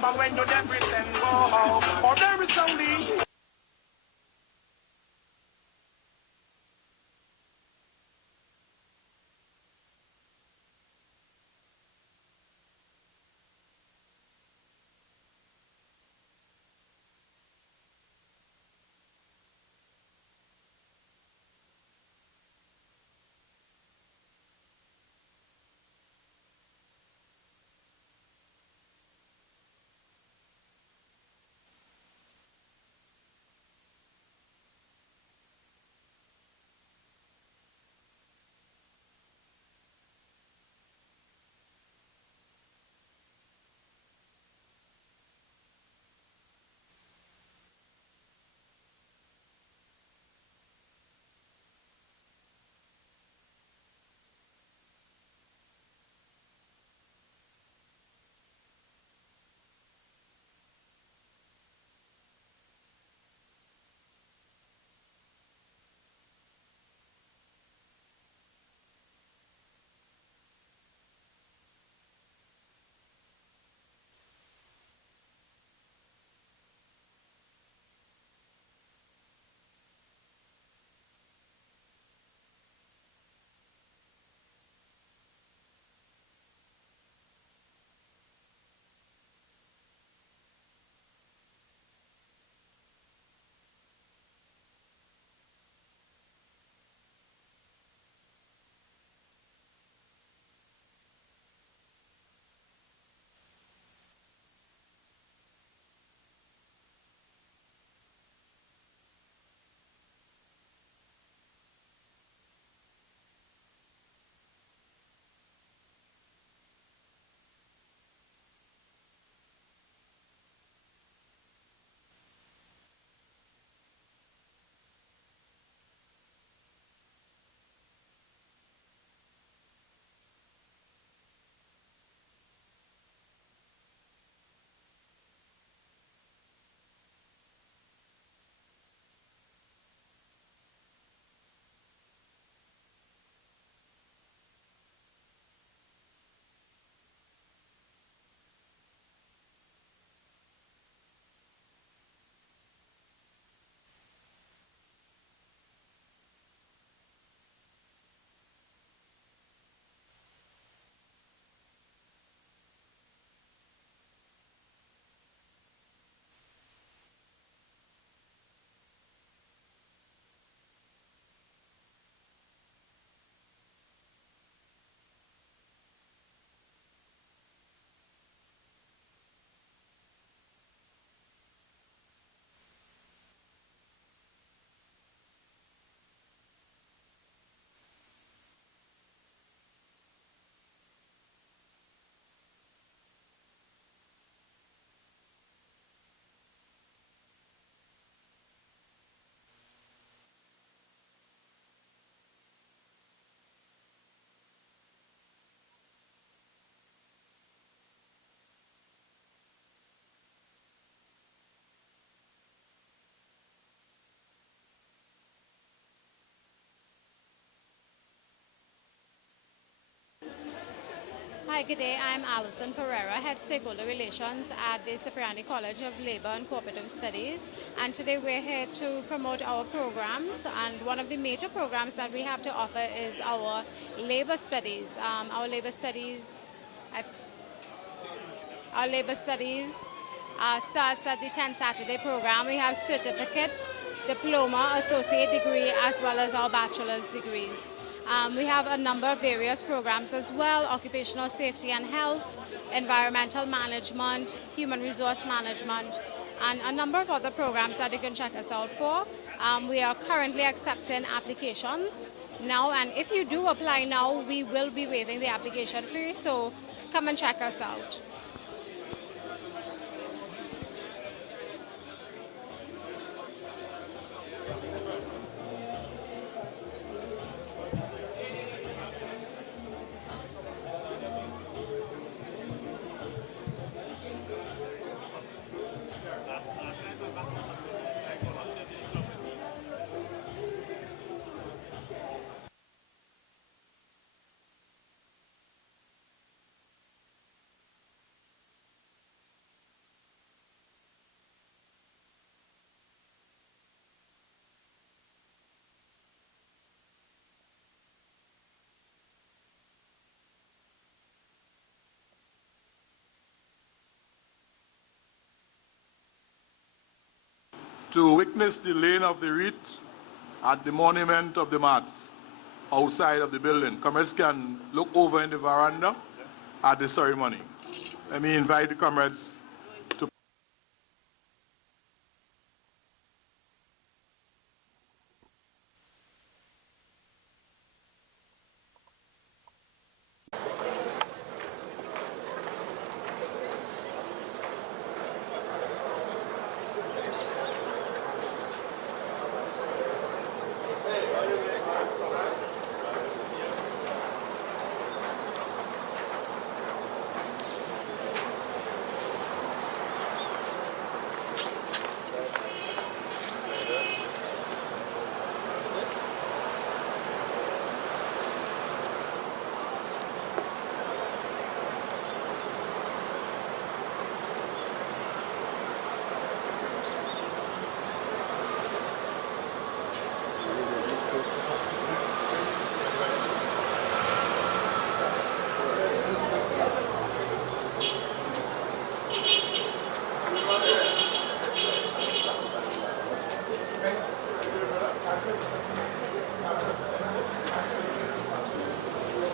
number when you them pretend go. Or there is only Hi, good day. I'm Alison Pereira, Head Stakeholder Relations at the Cipriani College of Labor and Cooperative Studies. And today we're here to promote our programs. And one of the major programs that we have to offer is our labor studies. I- our labor studies starts at the 10 Saturday program. We have certificate, diploma, associate degree, as well as our bachelor's degrees. We have a number of various programs as well: occupational safety and health, environmental management, human resource management, and a number of other programs that you can check us out for. We are currently accepting applications now, and if you do apply now, we will be waiving the application fee, so come and check us out. to witness the laying of the wreath at the Monument of the Martyrs outside of the building. Comrades can look over in the veranda at the ceremony. Let me invite the comrades to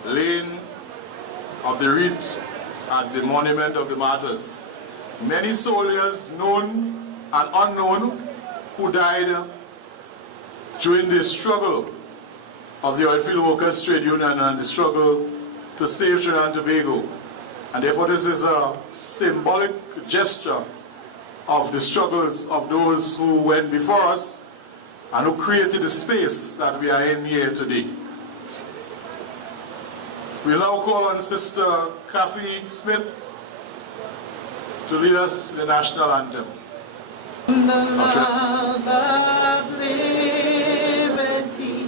laying of the wreath at the Monument of the Martyrs. Many soldiers, known and unknown, who died during the struggle of the Oilfield Workers Trade Union and the struggle to save Trinidad and Tobago. And therefore this is a symbolic gesture of the struggles of those who went before us and who created the space that we are in here today. We now call on Sister Kathy Smith to lead us in the national anthem. The love of liberty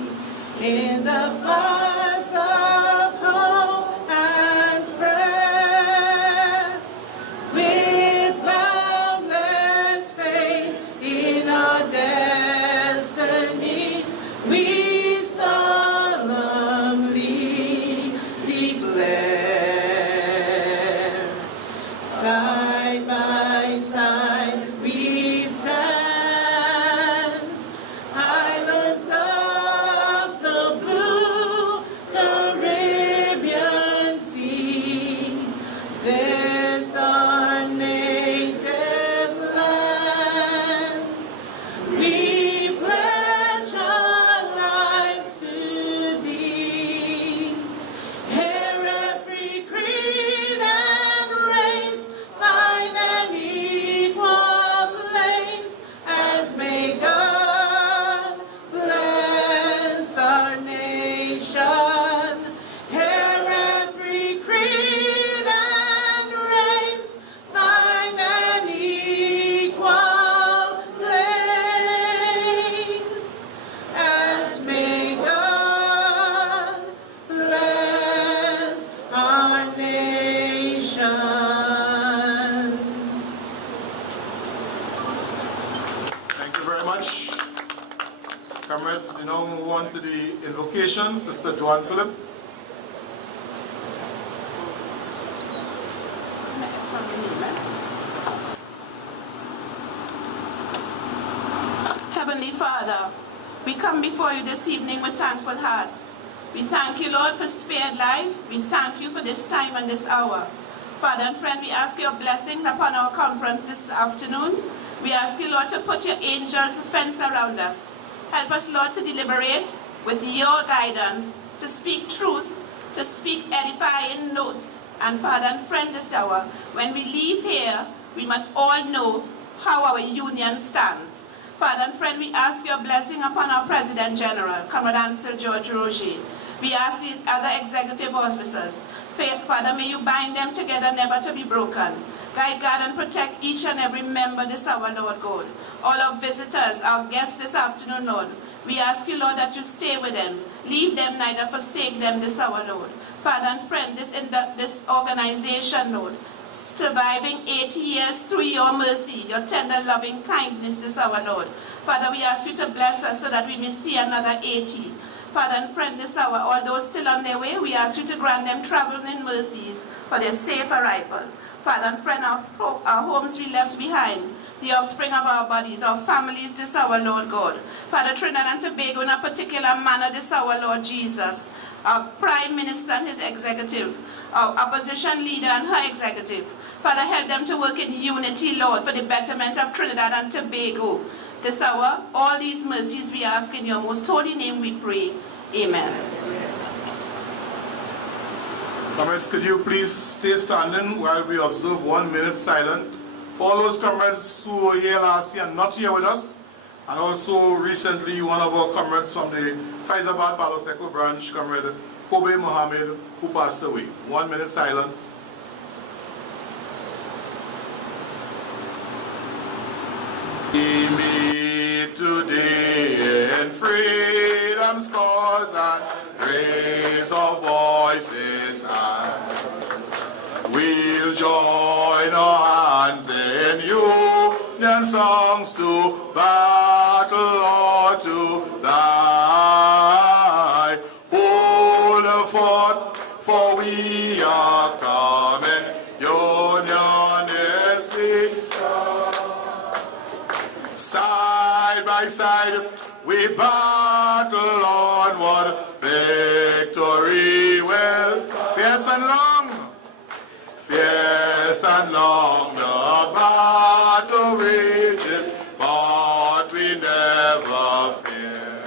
in the fires of hope and prayer, with boundless faith in our destiny, we solemnly declare. Side by side we stand, islands of the blue Caribbean Sea. There's our native land. We pledge our lives to thee. Here every creed and race find an equal place, and may God bless our nation. Here every creed and race find an equal place, and may God bless our nation. Thank you very much. Comrades, you now move on to the invocation. Sister Joanne Phillip. Heavenly Father, we come before you this evening with thankful hearts. We thank you, Lord, for spared life. We thank you for this time and this hour. Father and friend, we ask your blessing upon our conference this afternoon. We ask you, Lord, to put your angels of fence around us. Help us, Lord, to deliberate with your guidance, to speak truth, to speak edifying notes. And Father and friend, this hour, when we leave here, we must all know how our union stands. Father and friend, we ask your blessing upon our President General, Comrade Ansel George Roger. We ask the other executive officers. Father, may you bind them together, never to be broken. Guide, guard, and protect each and every member this hour, Lord God. All our visitors, our guests this afternoon, Lord. We ask you, Lord, that you stay with them. Leave them, neither forsake them this hour, Lord. Father and friend, this organization, Lord, surviving 80 years through your mercy, your tender loving kindness this hour, Lord. Father, we ask you to bless us so that we may see another 80. Father and friend, this hour, all those still on their way, we ask you to grant them traveling mercies for their safe arrival. Father and friend, our homes we left behind, the offspring of our bodies, our families this hour, Lord God. Father, Trinidad and Tobago in a particular manner this hour, Lord Jesus. Our Prime Minister and his executive, our opposition leader and her executive. Father, help them to work in unity, Lord, for the betterment of Trinidad and Tobago. This hour, all these mercies we ask in your most holy name we pray. Amen. Comrades, could you please stay standing while we observe 1 minute silent for all those comrades who were here last year and not here with us, and also recently one of our comrades from the Faizabad Paloseco branch, Comrade Kobe Mohammed, who passed away. 1 minute silence. We meet today in freedom's cause and raise our voices and we'll join our hands in union songs to battle or to die. Hold the fort, for we are coming. Union is big. Side by side, we battle onward. Victory will fierce and long. Fierce and long the battle rages, but we never fear.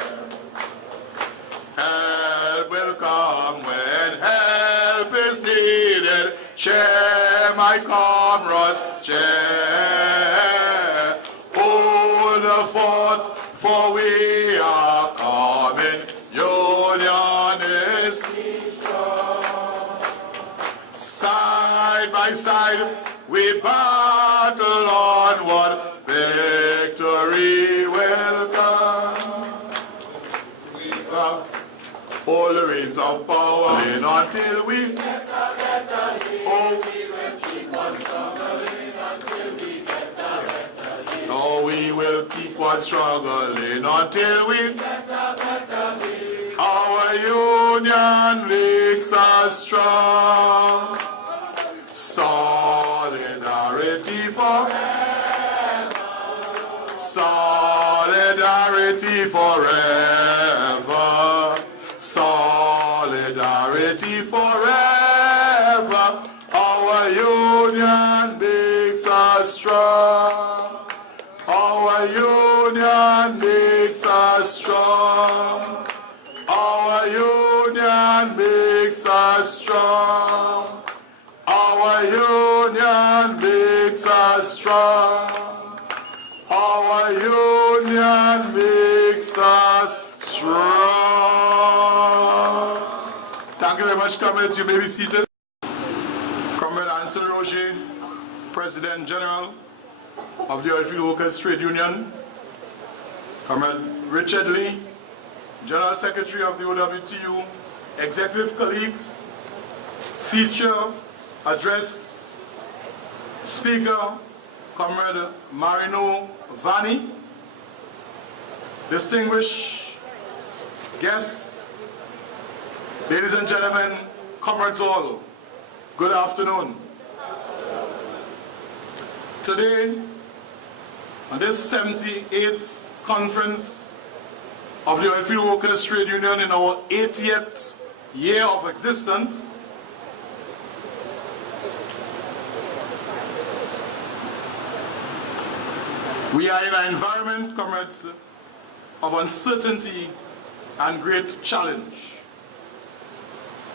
Help will come when help is needed. Share, my comrades, share. Hold the fort, for we are coming. Union is side by side, we battle onward. Victory will come. We hold the reins of power in until we get a better lead. Oh, we will keep on struggling until we get a better lead. Oh, we will keep on struggling until we get a better lead. Our union makes us strong. Solidarity forever. Solidarity forever. Solidarity forever. Our union makes us strong. Our union makes us strong. Our union makes us strong. Our union makes us strong. Our union makes us strong. Thank you very much, comrades. You may be seated. Comrade Ansel Roger, President General of the Oilfield Workers Trade Union. Comrade Richard Lee, General Secretary of the OWTU, executive colleagues, feature, address, speaker, Comrade Marino Vani, distinguished guests, ladies and gentlemen, comrades all, good afternoon. Today, on this 78th conference of the Oilfield Workers Trade Union in our 80th year of existence, we are in an environment, comrades, of uncertainty and great challenge.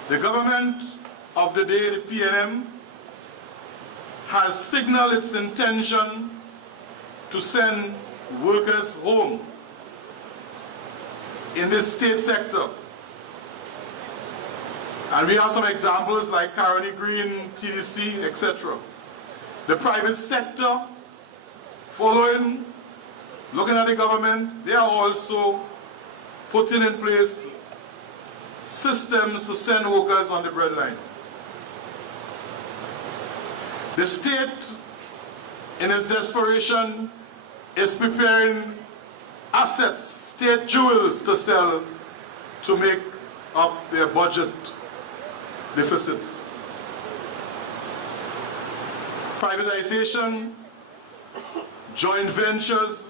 The government of the day, the PNM, has signaled its intention to send workers home in the state sector. And we have some examples like Caroni Green, TDC, etc. The private sector, following, looking at the government, they are also putting in place systems to send workers on the breadline. The state, in its desperation, is preparing assets, state jewels to sell to make up their budget deficits. Privatization, joint ventures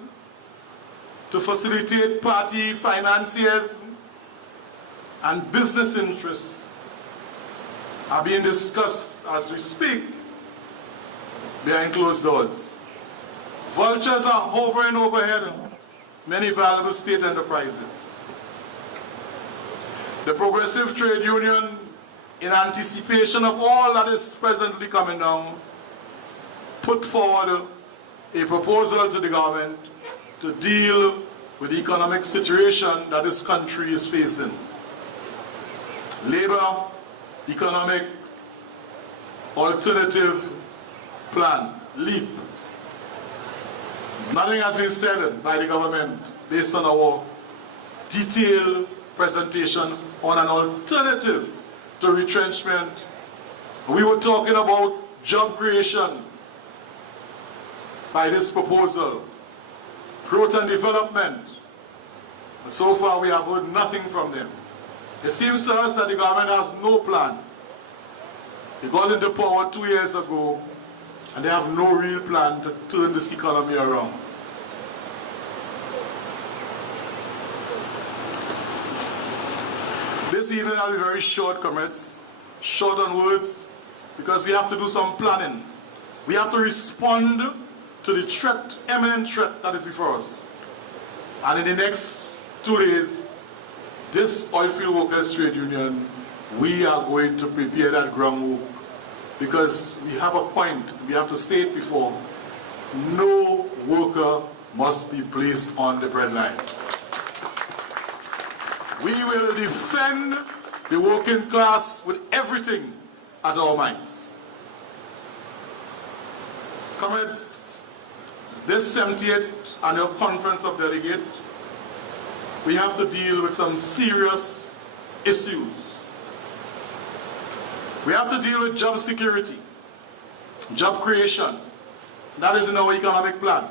to facilitate party financiers and business interests are being discussed as we speak behind closed doors. Vultures are hovering overhead many valuable state enterprises. The Progressive Trade Union, in anticipation of all that is presently coming down, put forward a proposal to the government to deal with the economic situation that this country is facing. Labor Economic Alternative Plan, LEAP. Nothing has been said by the government based on our detailed presentation on an alternative to retrenchment. We were talking about job creation by this proposal, growth and development. And so far we have heard nothing from them. It seems to us that the government has no plan. They got into power 2 years ago and they have no real plan to turn this economy around. This evening I'll be very short, comrades, short on words, because we have to do some planning. We have to respond to the threat, imminent threat that is before us. And in the next 2 days, this Oilfield Workers Trade Union, we are going to prepare that groundwork, because we have a point, we have to say it before, no worker must be placed on the breadline. We will defend the working class with everything at our minds. Comrades, this 78th Annual Conference of Delegates, we have to deal with some serious issues. We have to deal with job security, job creation. That is in our economic plan.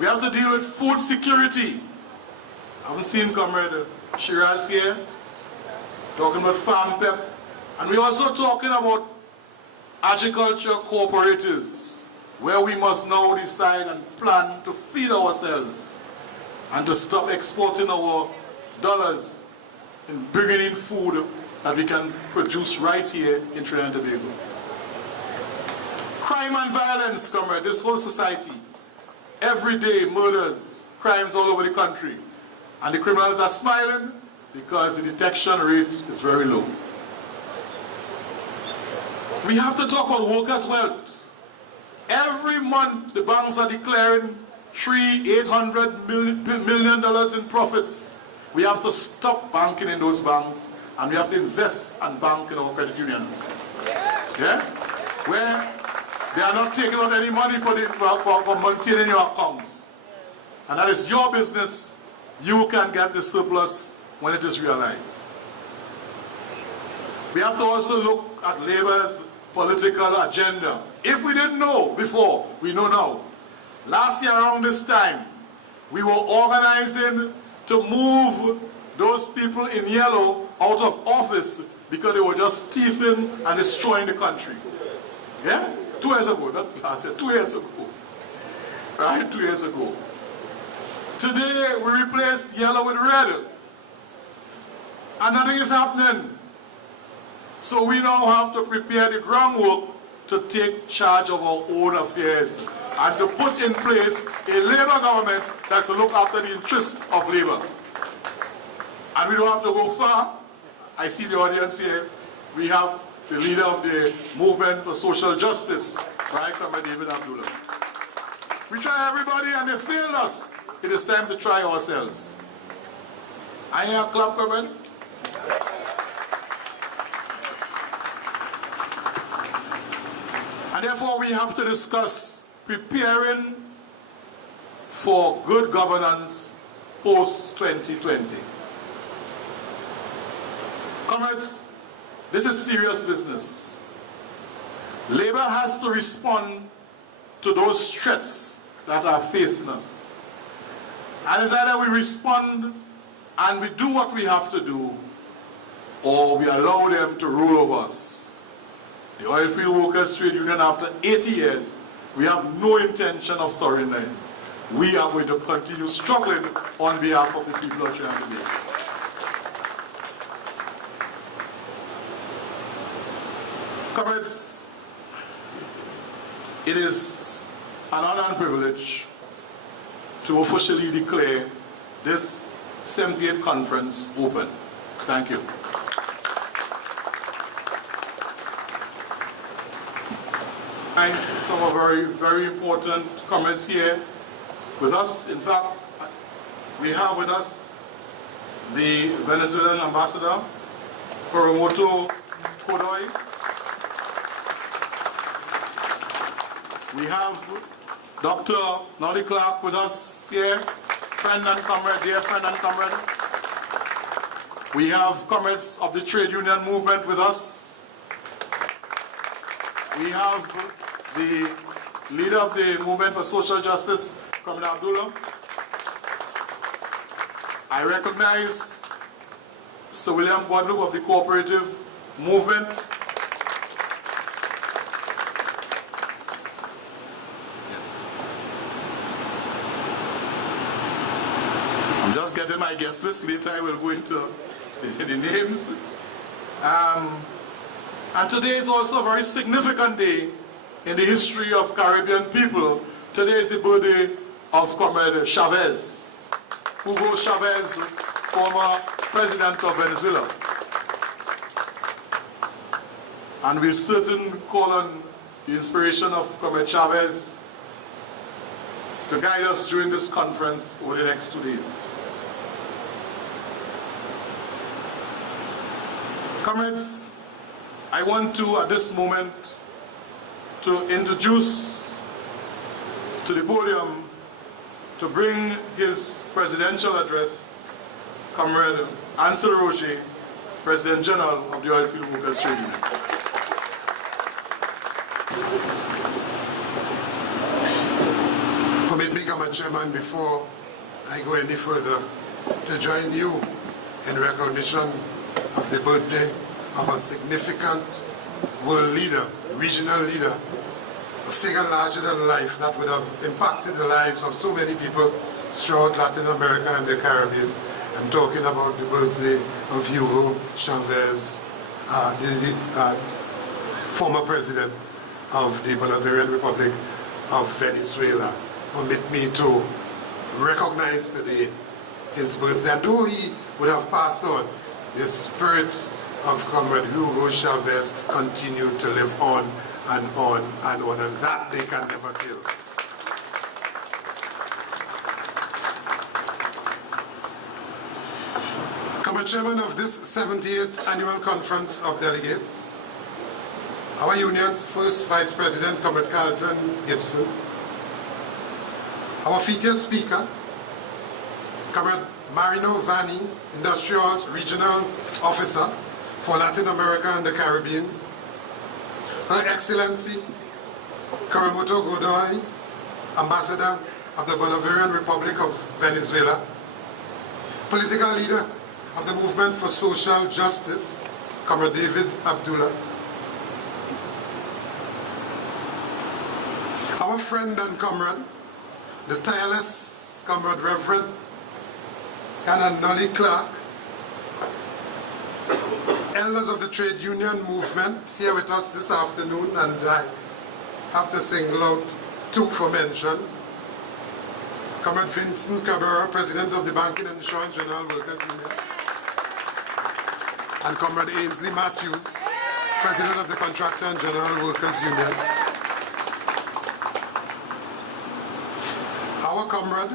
We have to deal with food security. I haven't seen Comrade Shiraz here, talking about farm pep. And we're also talking about agriculture cooperatives, where we must now decide and plan to feed ourselves and to stop exporting our dollars and bringing in food that we can produce right here in Trinidad and Tobago. Crime and violence, comrade, this whole society. Every day, murders, crimes all over the country. And the criminals are smiling because the detection rate is very low. We have to talk about workers' wealth. Every month, the banks are declaring $800 million in profits. We have to stop banking in those banks, and we have to invest and bank in our credit unions. Yeah? Where they are not taking out any money for maintaining your accounts. And that is your business. You can get the surplus when it is realized. We have to also look at Labour's political agenda. If we didn't know before, we know now. Last year around this time, we were organizing to move those people in yellow out of office because they were just thieving and destroying the country. Yeah? 2 years ago, not last year, 2 years ago. Right? 2 years ago. Today, we replaced yellow with red. And nothing is happening. So we now have to prepare the groundwork to take charge of our own affairs and to put in place a Labour government that will look after the interests of Labour. And we don't have to go far. I see the audience here. We have the leader of the movement for social justice, right, Comrade David Abdullah. We try everybody and they failed us. It is time to try ourselves. I hear a clap, Comrade. And therefore we have to discuss preparing for good governance post-2020. Comrades, this is serious business. Labour has to respond to those threats that are facing us. And it's either we respond and we do what we have to do, or we allow them to rule over us. The Oilfield Workers Trade Union, after 80 years, we have no intention of surrendering. We are going to continue struggling on behalf of the people of Trinidad and Tobago. Comrades, it is an honor and privilege to officially declare this 78th conference open. Thank you. Some are very, very important comments here with us. In fact, we have with us the Venezuelan ambassador, Coromoto Kodoy. We have Dr. Nolly Clark with us here, friend and comrade, dear friend and comrade. We have comrades of the trade union movement with us. We have the leader of the movement for social justice, Comrade Abdullah. I recognize Mr. William Guadalupe of the cooperative movement. Yes. I'm just getting my guest list. Later I will go into the names. And today is also a very significant day in the history of Caribbean people. Today is the birthday of Comrade Chavez, Hugo Chavez, former president of Venezuela. And we certainly call on the inspiration of Comrade Chavez to guide us during this conference over the next 2 days. Comrades, I want to, at this moment, to introduce to the podium, to bring his presidential address, Comrade Ansel Roger, President General of the Oilfield Workers Trade Union. Permit me, Comrade Chairman, before I go any further, to join you in recognition of the birthday of a significant world leader, regional leader, a figure larger than life that would have impacted the lives of so many people throughout Latin America and the Caribbean. I'm talking about the birthday of Hugo Chavez, the former president of the Bolivarian Republic of Venezuela. Permit me to recognize today his birthday. And though he would have passed on, the spirit of Comrade Hugo Chavez continued to live on and on and on, and that they can never kill. Comrade Chairman of this 78th Annual Conference of Delegates, our union's first Vice President, Comrade Carlton Gibson, our featured speaker, Comrade Marino Vani, Industrial Regional Officer for Latin America and the Caribbean, Her Excellency Coromoto Kodoy, Ambassador of the Bolivarian Republic of Venezuela, political leader of the Movement for Social Justice, Comrade David Abdullah, our friend and comrade, the tireless Comrade Reverend Canon Nolly Clark, elders of the trade union movement here with us this afternoon, and I have to single out two for mention. Comrade Vincent Cabrera, President of the Banking and Insurance General Workers Union, and Comrade Ainsley Matthews, President of the Contractor and General Workers Union. Our comrade,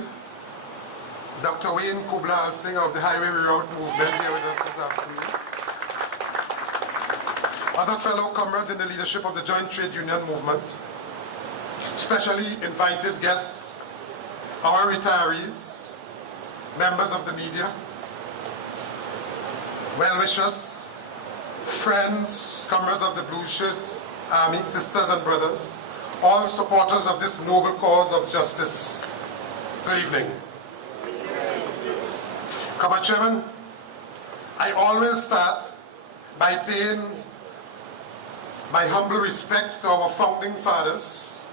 Dr. Wayne Kubla Singh of the Highway Reroute Movement here with us this afternoon. Other fellow comrades in the leadership of the Joint Trade Union Movement, specially invited guests, our retirees, members of the media, well-wishers, friends, comrades of the Blue Shirt Army, sisters and brothers, all supporters of this noble cause of justice. Good evening. Comrade Chairman, I always start by paying my humble respect to our founding fathers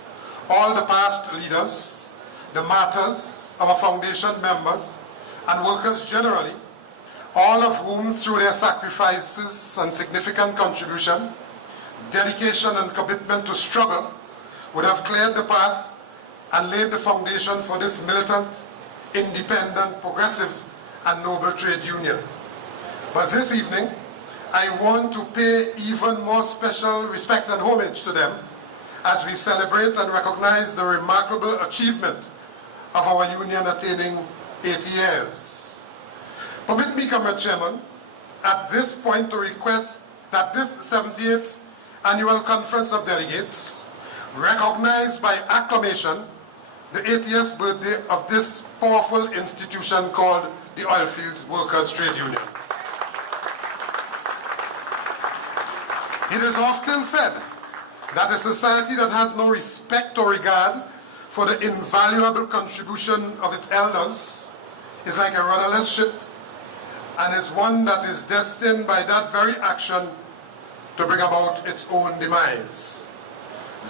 all the past leaders, the martyrs, our foundation members, and workers generally, all of whom through their sacrifices and significant contribution, dedication and commitment to struggle would have cleared the path and laid the foundation for this militant, independent, progressive, and noble trade union. But this evening, I want to pay even more special respect and homage to them as we celebrate and recognize the remarkable achievement of our union attaining 80 years. Permit me, Comrade Chairman, at this point to request that this 78th Annual Conference of Delegates recognize by acclamation the 80th birthday of this powerful institution called the Oilfields Workers Trade Union. It is often said that a society that has no respect or regard for the invaluable contribution of its elders is like a rudderless ship and is one that is destined by that very action to bring about its own demise.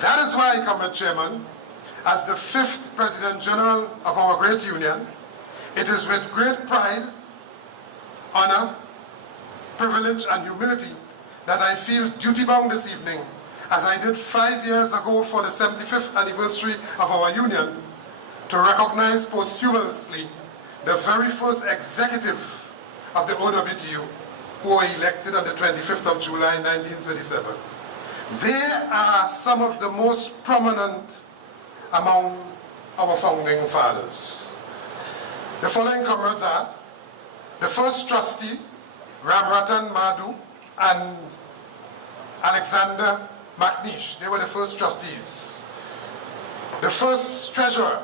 That is why, Comrade Chairman, as the 5th President General of our great union, it is with great pride, honor, privilege, and humility that I feel duty-bound this evening, as I did 5 years ago for the 75th anniversary of our union, to recognize posthumously the very first executive of the OWTU who were elected on the 25th of July 1937. They are some of the most prominent among our founding fathers. The following comrades are the first trustee, Ramratan Madhu and Alexander McNeish. They were the first trustees. The first treasurer,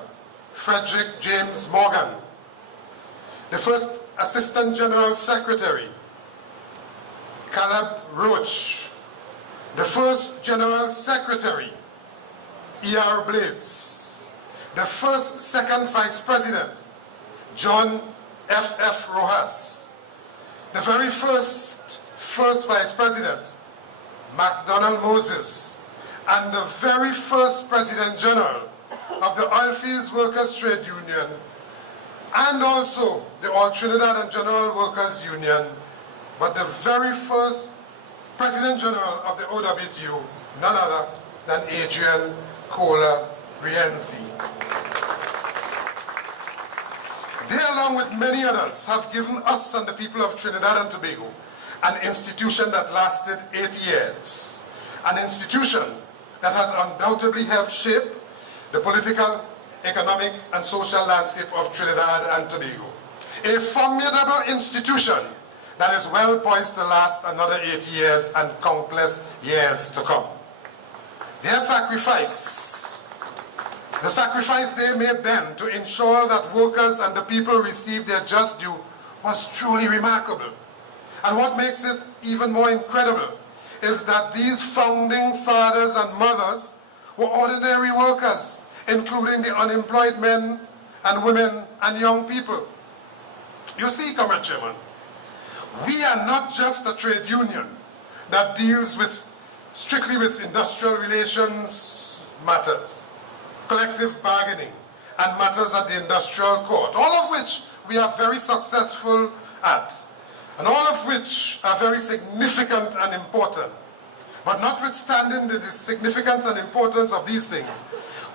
Frederick James Morgan. The first assistant general secretary, Caleb Roach. The first general secretary, E.R. Blades. The first second vice president, John F.F. Rojas. The very first vice president, MacDonald Moses. And the very first president general of the Oilfields Workers Trade Union, and also the All Trinidad and General Workers Union, but the very first President General of the OWTU, none other than Adrian Kohler Rienzi. They, along with many others, have given us and the people of Trinidad and Tobago an institution that lasted 80 years, an institution that has undoubtedly helped shape the political, economic, and social landscape of Trinidad and Tobago. A formidable institution that is well poised to last another 80 years and countless years to come. Their sacrifice, the sacrifice they made then to ensure that workers and the people received their just due, was truly remarkable. And what makes it even more incredible is that these founding fathers and mothers were ordinary workers, including the unemployed men and women and young people. You see, Comrade Chairman, we are not just a trade union that deals strictly with industrial relations matters, collective bargaining, and matters at the industrial court, all of which we are very successful at, and all of which are very significant and important. But notwithstanding the significance and importance of these things,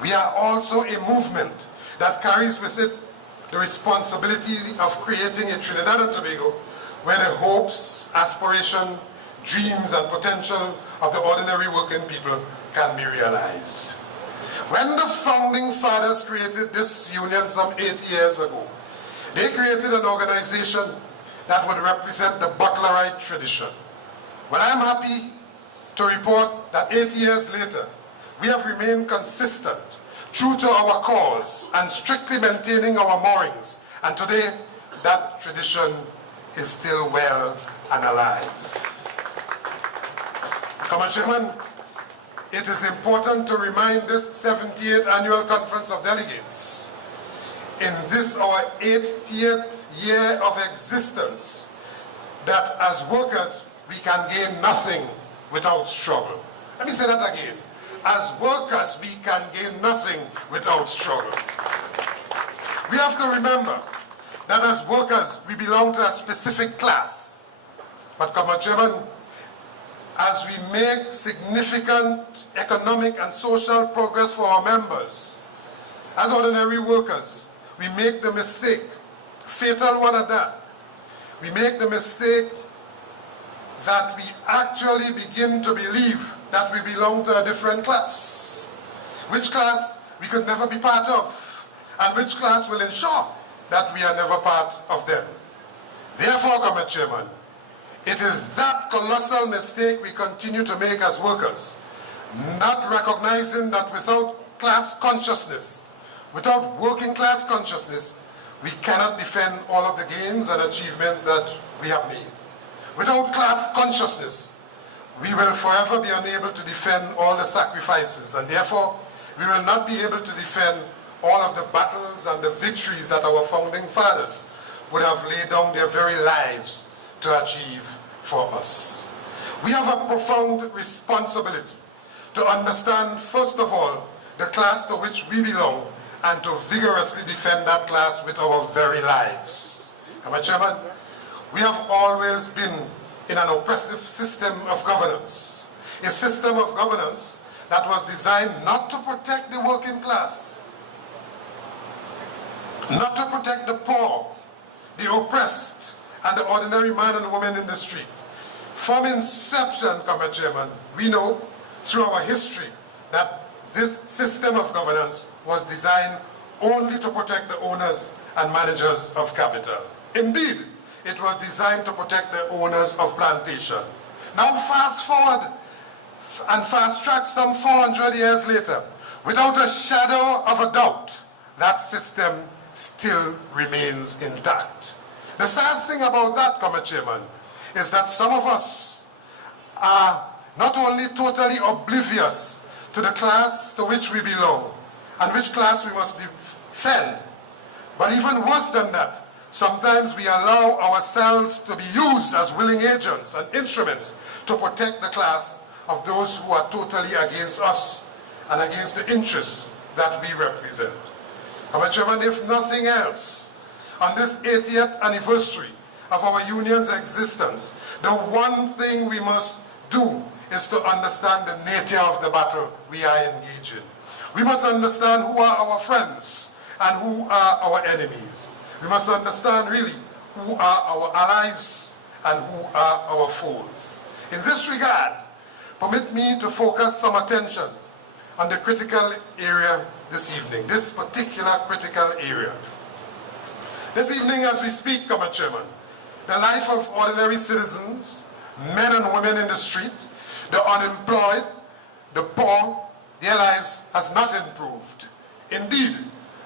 we are also a movement that carries with it the responsibility of creating a Trinidad and Tobago where the hopes, aspiration, dreams, and potential of the ordinary working people can be realized. When the founding fathers created this union some 80 years ago, they created an organization that would represent the Butlerite tradition. Well, I'm happy to report that 80 years later, we have remained consistent, true to our cause, and strictly maintaining our moorings. And today, that tradition is still well and alive. Comrade Chairman, it is important to remind this 78th Annual Conference of Delegates, in this our 80th year of existence, that as workers we can gain nothing without struggle. Let me say that again. as workers, we can gain nothing without struggle. We have to remember that as workers, we belong to a specific class. But, Comrade Chairman, as we make significant economic and social progress for our members, as ordinary workers, we make the mistake, fatal one at that, we make the mistake that we actually begin to believe that we belong to a different class, which class we could never be part of, and which class will ensure that we are never part of them. Therefore, Comrade Chairman, it is that colossal mistake we continue to make as workers, not recognizing that without class consciousness, without working class consciousness, we cannot defend all of the gains and achievements that we have made. Without class consciousness, we will forever be unable to defend all the sacrifices, and therefore we will not be able to defend all of the battles and the victories that our founding fathers would have laid down their very lives to achieve for us. We have a profound responsibility to understand, first of all, the class to which we belong, and to vigorously defend that class with our very lives. Mr. Chairman, we have always been in an oppressive system of governance, a system of governance that was designed not to protect the working class, not to protect the poor, the oppressed, and the ordinary man and woman in the street. From inception, Comrade Chairman, we know through our history that this system of governance was designed only to protect the owners and managers of capital. Indeed, it was designed to protect the owners of plantation. Now fast forward and fast track some 400 years later, without a shadow of a doubt, that system still remains intact. The sad thing about that, Comrade Chairman, is that some of us are not only totally oblivious to the class to which we belong, and which class we must defend, but even worse than that, sometimes we allow ourselves to be used as willing agents and instruments to protect the class of those who are totally against us and against the interests that we represent. Mr. Chairman, if nothing else, on this 80th anniversary of our union's existence, the one thing we must do is to understand the nature of the battle we are engaged in. We must understand who are our friends and who are our enemies. We must understand really who are our allies and who are our foes. In this regard, permit me to focus some attention on the critical area this evening, this particular critical area. This evening as we speak, Comrade Chairman, the life of ordinary citizens, men and women in the street, the unemployed, the poor, their lives has not improved. Indeed,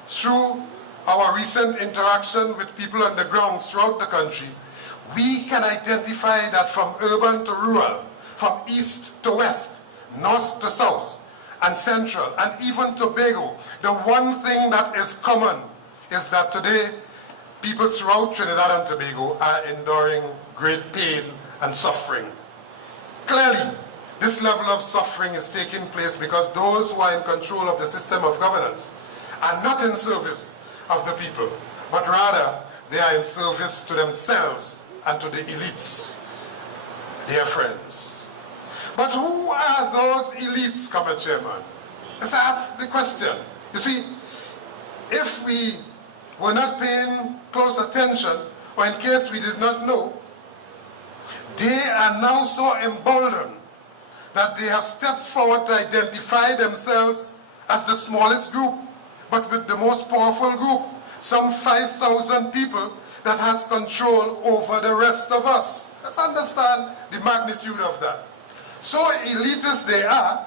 through our recent interaction with people on the ground throughout the country, we can identify that from urban to rural, from east to west, north to south, and central, and even Tobago, the one thing that is common is that today people throughout Trinidad and Tobago are enduring great pain and suffering. Clearly, this level of suffering is taking place because those who are in control of the system of governance are not in service of the people, but rather they are in service to themselves and to the elites, their friends. But who are those elites, Comrade Chairman? Let's ask the question. You see, if we were not paying close attention, or in case we did not know, they are now so emboldened that they have stepped forward to identify themselves as the smallest group, but with the most powerful group, some 5,000 people that has control over the rest of us. Let's understand the magnitude of that. So elitist they are,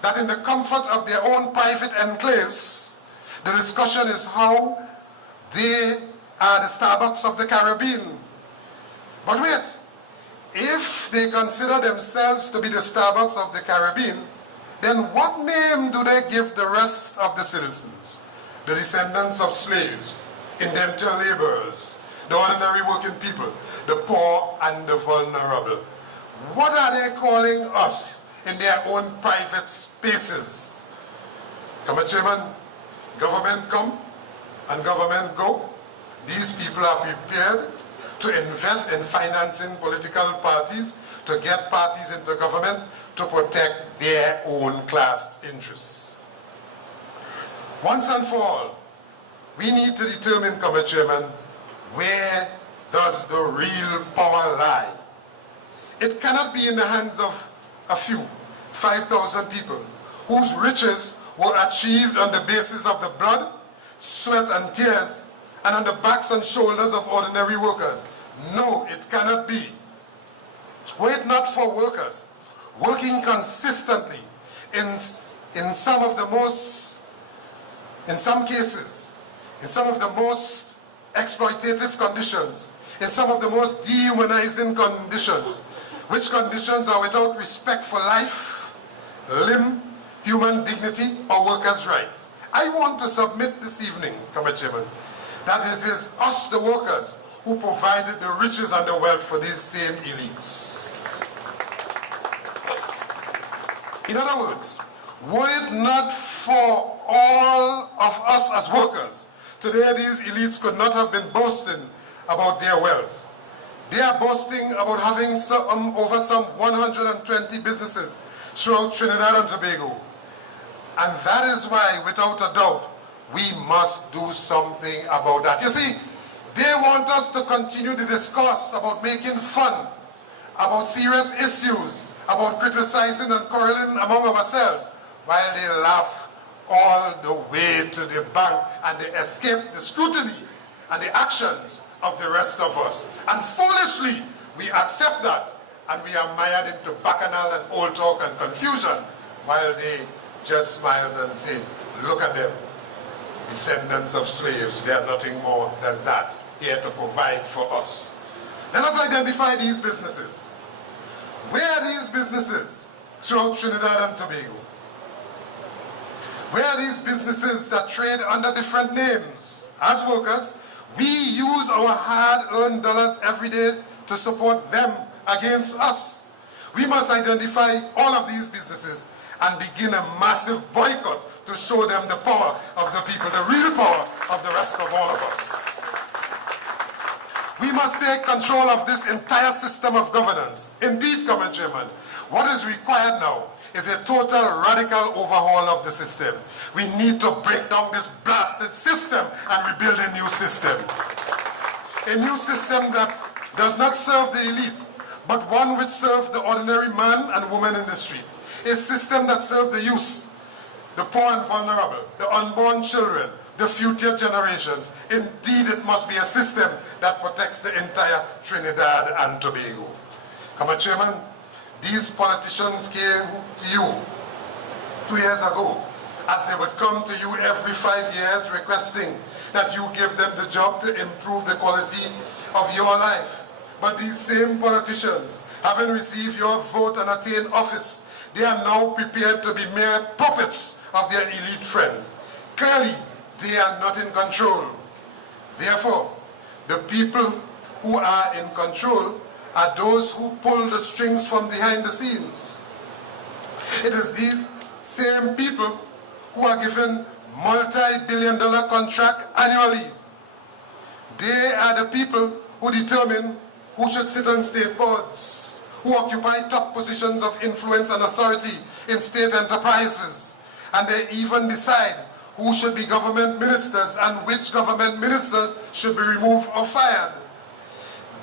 that in the comfort of their own private enclaves, the discussion is how they are the Starbucks of the Caribbean. But wait, if they consider themselves to be the Starbucks of the Caribbean, then what name do they give the rest of the citizens? The descendants of slaves, indentured laborers, the ordinary working people, the poor and the vulnerable. What are they calling us in their own private spaces. Mr. Chairman, government come and government go. These people are prepared to invest in financing political parties, to get parties into government, to protect their own class interests. Once and for all, we need to determine, Mr. Chairman, where does the real power lie? It cannot be in the hands of a few, 5,000 people, whose riches were achieved on the basis of the blood, sweat and tears, and on the backs and shoulders of ordinary workers. No, it cannot be. Were it not for workers working consistently in some cases, in some of the most exploitative conditions, in some of the most dehumanizing conditions, which conditions are without respect for life, limb, human dignity, or workers' right. I want to submit this evening, Mr. Chairman, that it is us, the workers, who provided the riches and the wealth for these same elites. In other words, were it not for all of us as workers, today these elites could not have been boasting about their wealth. They are boasting about having over some 120 businesses throughout Trinidad and Tobago. And that is why, without a doubt, we must do something about that. You see, they want us to continue the discourse about making fun, about serious issues, about criticizing and quarreling among ourselves, while they laugh all the way to the bank and they escape the scrutiny and the actions of the rest of us. And foolishly, we accept that and we are mired into bacchanal and old talk and confusion, while they just smile and say, look at them, descendants of slaves, they are nothing more than that, here to provide for us. Let us identify these businesses. Where are these businesses throughout Trinidad and Tobago? Where are these businesses that trade under different names? As workers, we use our hard-earned dollars every day to support them against us. We must identify all of these businesses and begin a massive boycott to show them the power of the people, the real power of the rest of all of us. We must take control of this entire system of governance. Indeed, Mr. Chairman, what is required now is a total radical overhaul of the system. We need to break down this blasted system and rebuild a new system. A new system that does not serve the elite, but one which serves the ordinary man and woman in the street. A system that serves the youth, the poor and vulnerable, the unborn children, the future generations. Indeed, it must be a system that protects the entire Trinidad and Tobago. Mr. Chairman, these politicians came to you 2 years ago, as they would come to you every 5 years requesting that you give them the job to improve the quality of your life. But these same politicians, having received your vote and attained office, they are now prepared to be mere puppets of their elite friends. Clearly, they are not in control. Therefore, the people who are in control are those who pull the strings from behind the scenes. It is these same people who are given multi-billion-dollar contract annually. They are the people who determine who should sit on state boards, who occupy top positions of influence and authority in state enterprises, and they even decide who should be government ministers and which government ministers should be removed or fired.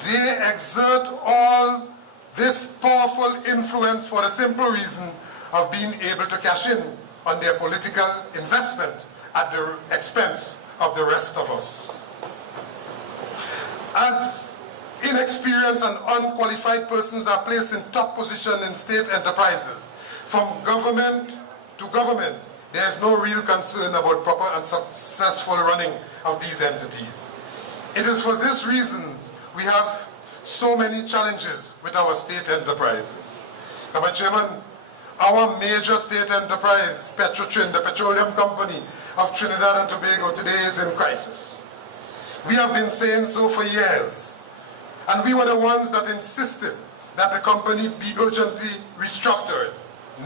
They exert all this powerful influence for the simple reason of being able to cash in on their political investment at the expense of the rest of us. As inexperienced and unqualified persons are placed in top position in state enterprises, from government to government, there is no real concern about proper and successful running of these entities. It is for this reason we have so many challenges with our state enterprises. Mr. Chairman, our major state enterprise, Petrotrin, the petroleum company of Trinidad and Tobago, today is in crisis. We have been saying so for years, and we were the ones that insisted that the company be urgently restructured.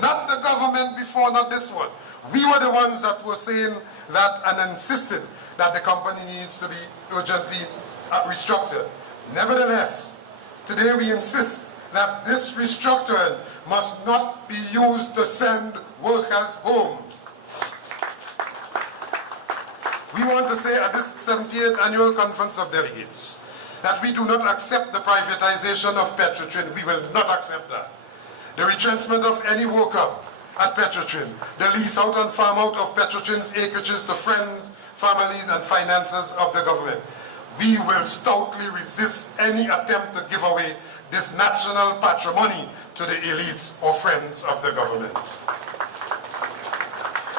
Not the government before, not this one. We were the ones that were saying that and insisted that the company needs to be urgently restructured. Nevertheless, today we insist that this restructuring must not be used to send workers home. We want to say at this 78th Annual Conference of Delegates that we do not accept the privatization of Petrotrin. We will not accept that. The retrenchment of any worker at Petrotrin, the lease out and farm out of Petrotrin's acreages to friends, families and finances of the government. We will stoutly resist any attempt to give away this national patrimony to the elites or friends of the government.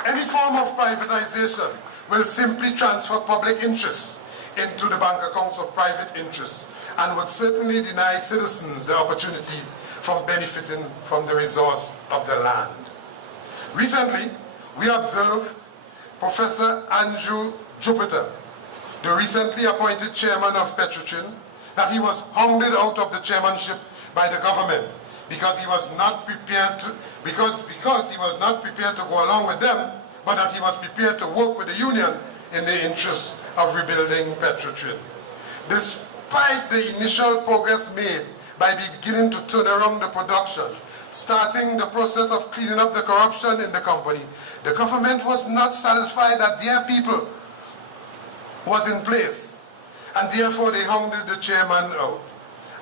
Any form of privatization will simply transfer public interests into the bank accounts of private interests and would certainly deny citizens the opportunity from benefiting from the resource of the land. Recently, we observed Professor Andrew Jupiter, the recently appointed chairman of Petrotrin, that he was hounded out of the chairmanship by the government because he was not prepared to, because he was not prepared to go along with them, but that he was prepared to work with the union in the interest of rebuilding Petrotrin. Despite the initial progress made by beginning to turn around the production, starting the process of cleaning up the corruption in the company, the government was not satisfied that their people was in place, and therefore they hounded the chairman out.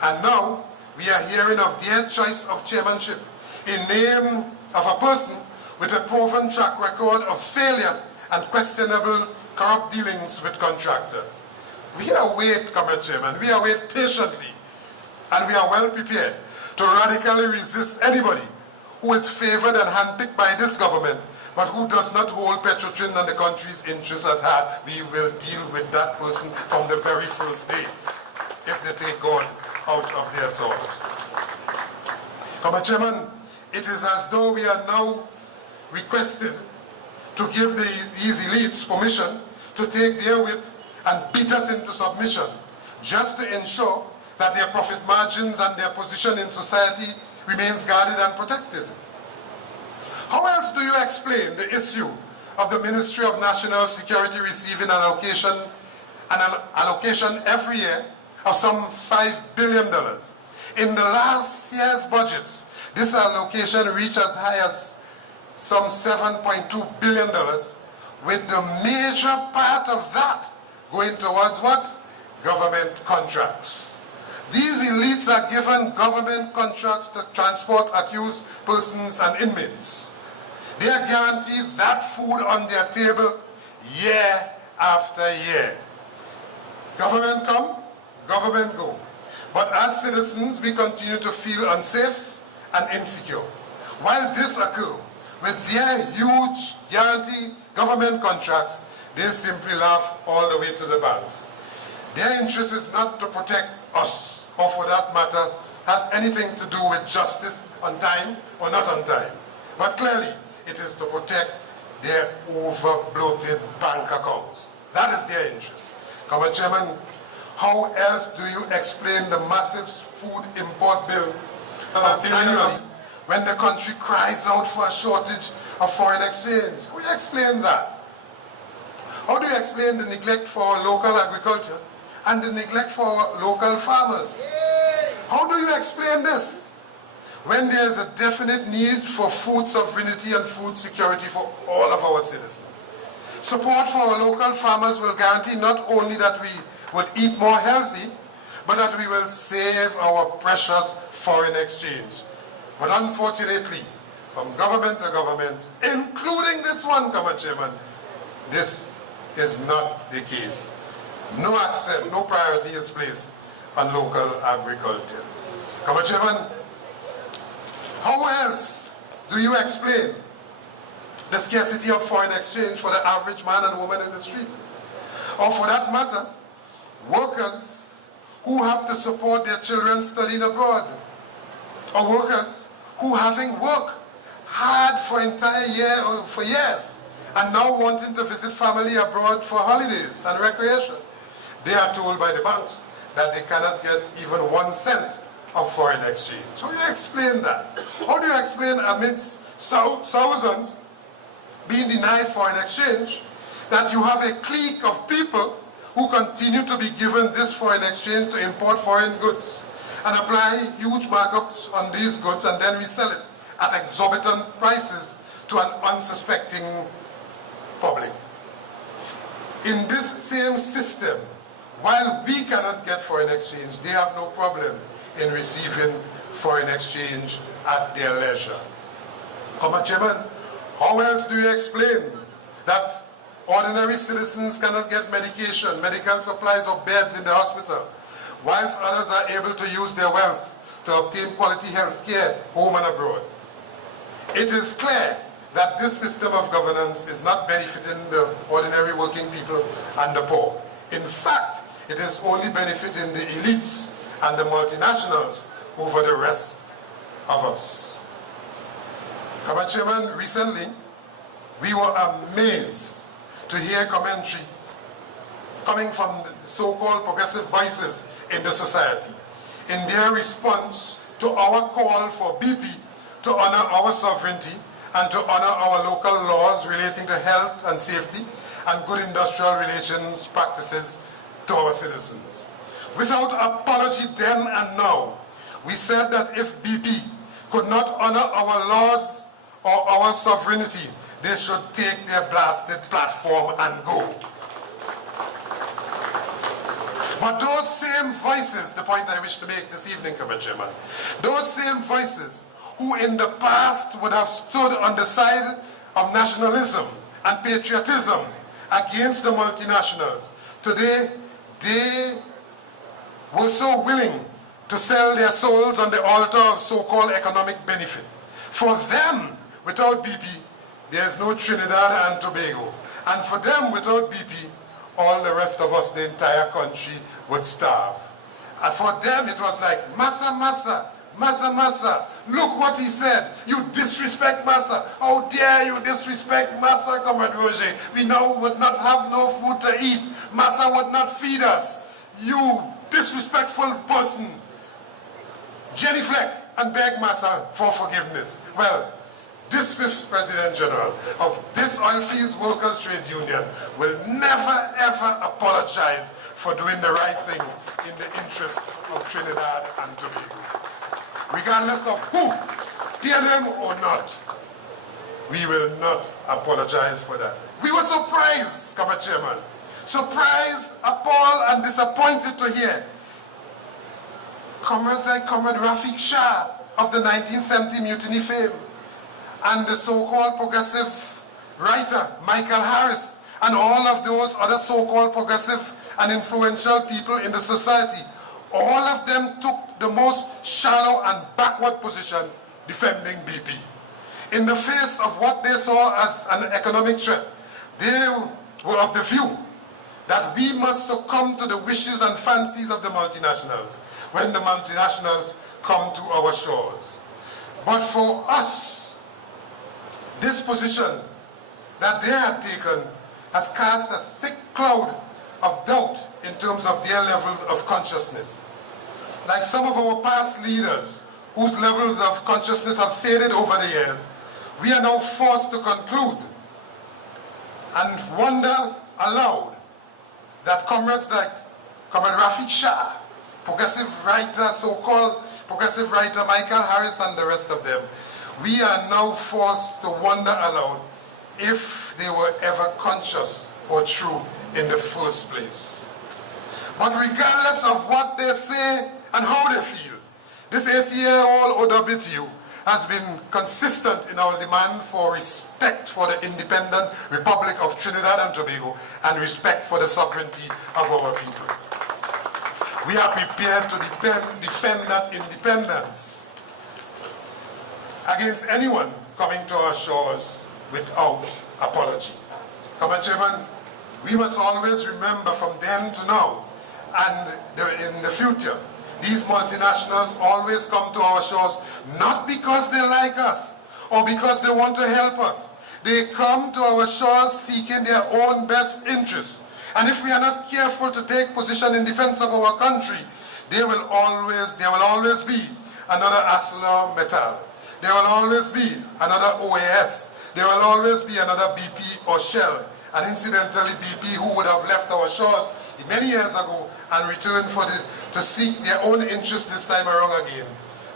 And now we are hearing of their choice of chairmanship in name of a person with a proven track record of failure and questionable corrupt dealings with contractors. We await, Comrade Chairman, we await patiently, and we are well prepared to radically resist anybody who is favored and handpicked by this government, but who does not hold Petrotrin and the country's interests at heart. We will deal with that person from the very first day, if they take God out of their thought. Comrade Chairman, it is as though we are now requested to give these elites permission to take their whip and beat us into submission, just to ensure that their profit margins and their position in society remains guarded and protected. How else do you explain the issue of the Ministry of National Security receiving an allocation every year of some $5 billion? In the last year's budgets, this allocation reached as high as some $7.2 billion, with the major part of that going towards what? Government contracts. These elites are given government contracts to transport accused persons and inmates. They are guaranteed that food on their table year after year. Government come, government go. But as citizens, we continue to feel unsafe and insecure. While this occurs, with their huge guaranteed government contracts, they simply laugh all the way to the banks. Their interest is not to protect us, or for that matter, has anything to do with justice on time or not on time. But clearly, it is to protect their over-bloated bank accounts. That is their interest. Comrade Chairman, how else do you explain the massive food import bill annually when the country cries out for a shortage of foreign exchange? How do you explain that? How do you explain the neglect for local agriculture and the neglect for local farmers? How do you explain this when there is a definite need for food sovereignty and food security for all of our citizens? Support for our local farmers will guarantee not only that we would eat more healthy, but that we will save our precious foreign exchange. But unfortunately, from government to government, including this one, Comrade Chairman, this is not the case. No accent, no priority is placed on local agriculture. Comrade Chairman, how else do you explain the scarcity of foreign exchange for the average man and woman in the street? Or for that matter, workers who have to support their children studying abroad, or workers who having worked hard for entire year or for years and now wanting to visit family abroad for holidays and recreation. They are told by the banks that they cannot get even 1 cent of foreign exchange. How do you explain that? How do you explain amidst thousands being denied foreign exchange, that you have a clique of people who continue to be given this foreign exchange to import foreign goods and apply huge markups on these goods and then resell it at exorbitant prices to an unsuspecting public. In this same system, while we cannot get foreign exchange, they have no problem in receiving foreign exchange at their leisure. Comrade Chairman, how else do you explain that ordinary citizens cannot get medication, medical supplies or beds in the hospital, whilst others are able to use their wealth to obtain quality health care home and abroad? It is clear that this system of governance is not benefiting the ordinary working people and the poor. In fact, it is only benefiting the elites and the multinationals over the rest of us. Comrade Chairman, recently we were amazed to hear commentary coming from so-called progressive voices in the society in their response to our call for BP to honor our sovereignty and to honor our local laws relating to health and safety and good industrial relations practices to our citizens. Without apology then and now, we said that if BP could not honor our laws or our sovereignty, they should take their blasted platform and go. But those same voices, the point I wish to make this evening, Comrade Chairman, those same voices who in the past would have stood on the side of nationalism and patriotism against the multinationals, today they were so willing to sell their souls on the altar of so-called economic benefit. For them, without BP, there's no Trinidad and Tobago. And for them, without BP, all the rest of us, the entire country, would starve. And for them, it was like, Massa, Massa, Massa, Massa, look what he said. You disrespect Massa. How dare you disrespect Massa, Comrade Roger? We now would not have no food to eat. Massa would not feed us. You disrespectful person. Genuflect and beg Massa for forgiveness. Well, this 5th President General of this Oilfields Workers Trade Union will never ever apologize for doing the right thing in the interest of Trinidad and Tobago. Regardless of who, PNM or not, we will not apologize for that. We were surprised, Comrade Chairman, surprised, appalled and disappointed to hear comrades like Comrade Rafiq Shah of the 1970 mutiny fame, and the so-called progressive writer Michael Harris, and all of those other so-called progressive and influential people in the society, all of them took the most shallow and backward position defending BP. In the face of what they saw as an economic threat, they were of the view that we must succumb to the wishes and fancies of the multinationals when the multinationals come to our shores. But for us, this position that they have taken has cast a thick cloud of doubt in terms of their level of consciousness. Like some of our past leaders whose levels of consciousness have faded over the years, we are now forced to conclude and wonder aloud that comrades like Comrade Rafiq Shah, progressive writer, so-called progressive writer Michael Harris and the rest of them, we are now forced to wonder aloud if they were ever conscious or true in the first place. But regardless of what they say and how they feel, this 80-year-old OWTU has been consistent in our demand for respect for the independent Republic of Trinidad and Tobago and respect for the sovereignty of our people. We are prepared to defend that independence against anyone coming to our shores without apology. Comrade Chairman, we must always remember from then to now and in the future, these multinationals always come to our shores not because they like us or because they want to help us. They come to our shores seeking their own best interests. And if we are not careful to take position in defense of our country, there will always be another ArcelorMittal. there will always be another OAS. There will always be another BP or Shell, and incidentally BP who would have left our shores many years ago and returned to seek their own interest this time around again.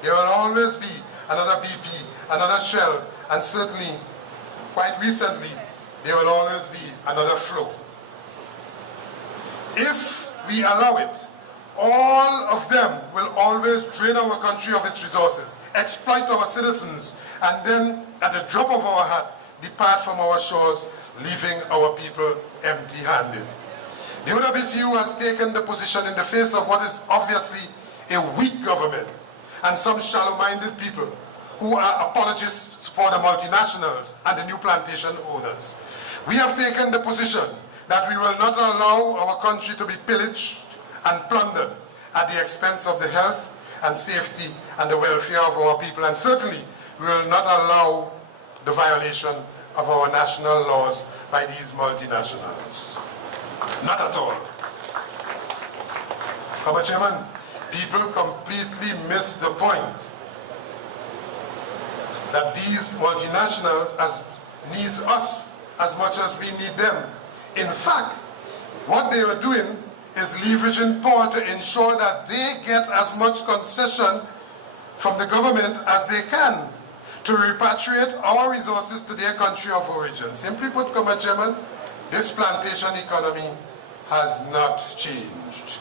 There will always be another BP, another Shell, and certainly, quite recently, there will always be another flow. If we allow it, all of them will always drain our country of its resources, exploit our citizens, and then, at the drop of our hat, depart from our shores, leaving our people empty-handed. The OWTU has taken the position in the face of what is obviously a weak government and some shallow-minded people who are apologists for the multinationals and the new plantation owners. We have taken the position that we will not allow our country to be pillaged and plundered at the expense of the health and safety and the welfare of our people, and certainly we will not allow the violation of our national laws by these multinationals. Not at all. Mr. Chairman, people completely miss the point that these multinationals needs us as much as we need them. In fact, what they are doing is leveraging power to ensure that they get as much concession from the government as they can to repatriate our resources to their country of origin. Simply put, Mr. Chairman, this plantation economy has not changed.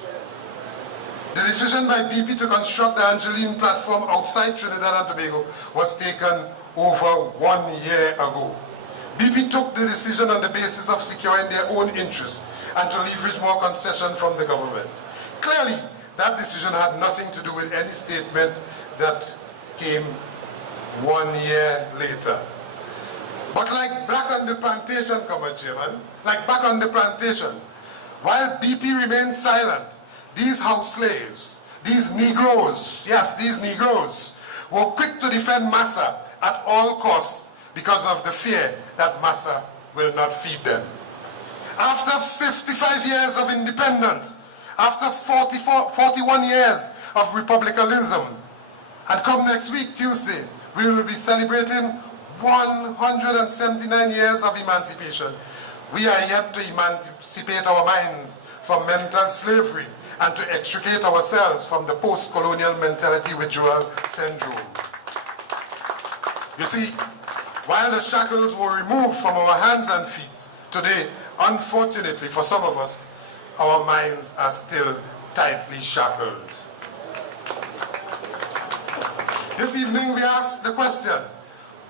The decision by BP to construct the Angeline platform outside Trinidad and Tobago was taken over 1 year ago. BP took the decision on the basis of securing their own interests and to leverage more concession from the government. Clearly, that decision had nothing to do with any statement that came 1 year later. But like back on the plantation, Mr. Chairman, like back on the plantation, while BP remained silent, these house slaves, these Negroes, yes, these Negroes, were quick to defend Massa at all costs because of the fear that Massa will not feed them. After 55 years of independence, after 41 years of republicanism, and come next week, Tuesday, we will be celebrating 179 years of emancipation. We are yet to emancipate our minds from mental slavery and to extricate ourselves from the post-colonial mentality withdrawal syndrome. You see, while the shackles were removed from our hands and feet, today, unfortunately for some of us, our minds are still tightly shackled. This evening we ask the question,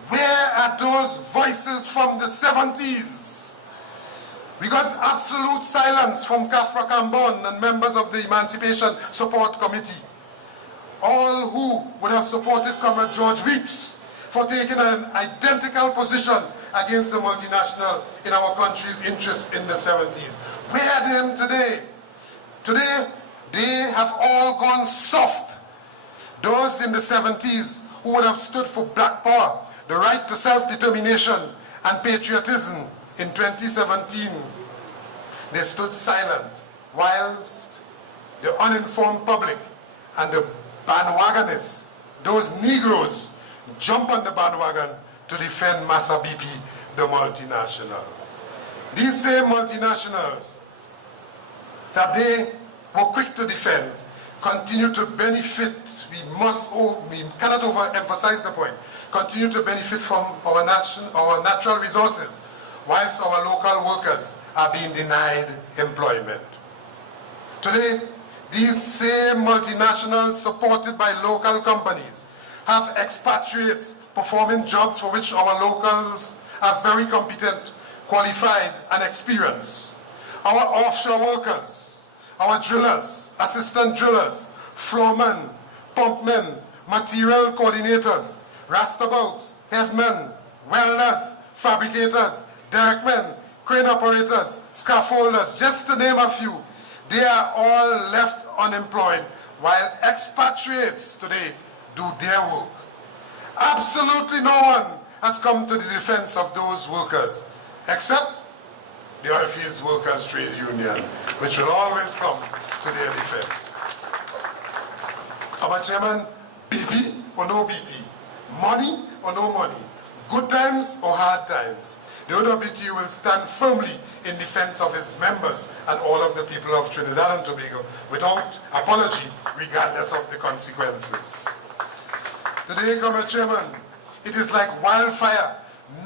where are those voices from the 70s? We got absolute silence from Kafra Kambon and members of the Emancipation Support Committee, all who would have supported Comrade George Weeks for taking an identical position against the multinational in our country's interests in the 70s. Where are them today? Today, they have all gone soft. Those in the 70s who would have stood for black power, the right to self-determination and patriotism in 2017, they stood silent whilst the uninformed public and the bandwagonists, those Negroes, jump on the bandwagon to defend Massa BP, the multinational. These same multinationals that they were quick to defend continue to benefit, we cannot overemphasize the point, continue to benefit from our natural resources, whilst our local workers are being denied employment. Today, these same multinationals supported by local companies have expatriates performing jobs for which our locals are very competent, qualified, and experienced. Our offshore workers, our drillers, assistant drillers, floormen, pumpmen, material coordinators, rastabouts, headmen, welders, fabricators, derrickmen, crane operators, scaffolders, just to name a few, they are all left unemployed while expatriates today do their work. Absolutely no one has come to the defense of those workers, except the Oilfields Workers Trade Union, which will always come to their defense. Our chairman, BP or no BP, money or no money, good times or hard times, the OWTU will stand firmly in defense of its members and all of the people of Trinidad and Tobago without apology, regardless of the consequences. Today, Comrade Chairman, it is like wildfire.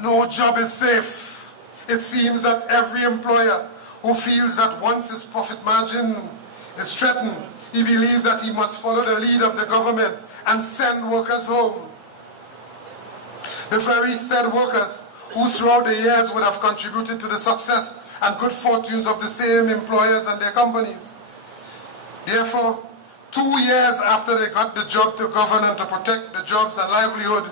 No job is safe. It seems that every employer who feels that once his profit margin is threatened, he believes that he must follow the lead of the government and send workers home. The very said workers who throughout the years would have contributed to the success and good fortunes of the same employers and their companies. Therefore, 2 years after they got the job to govern and to protect the jobs and livelihood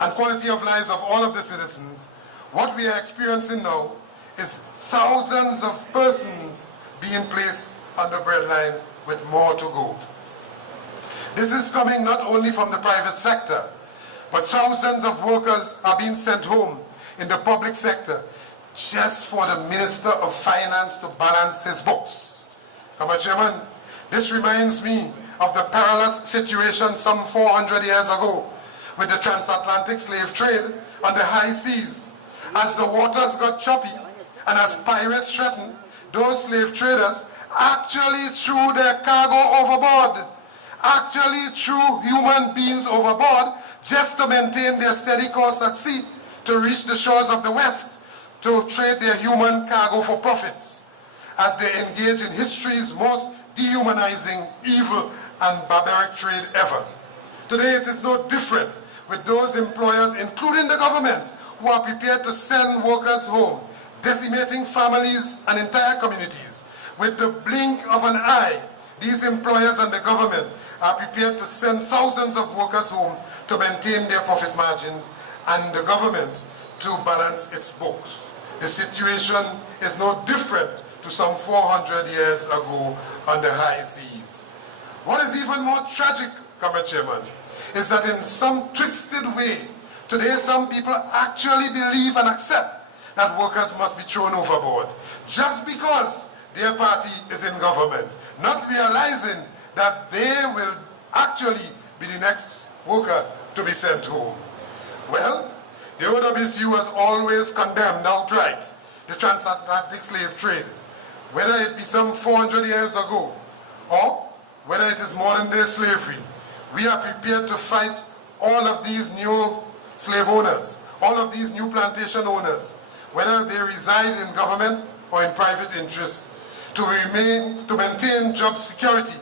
and quality of lives of all of the citizens, what we are experiencing now is thousands of persons being placed on the breadline with more to go. This is coming not only from the private sector, but thousands of workers are being sent home in the public sector just for the Minister of Finance to balance his books. Comrade Chairman, this reminds me of the perilous situation some 400 years ago with the transatlantic slave trade on the high seas. As the waters got choppy and as pirates threatened, those slave traders actually threw their cargo overboard, actually threw human beings overboard just to maintain their steady course at sea, to reach the shores of the West, to trade their human cargo for profits, as they engage in history's most dehumanizing, evil, and barbaric trade ever. Today it is no different with those employers, including the government, who are prepared to send workers home, decimating families and entire communities. With the blink of an eye, these employers and the government are prepared to send thousands of workers home to maintain their profit margin and the government to balance its books. The situation is no different to some 400 years ago on the high seas. What is even more tragic, Comrade Chairman, is that in some twisted way, today some people actually believe and accept that workers must be thrown overboard just because their party is in government, not realizing that they will actually be the next worker to be sent home. Well, the OWTU has always condemned outright the transatlantic slave trade, whether it be some 400 years ago or whether it is modern day slavery. We are prepared to fight all of these new slave owners, all of these new plantation owners, whether they reside in government or in private interests, to maintain job security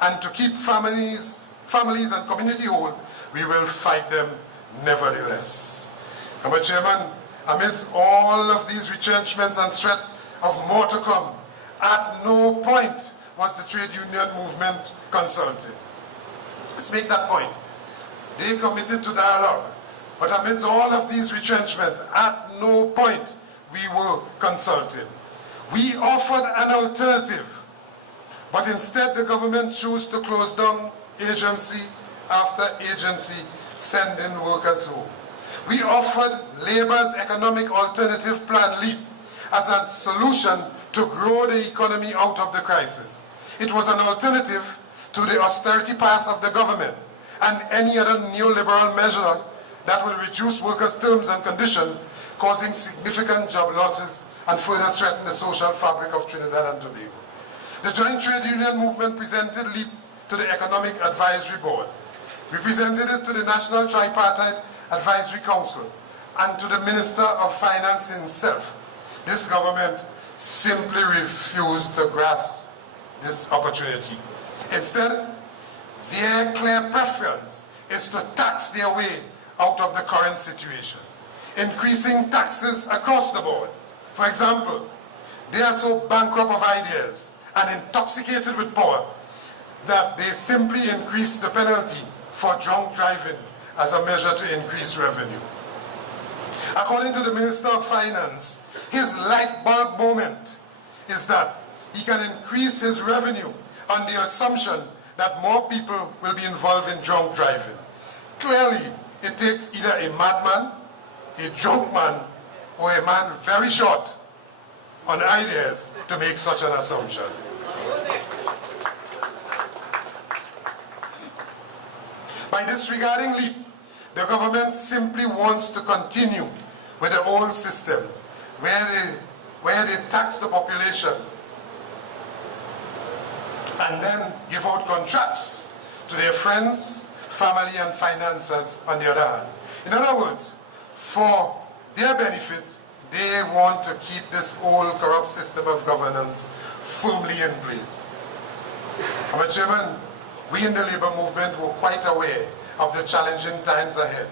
and to keep families and community whole. We will fight them nevertheless. Comrade Chairman, amidst all of these retrenchments and threat of more to come, at no point was the trade union movement consulted. Let's make that point. They committed to dialogue, but amidst all of these retrenchments, at no point we were consulted. We offered an alternative, but instead the government chose to close down agency after agency, sending workers home. We offered Labour's economic alternative plan, LEAP, as a solution to grow the economy out of the crisis. It was an alternative to the austerity path of the government and any other neoliberal measure that will reduce workers' terms and conditions, causing significant job losses and further threaten the social fabric of Trinidad and Tobago. The Joint Trade Union Movement presented LEAP to the Economic Advisory Board. We presented it to the National Tripartite Advisory Council and to the Minister of Finance himself. This government simply refused to grasp this opportunity. Instead, their clear preference is to tax their way out of the current situation, increasing taxes across the board. For example, they are so bankrupt of ideas and intoxicated with power that they simply increase the penalty for drunk driving as a measure to increase revenue. According to the Minister of Finance, his light bulb moment is that he can increase his revenue on the assumption that more people will be involved in drunk driving. Clearly, it takes either a madman, a drunk man, or a man very short on ideas to make such an assumption. By disregarding LEAP, the government simply wants to continue with the old system where they tax the population and then give out contracts to their friends, family and financiers on the other hand. In other words, for their benefit, they want to keep this old corrupt system of governance firmly in place. Mr. Chairman, we in the labor movement were quite aware of the challenging times ahead,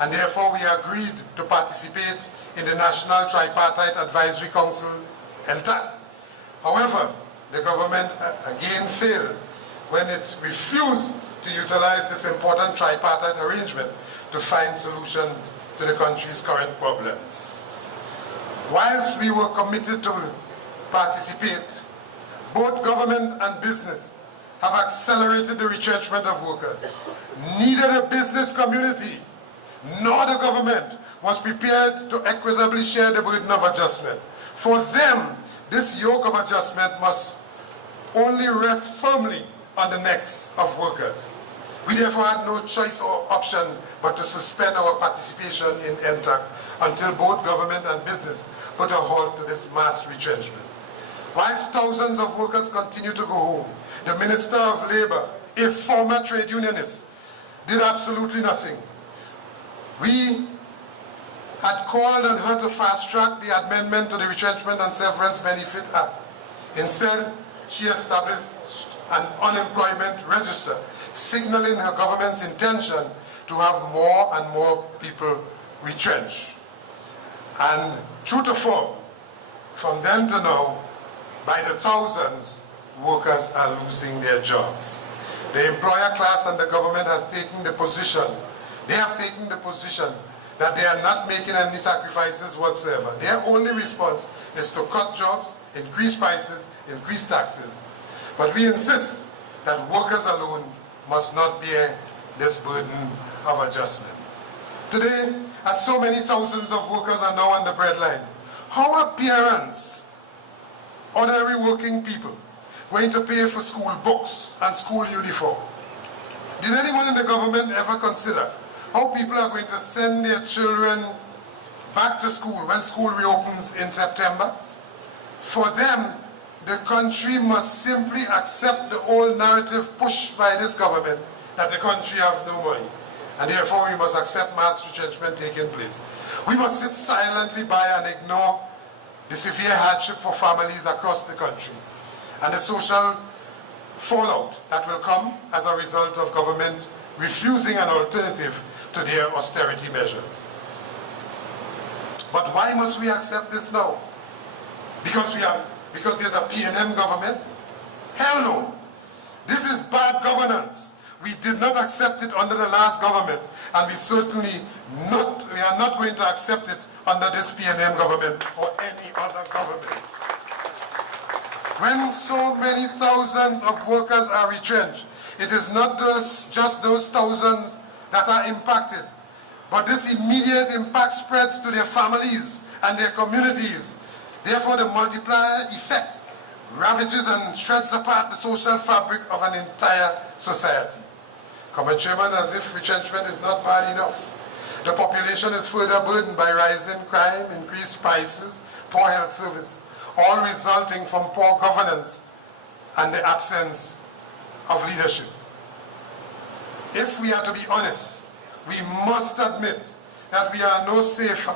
and therefore we agreed to participate in the National Tripartite Advisory Council, NTAC. However, the government again failed when it refused to utilize this important tripartite arrangement to find solution to the country's current problems. Whilst we were committed to participate, both government and business have accelerated the retrenchment of workers. Neither the business community nor the government was prepared to equitably share the burden of adjustment. For them, this yoke of adjustment must only rest firmly on the necks of workers. We therefore had no choice or option but to suspend our participation in NTAC until both government and business put a halt to this mass retrenchment. Whilst thousands of workers continue to go home, the Minister of Labour, a former trade unionist, did absolutely nothing. We had called on her to fast-track the amendment to the Retrenchment and Severance Benefit Act. Instead, she established an unemployment register, signaling her government's intention to have more and more people retrenched. And true to form, from then to now, by the thousands, workers are losing their jobs. The employer class and the government has taken the position, that they are not making any sacrifices whatsoever. Their only response is to cut jobs, increase prices, increase taxes. But we insist that workers alone must not bear this burden of adjustment. Today, as so many thousands of workers are now on the breadline, how are parents, ordinary working people, going to pay for school books and school uniform? Did anyone in the government ever consider how people are going to send their children back to school when school reopens in September? For them, the country must simply accept the old narrative pushed by this government that the country has no money, and therefore we must accept mass retrenchment taking place. We must sit silently by and ignore the severe hardship for families across the country and the social fallout that will come as a result of government refusing an alternative to their austerity measures. But why must we accept this now? Because there's a P&M government? Hell no. This is bad governance. We did not accept it under the last government, and we are not going to accept it under this P&M government or any other government. When so many thousands of workers are retrenched, it is not just those thousands that are impacted, but this immediate impact spreads to their families and their communities. Therefore, the multiplier effect ravages and shreds apart the social fabric of an entire society. Mr. Chairman, as if retrenchment is not bad enough, the population is further burdened by rising crime, increased prices, poor health service, all resulting from poor governance and the absence of leadership. If we are to be honest, we must admit that we are no safer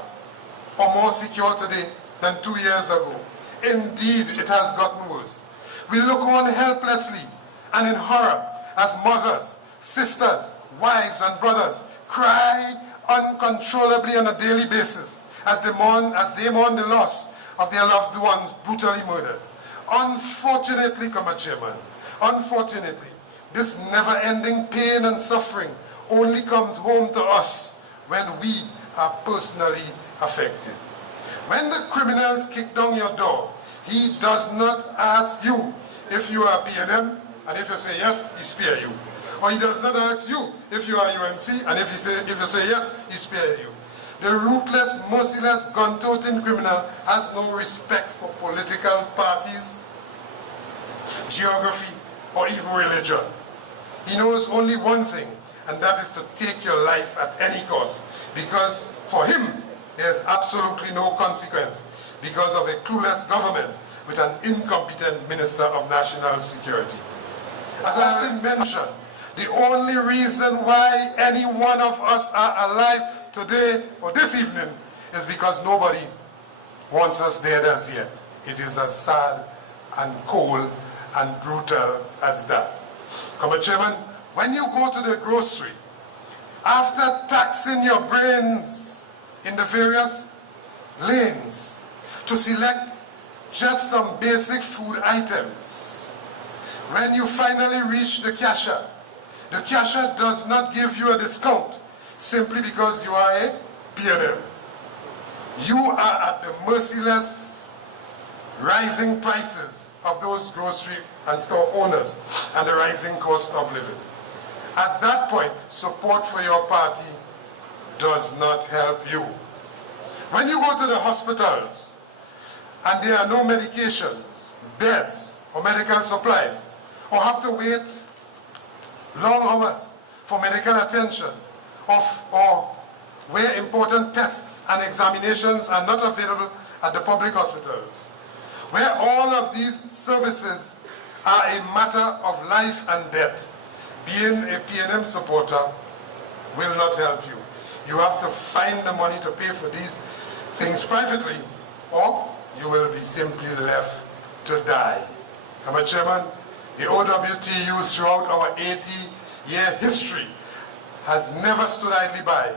or more secure today than 2 years ago. Indeed, it has gotten worse. We look on helplessly and in horror as mothers, sisters, wives and brothers cry uncontrollably on a daily basis as they mourn the loss of their loved ones brutally murdered. Unfortunately, Mr. Chairman, unfortunately, this never-ending pain and suffering only comes home to us when we are personally affected. When the criminals kick down your door, he does not ask you if you are P&M, and if you say yes, he spare you. Or he does not ask you if you are UNC, and if you say yes, he spare you. The ruthless, merciless, gun-toting criminal has no respect for political parties, geography, or even religion. He knows only one thing, and that is to take your life at any cost. Because for him, there's absolutely no consequence because of a clueless government with an incompetent Minister of National Security. As I often mention, the only reason why any one of us are alive today or this evening is because nobody wants us dead as yet. It is as sad and cold and brutal as that. Comrade Chairman, when you go to the grocery, after taxing your brains in the various lanes to select just some basic food items, when you finally reach the cashier does not give you a discount simply because you are a P&M. You are at the merciless rising prices of those grocery and store owners and the rising cost of living. At that point, support for your party does not help you. When you go to the hospitals and there are no medications, beds, or medical supplies, or have to wait long hours for medical attention, or where important tests and examinations are not available at the public hospitals, where all of these services are a matter of life and death, being a P&M supporter will not help you. You have to find the money to pay for these things privately, or you will be simply left to die. Mr. Chairman, the OWTU throughout our 80-year history has never stood idly by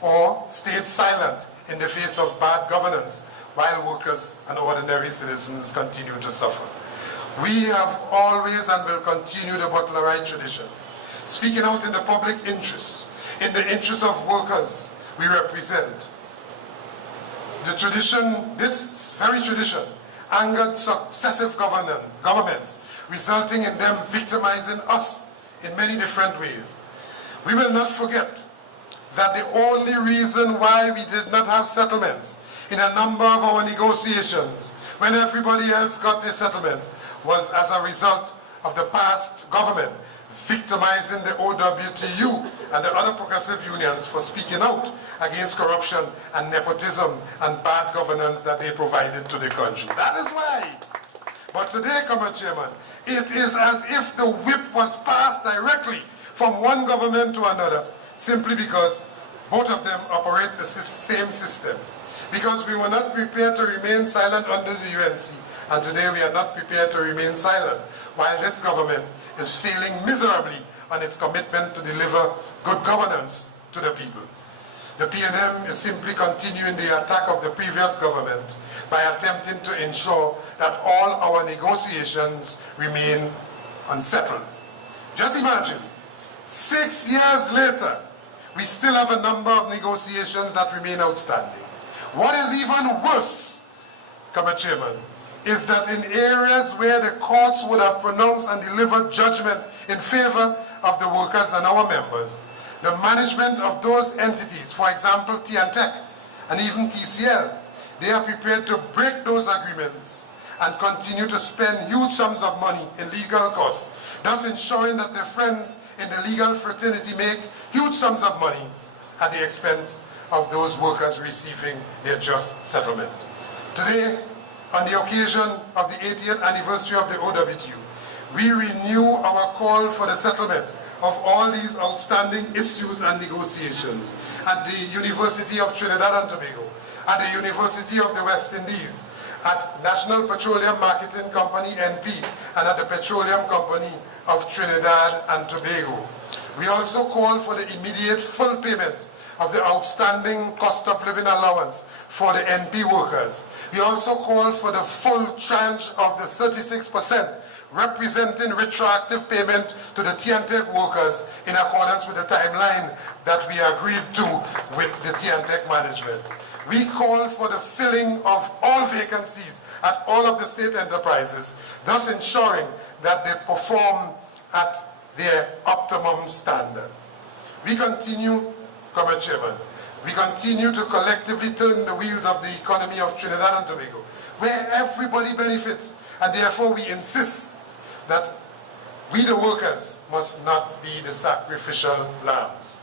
or stayed silent in the face of bad governance while workers and ordinary citizens continue to suffer. We have always and will continue the Butlerite tradition, speaking out in the public interest, in the interest of workers we represent. The tradition, this very tradition, angered successive governments, resulting in them victimizing us in many different ways. We will not forget that the only reason why we did not have settlements in a number of our negotiations when everybody else got a settlement was as a result of the past government victimizing the OWTU and the other progressive unions for speaking out against corruption and nepotism and bad governance that they provided to the country. That is why. But today, Comrade Chairman, it is as if the whip was passed directly from one government to another, simply because both of them operate the same system. Because we were not prepared to remain silent under the UNC, and today we are not prepared to remain silent, while this government is failing miserably on its commitment to deliver good governance to the people. The PNM is simply continuing the attack of the previous government by attempting to ensure that all our negotiations remain unsettled. Just imagine, 6 years later, we still have a number of negotiations that remain outstanding. What is even worse, Comrade Chairman, is that in areas where the courts would have pronounced and delivered judgment in favor of the workers and our members, the management of those entities, for example, TNTEC and even TCL, they are prepared to break those agreements and continue to spend huge sums of money in legal costs, thus ensuring that their friends in the legal fraternity make huge sums of money at the expense of those workers receiving their just settlement. Today, on the occasion of the 80th anniversary of the OWTU, we renew our call for the settlement of all these outstanding issues and negotiations at the University of Trinidad and Tobago, at the University of the West Indies, at National Petroleum Marketing Company, NP, and at the Petroleum Company of Trinidad and Tobago. We also call for the immediate full payment of the outstanding cost of living allowance for the NP workers. We also call for the full tranche of the 36%, representing retroactive payment to the TNTEC workers in accordance with the timeline that we agreed to with the TNTEC management. We call for the filling of all vacancies at all of the state enterprises, thus ensuring that they perform at their optimum standard. We continue, Comrade Chairman, we continue to collectively turn the wheels of the economy of Trinidad and Tobago, where everybody benefits, and therefore we insist that We the workers must not be the sacrificial lambs.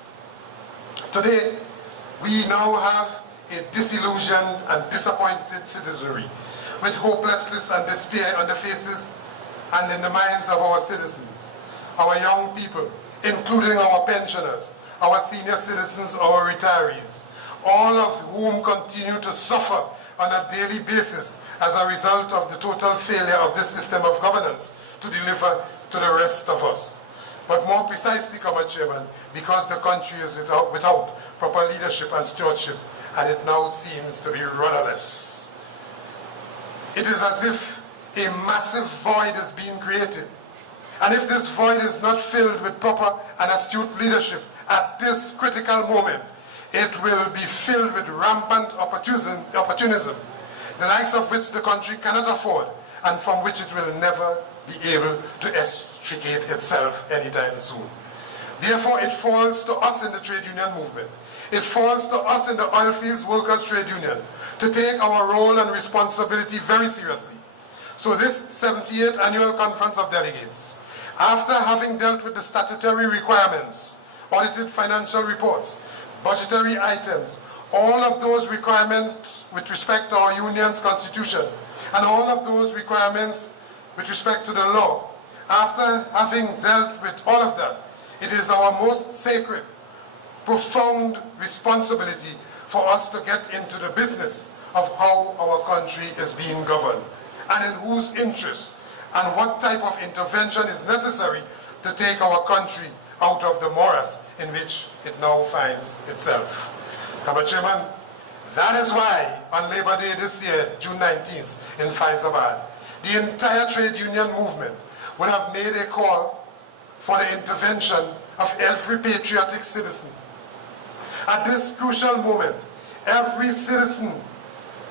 Today, we now have a disillusioned and disappointed citizenry with hopelessness and despair on the faces and in the minds of our citizens, our young people, including our pensioners, our senior citizens, our retirees, all of whom continue to suffer on a daily basis as a result of the total failure of this system of governance to deliver to the rest of us. But more precisely, Comrade Chairman, because the country is without proper leadership and stewardship, and it now seems to be rudderless. It is as if a massive void is being created. And if this void is not filled with proper and astute leadership at this critical moment, it will be filled with rampant opportunism, the likes of which the country cannot afford, and from which it will never be able to extricate itself anytime soon. Therefore, it falls to us in the trade union movement. It falls to us in the Oilfields Workers Trade Union to take our role and responsibility very seriously. So this 78th Annual Conference of Delegates, after having dealt with the statutory requirements, audited financial reports, budgetary items, all of those requirements with respect to our union's constitution, and all of those requirements with respect to the law, after having dealt with all of that, it is our most sacred, profound responsibility for us to get into the business of how our country is being governed, and in whose interest, and what type of intervention is necessary to take our country out of the morass in which it now finds itself. Mr. Chairman, that is why on Labor Day this year, June 19th, in Faizabad, the entire trade union movement would have made a call for the intervention of every patriotic citizen. At this crucial moment, every citizen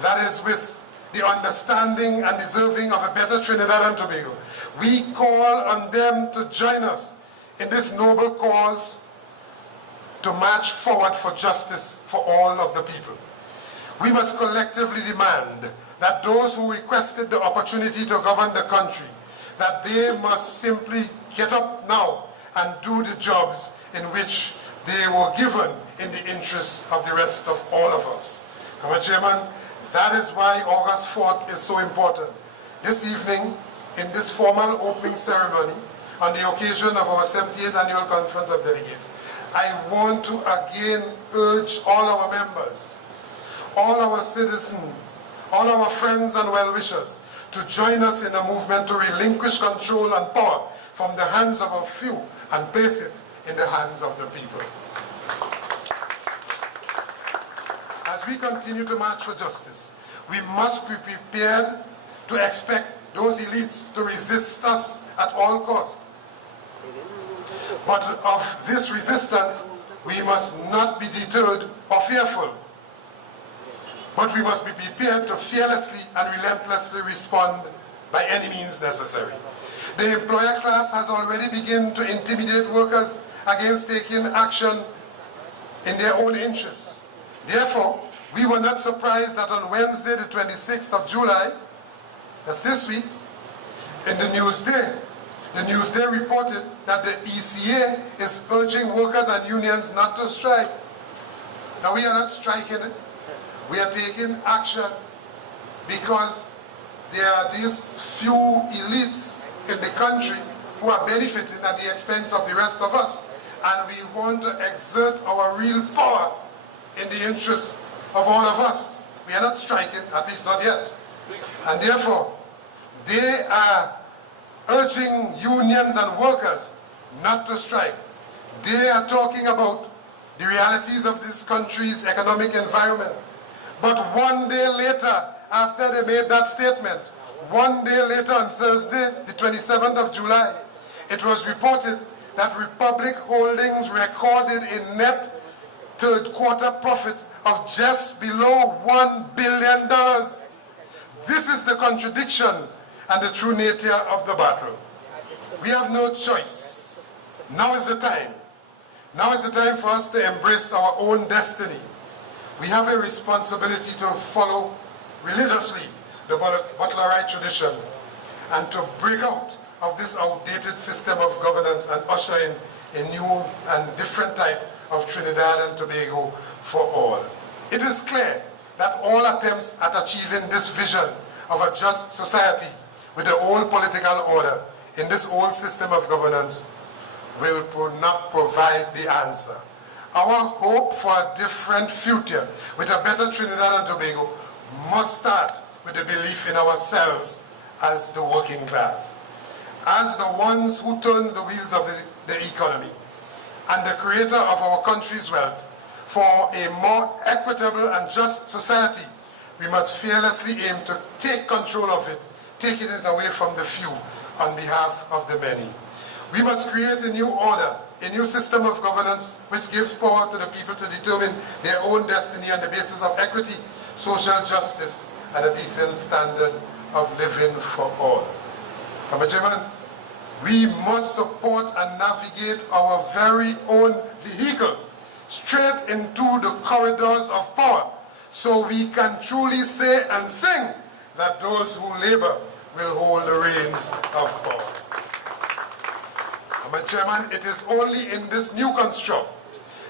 that is with the understanding and deserving of a better Trinidad and Tobago, we call on them to join us in this noble cause to march forward for justice for all of the people. We must collectively demand that those who requested the opportunity to govern the country, that they must simply get up now and do the jobs in which they were given in the interest of the rest of all of us. Mr. Chairman, that is why August 4th is so important. This evening, in this formal opening ceremony, on the occasion of our 78th Annual Conference of Delegates, I want to again urge all our members, all our citizens, all our friends and well-wishers to join us in a movement to relinquish control and power from the hands of a few and place it in the hands of the people. As we continue to march for justice, we must be prepared to expect those elites to resist us at all costs. But of this resistance, we must not be deterred or fearful. But we must be prepared to fearlessly and relentlessly respond by any means necessary. The employer class has already begun to intimidate workers against taking action in their own interests. Therefore, we were not surprised that on Wednesday, the 26th of July, that's this week, in the Newsday reported that the ECA is urging workers and unions not to strike. Now, we are not striking it. We are taking action because there are these few elites in the country who are benefiting at the expense of the rest of us. And we want to exert our real power in the interest of all of us. We are not striking, at least not yet. And therefore, they are urging unions and workers not to strike. They are talking about the realities of this country's economic environment. But one day later, after they made that statement, one day later on Thursday, the 27th of July, it was reported that Republic Holdings recorded a net third quarter profit of just below $1 billion. This is the contradiction and the true nature of the battle. We have no choice. Now is the time. Now is the time for us to embrace our own destiny. We have a responsibility to follow religiously the Butlerite tradition and to break out of this outdated system of governance and usher in a new and different type of Trinidad and Tobago for all. It is clear that all attempts at achieving this vision of a just society with the old political order in this old system of governance will not provide the answer. Our hope for a different future with a better Trinidad and Tobago must start with the belief in ourselves as the working class, as the ones who turn the wheels of the economy and the creator of our country's wealth. For a more equitable and just society, we must fearlessly aim to take control of it, taking it away from the few on behalf of the many. We must create a new order, a new system of governance which gives power to the people to determine their own destiny on the basis of equity, social justice, and a decent standard of living for all. Mr. Chairman, we must support and navigate our very own vehicle straight into the corridors of power, so we can truly say and sing that those who labor will hold the reins of power. Mr. Chairman, it is only in this new construct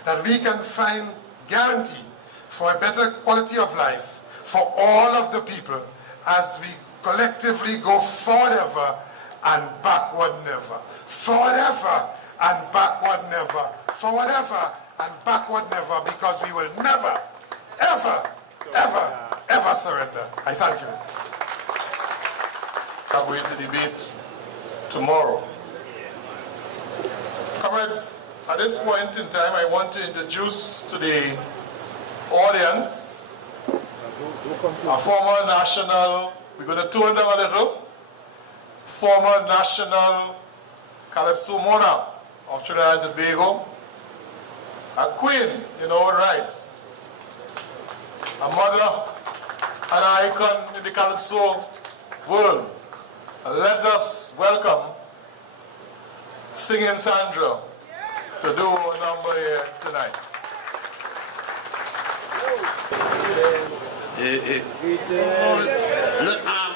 that we can find guarantee for a better quality of life for all of the people as we collectively go forward ever and backward never. Forward ever and backward never. Forward ever and backward never, because we will never, ever, ever, ever surrender. I thank you. I'm going to debate tomorrow. Comrades, at this point in time, I want to introduce to the audience a former national, we're going to tone down a little, former national Calypso monarch of Trinidad and Tobago, a queen in all rights, a mother, an icon in the Calypso world. Let us welcome Singing Sandra to do a number here tonight.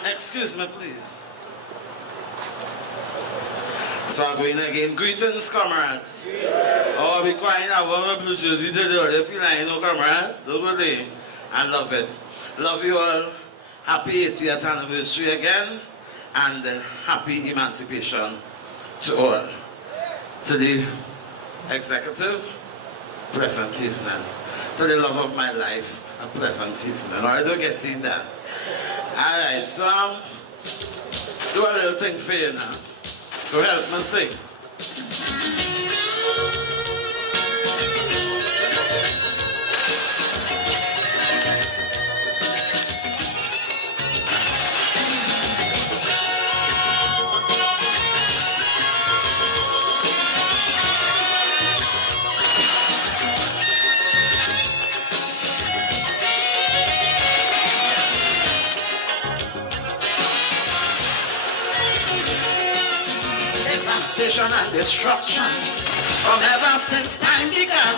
Excuse me, please. So I'm going again. Greetings, comrades. Oh, be quiet now. One blue jersey, they feel like, you know, comrade. Those were they. I love it. Love you all. Happy 80th anniversary again. And happy emancipation to all. To the executive, pleasant evening. To the love of my life, a pleasant evening. I don't get in that. Alright, so do a little thing for you now. So help me sing. And destruction from ever since time began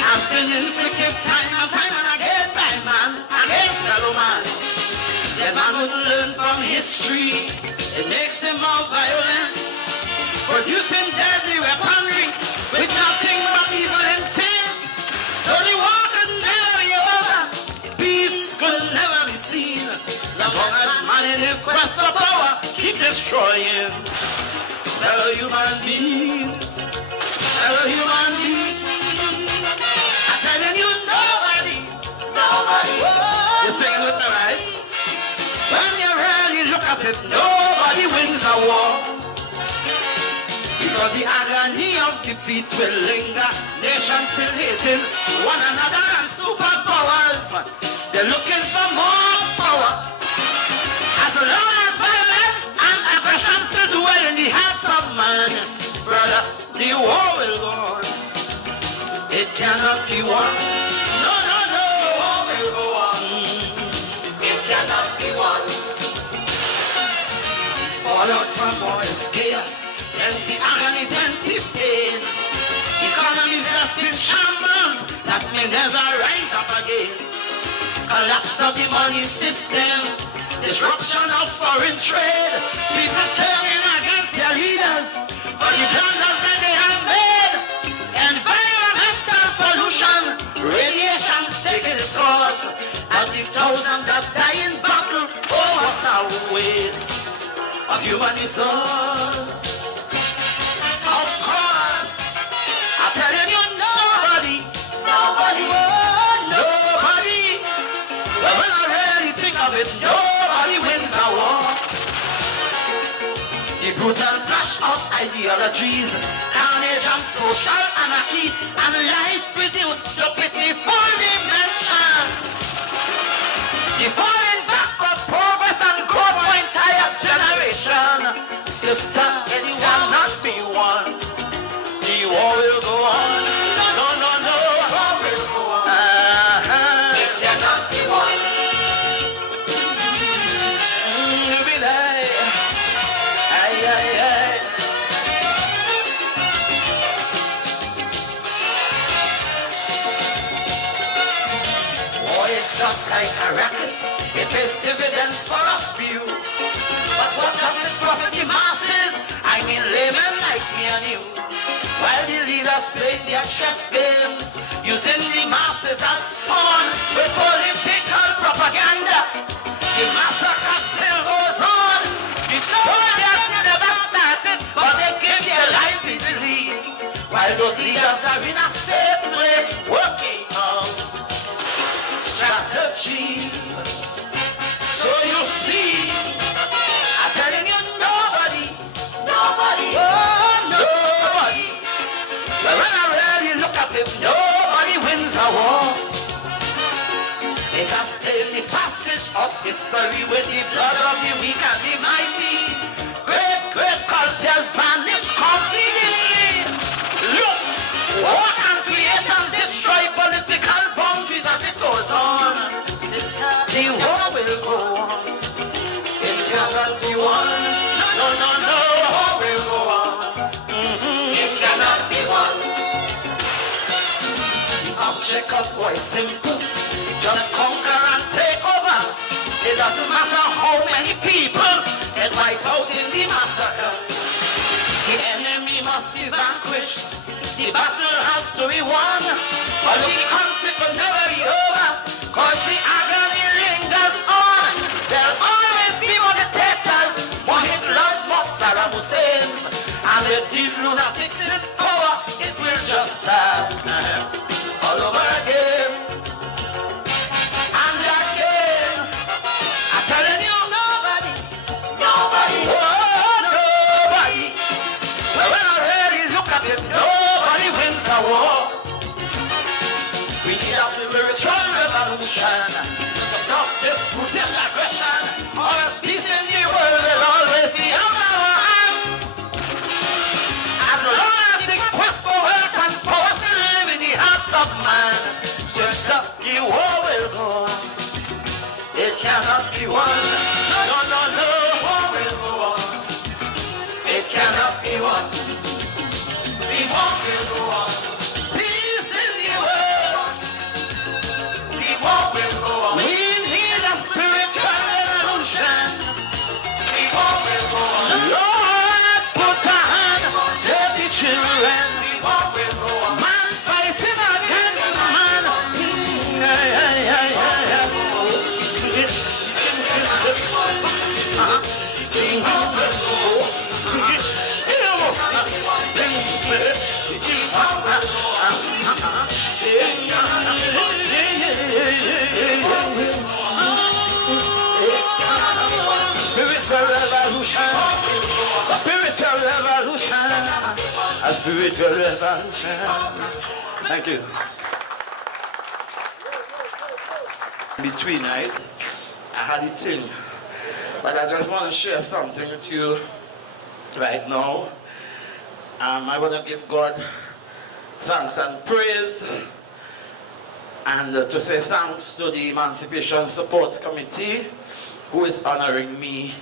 has been inflicted time and time and again by man against fellow man. The man wouldn't learn from history, it makes him more violent, producing deadly weaponry with nothing but evil intent. So the war could never be over, peace could never be seen, as long as man in his quest for power keep destroying. Hello, human beings. Hello, human beings. I'm telling you, nobody. You're singing with me, right? When you really look at it, nobody wins a war. Because the agony of defeat will linger. Nations still hating one another and superpowers. They're looking for more power. As long as violence and aggression still dwell in the hearts of man, brother, the war will go on. It cannot be won. No, no, no. The war will go on. It cannot be won. Fallout from war is chaos. Plenty agony, plenty pain. Economies left in shambles that may never rise up again. Collapse of the money system. Disruption of foreign trade. People turning against their waste of human resource. Of course, I'm telling you, nobody. But when I really think of it, nobody wins a war. The brutal clash of ideologies, carnage and social anarchy, and life reduced to pitiful dimensions. The falling back of progress and growth for entire generation. Sister, it cannot be won. The war will go on. No, no, no. The war will go on. It cannot be won. Be like, ay, ay, ay. War is just like a racket. It pays dividends for a few. But what does it profit the masses? I mean laymen like me and you. While the leaders play their chess games, using the masses as pawn with political propaganda, the massacre still goes on. The soldiers never started, but they give their lives easily. While those leaders are in a safe place, working out strategies. So you see, I'm telling you, nobody, oh, nobody. But when I really look at it, nobody wins a war. They can stay the passage of history with the blood of the weak and the mighty. Great, great cultures vanish completely. Look, war can create and destroy political boundaries as it goes on. Sister, the war will go on. It cannot be won. No, no, no. The war will go on. It cannot be won. The object of war is simple. Just conquer and take over. It doesn't matter how many people get wiped out in the massacre. The enemy must be vanquished. The battle has to be won. But the conflict will never be over. Cause the agony lingers on. There'll always be more dictators, more Hitlers, more Saddam Husseins. And with these lunatics in power, it will just start all over again. And again, I'm telling you, nobody, oh, nobody. But when I really look at it, nobody wins a war. We need a spiritual revolution to stop this brutal aggression, or else peace in the world will always be out of our hands. As long as the quest for wealth and power still live in the hearts of man, just up the war will go on. It cannot be won. No, no, no, no. The war will go on. It cannot be won. The war will go on. Peace in the world. The war will go on. We need a spiritual revolution. The war will go on. Lord, put a hand on the children. The war will go on. Man fighting against man. Spiritual revolution. Spiritual revolution. A spiritual revolution. Thank you. Between, right? I had it in. But I just want to share something with you right now. I want to give God thanks and praise, and to say thanks to the Emancipation Support Committee, who is honoring me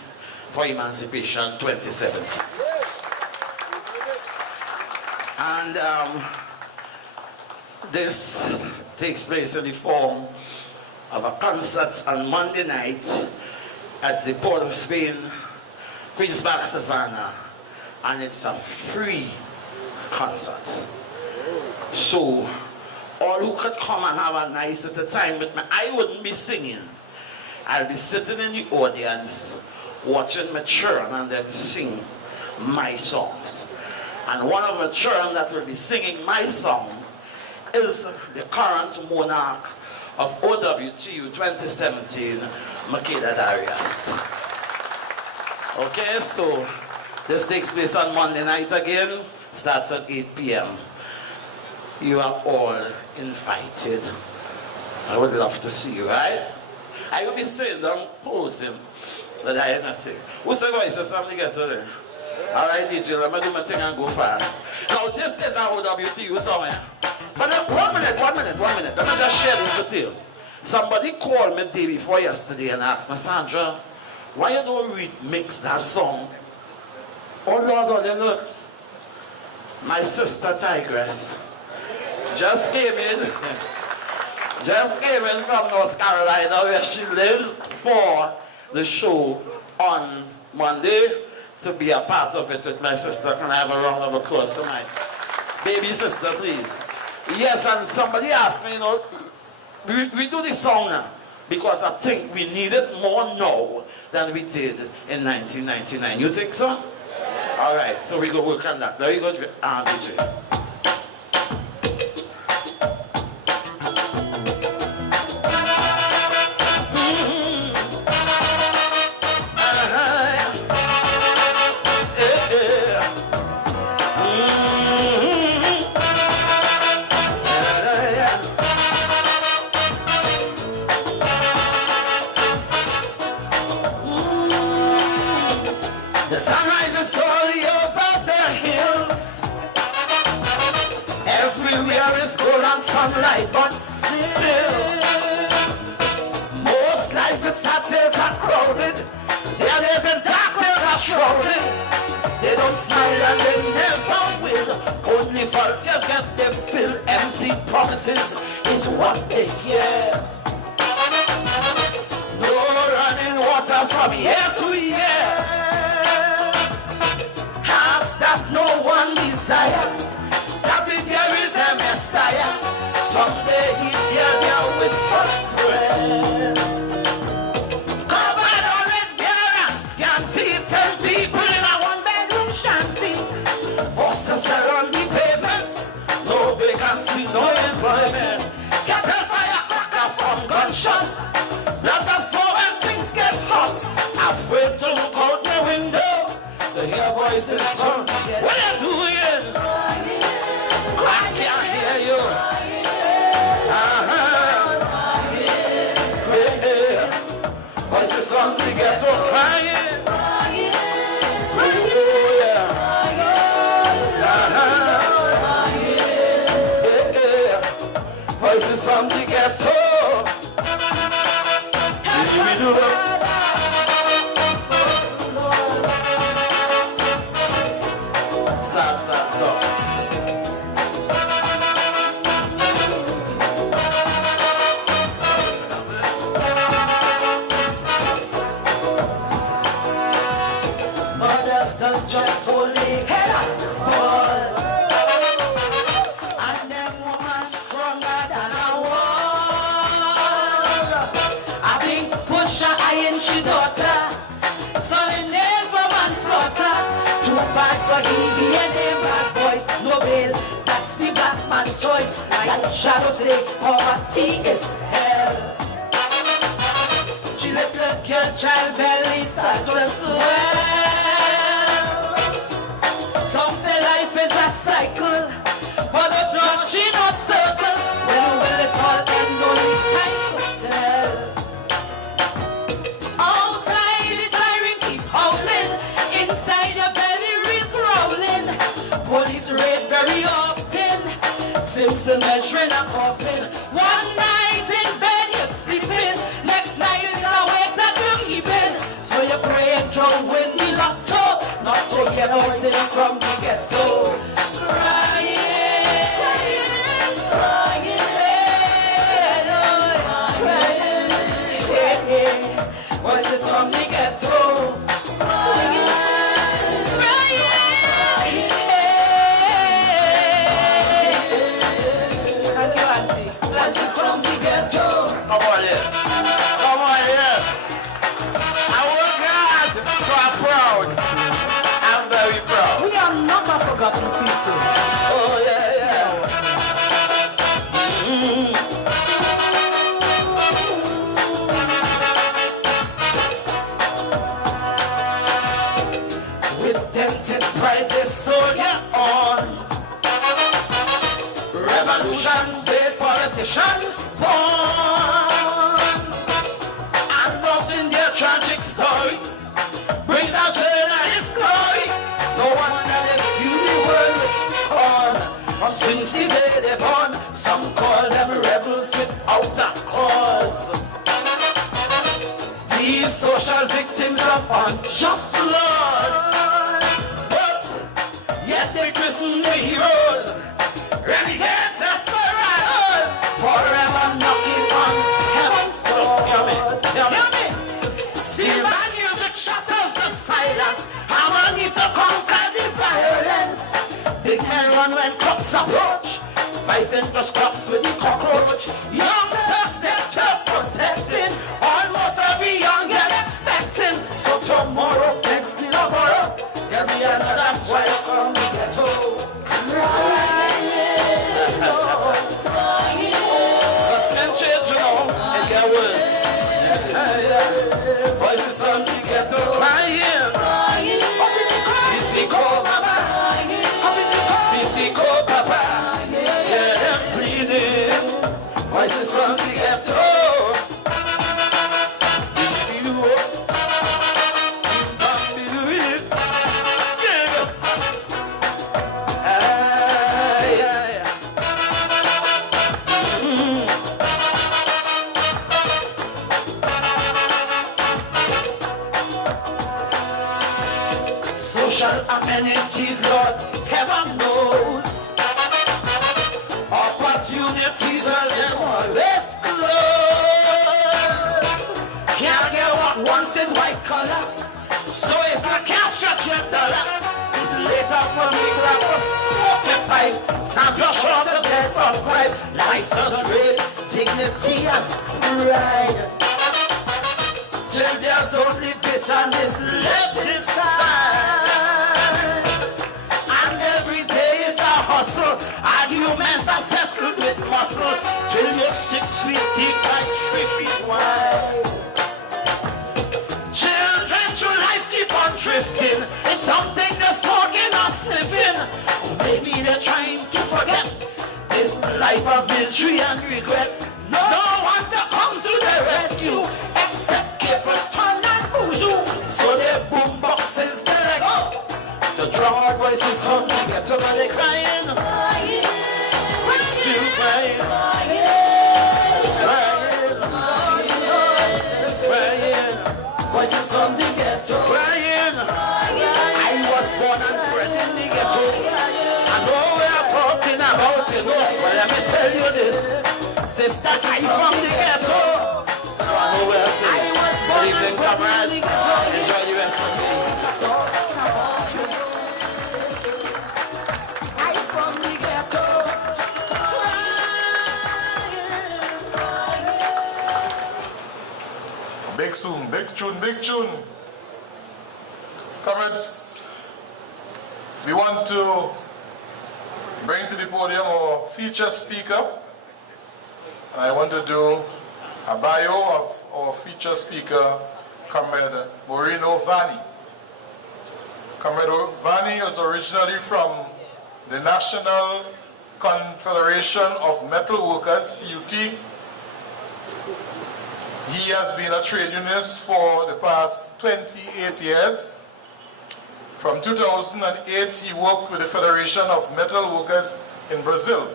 for Emancipation 2017. And this takes place in the form of a concert on Monday night at the Port of Spain, Queenspark Savannah, and it's a free concert. So, all who could come and have a nice little time with me, I wouldn't be singing. I'll be sitting in the audience watching my children and them sing my songs. And one of the children that will be singing my songs is the current monarch of OWTU 2017, Makeda Darius. Okay, so this takes place on Monday night again, starts at 8 p.m. You are all invited. I would love to see you, right? I will be sitting down posing, but I ain't nothing. Who's the guy says something to get to there? All right, DJ, let me do my thing and go fast. Now, this is our OWTU song. But then, one minute. Let me just share this with you. Somebody called me the day before yesterday and asked me, Sandra, why you don't remix that song? Oh, Lord, you know, my sister Tigress just came in from North Carolina where she lives for the show on Monday to be a part of it with my sister. Can I have a round of applause to my baby sister, please? Yes, and somebody asked me, you know, we do this song now because I think we need it more now than we did in 1999. You think so? All right, so we go work on that. Very good, DJ. Sunlight, but still, most nights with Saturdays are crowded. Their days in darkness are shrouded. They don't smile and they never will. Only vultures get their fill. Empty promises is what they hear. No running water from year to year. Hearts that no one desire. That if there is a Messiah, someday he'll hear their whispered prayer. Covered always bare and scanty, 10 people in a one-bedroom shanty. Forced to sell on the pavement, no vacancy, no employment. Cattle fire cracker from gunshot. Let us go when things get hot. Afraid to look out the window, to hear voices from what are you doing? I can't hear you. Voices from the ghetto crying. Oh, yeah. Voices from the ghetto. Sad. Just holding head up, boy. And them woman stronger than a wall. A big pusher, iron she daughter. Son in name for manslaughter. Too bad for he and them bad boys. No bail, that's the black man's choice. Like shadows say, poverty is hell. She let the girl child belly start to swell. Some say life is a cycle, but the not she no circle. Well, it all end only time will tell. Outside the siren keep howling, inside your belly real growling. Police raid very often, since the measuring a coffin. One night in bed you're sleeping, next night is awake that you're keeping. So you pray and don't win the lotto. Not to hear voices from the ghetto. Crying, voices from the ghetto. Thank you, Auntie. Voices from the ghetto. Come on here. politicians born. And nothing their tragic story brings out journalist glory. No wonder they view the world with scorn. Since the day they're born, some call them rebels without a cause. These social victims of unjust laws, but yet they christen the heroes, renegades, desperados, forever knocking on heaven's door. Hear me? Still my music shatters the silence. Harmony to conquer the violence. Big men run when cops approach, fighting for scraps with the cockroach. Young just themselves protecting, almost every young girl expecting. So tomorrow, next in a borrow, there'll be another voice from the ghetto. Crying, oh, crying. But men change, you know, and get worse. Voices from the ghetto. Crying, crying. Pitiko, Baba. Pitiko, Baba. Yeah, them pleading. Voices from the ghetto. Social amenities, Lord, heaven knows. Opportunities are them always closed. Can't get what once in white collar. So if I can't stretch your dollar, it's later for me to have a smoke the pipe. I'm just short of bed from crime. Life does rape, dignity and pride. Till there's only bitterness left inside. And every day is a hustle. Arguments are settled with muscle. Till you're 6 feet deep and 3 feet wide. Children through life keep on drifting. It's something they're smoking or sniffing. Or maybe they're trying to forget this life of misery and regret. No one to come to their rescue except Caperton and Buju. So their boom boxes they let go. The drum voices come together but they're crying. Crying. We're still crying. Crying. Crying. Voices from the ghetto. Crying. I was born and bred in the ghetto. I know we are talking about, you know, but let me tell you this. Sister, I from the ghetto. So I know where I was born and bred in the ghetto. Enjoy the rest of the day. I from the ghetto. Big soon, big tune, big tune. Comrades, we want to bring to the podium our feature speaker. And I want to do a bio of our feature speaker, Comrade Moreno Vani. Comrade Vani is originally from the National Confederation of Metal Workers, CUT. He has been a trade unionist for the past 28 years. From 2008, he worked with the Federation of Metal Workers in Brazil.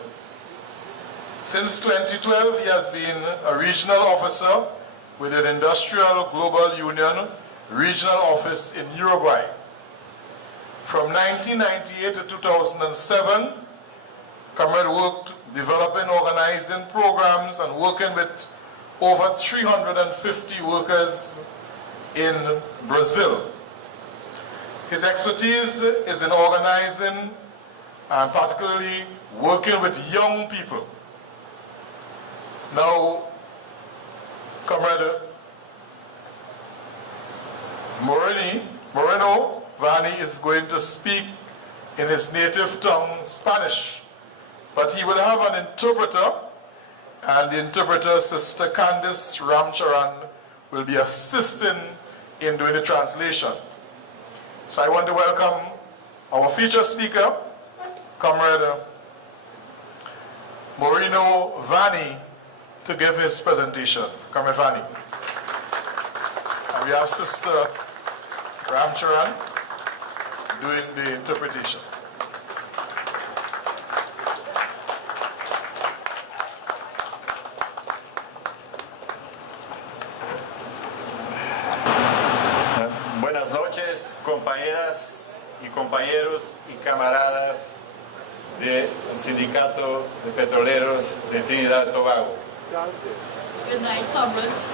Since 2012, he has been a regional officer with the Industrial Global Union Regional Office in Uruguay. From 1998 to 2007, Comrade worked developing, organizing programs and working with over 350 workers in Brazil. His expertise is in organizing and particularly working with young people. Now, Comrade Moreno Vani is going to speak in his native tongue, Spanish, but he will have an interpreter, and the interpreter, Sister Candice Ramcharan, will be assisting in doing the translation. So I want to welcome our feature speaker, Comrade Moreno Vani to give his presentation. Comrade Vani. And we have Sister Ramcharan doing the interpretation. Buenas noches, compañeras y compañeros y camaradas del Sindicato de Petroleros de Trinidad y Tobago. Good night, comrades.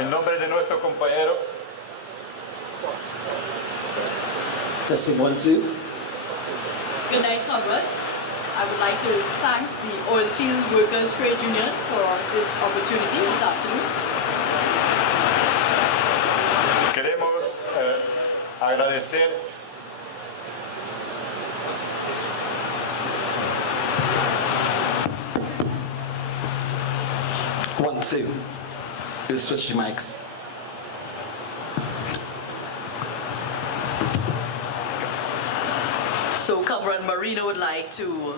En nombre de nuestro compañero Testing 1, 2. Good night, comrades. I would like to thank the Oil Field Workers Trade Union for this opportunity this afternoon. queremos agradecer One, two. You switch your mics. So Comrade Marino would like to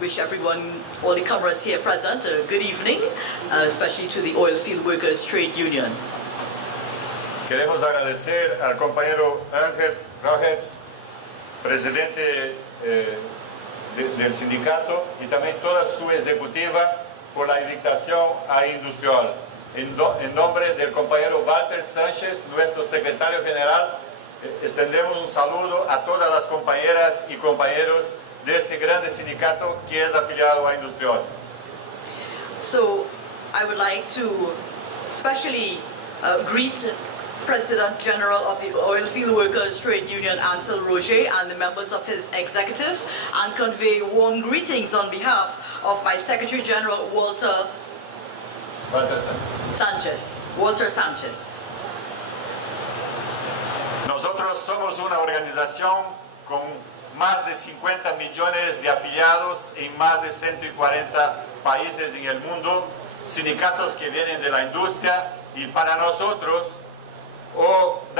wish everyone, all the comrades here present, a good evening, especially to the Oil Field Workers Trade Union. Queremos agradecer al compañero Ángel Roget, presidente del sindicato, y también toda su ejecutiva por la invitación a Industrial. En nombre del compañero Walter Sánchez, nuestro secretario general, extendemos un saludo a todas las compañeras y compañeros de este grande sindicato que es afiliado a Industrial. So I would like to especially greet President General of the Oil Field Workers Trade Union, Ansel Roger, and the members of his executive, and convey warm greetings on behalf of my Secretary General, Walter Sanchez. Nosotros somos una organización con más de 50 millones de afiliados en más de 140 países en el mundo, sindicatos que vienen de la industria, y para nosotros OWTU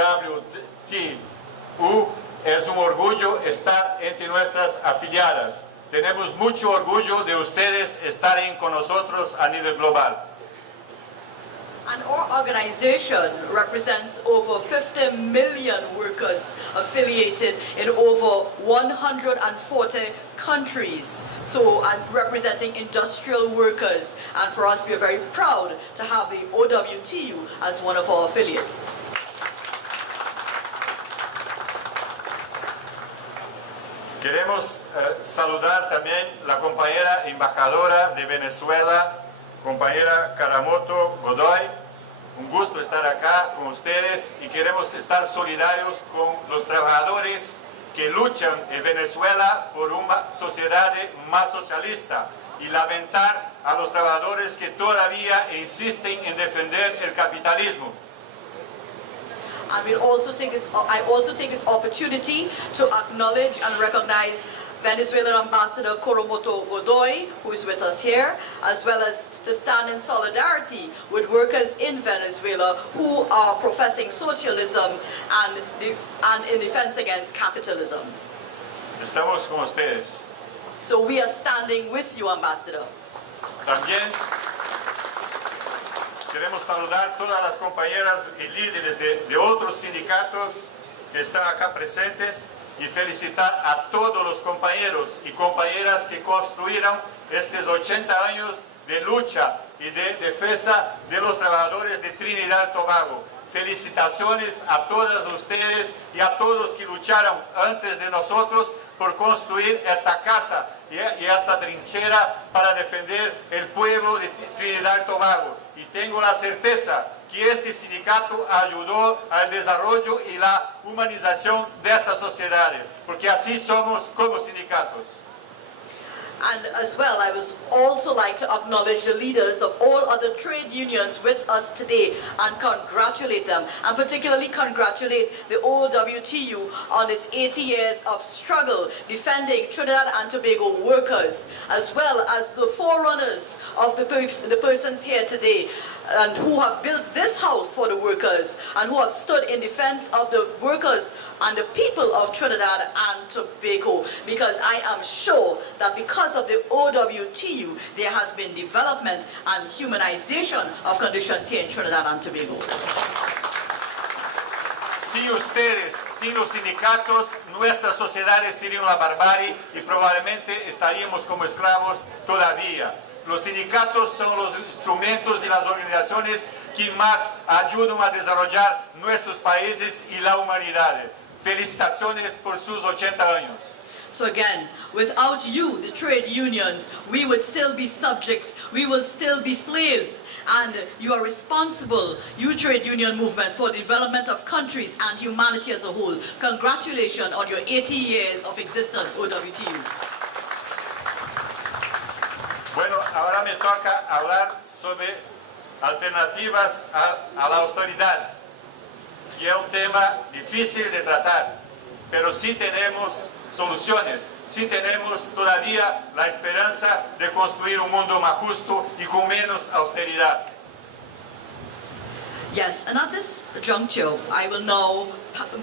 es un orgullo estar entre nuestras afiliadas. Tenemos mucho orgullo de ustedes estar con nosotros a nivel global. And our organization represents over 50 million workers affiliated in over 140 countries. So, and representing industrial workers. And for us, we are very proud to have the OWTU as one of our affiliates. Queremos saludar también la compañera embajadora de Venezuela, compañera Karamoto Godoy. Un gusto estar acá con ustedes y queremos estar solidarios con los trabajadores que luchan en Venezuela por una sociedad más socialista y lamentar a los trabajadores que todavía insisten en defender el capitalismo. And I also take this opportunity to acknowledge and recognize Venezuelan Ambassador Karamoto Godoy, who is with us here, as well as to stand in solidarity with workers in Venezuela who are professing socialism and in defense against capitalism. Estamos con ustedes. So we are standing with you, Ambassador. También queremos saludar todas las compañeras y líderes de otros sindicatos que están acá presentes y felicitar a todos los compañeros y compañeras que construyeron estos 80 años de lucha y de defensa de los trabajadores de Trinidad y Tobago. Felicitaciones a todas ustedes y a todos que lucharon antes de nosotros por construir esta casa y esta trinchera para defender el pueblo de Trinidad y Tobago. Y tengo la certeza que este sindicato ayudó al desarrollo y la humanización de esta sociedad, porque así somos como sindicatos. And as well, I would also like to acknowledge the leaders of all other trade unions with us today and congratulate them, and particularly congratulate the OWTU on its 80 years of struggle defending Trinidad and Tobago workers, as well as the forerunners of the persons here today and who have built this house for the workers and who have stood in defense of the workers and the people of Trinidad and Tobago, because I am sure that because of the OWTU, there has been development and humanization of conditions here in Trinidad and Tobago. Sin ustedes, sin los sindicatos, nuestras sociedades serían una barbarie y probablemente estaríamos como esclavos todavía. Los sindicatos son los instrumentos y las organizaciones que más ayudan a desarrollar nuestros países y la humanidad. Felicitaciones por sus 80 años. So again, without you, the trade unions, we would still be subjects, we will still be slaves. And you are responsible, you trade union movement, for the development of countries and humanity as a whole. Congratulations on your 80 years of existence, OWTU. Bueno, ahora me toca hablar sobre alternativas a la austeridad, que es un tema difícil de tratar, pero sí tenemos soluciones, sí tenemos todavía la esperanza de construir un mundo más justo y con menos austeridad. Yes, and at this juncture, I will now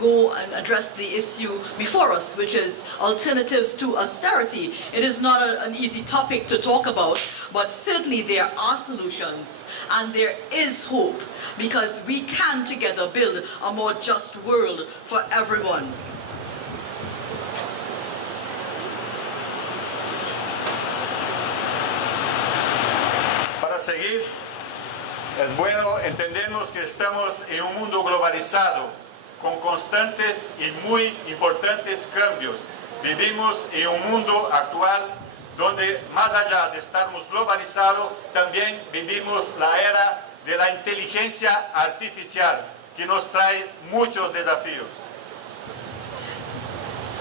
go and address the issue before us, which is alternatives to austerity. It is not an easy topic to talk about, but certainly there are solutions and there is hope, because we can together build a more just world for everyone. Para seguir, es bueno entendernos que estamos en un mundo globalizado, con constantes y muy importantes cambios. Vivimos en un mundo actual donde, más allá de estarmos globalizados, también vivimos la era de la inteligencia artificial, que nos trae muchos desafíos.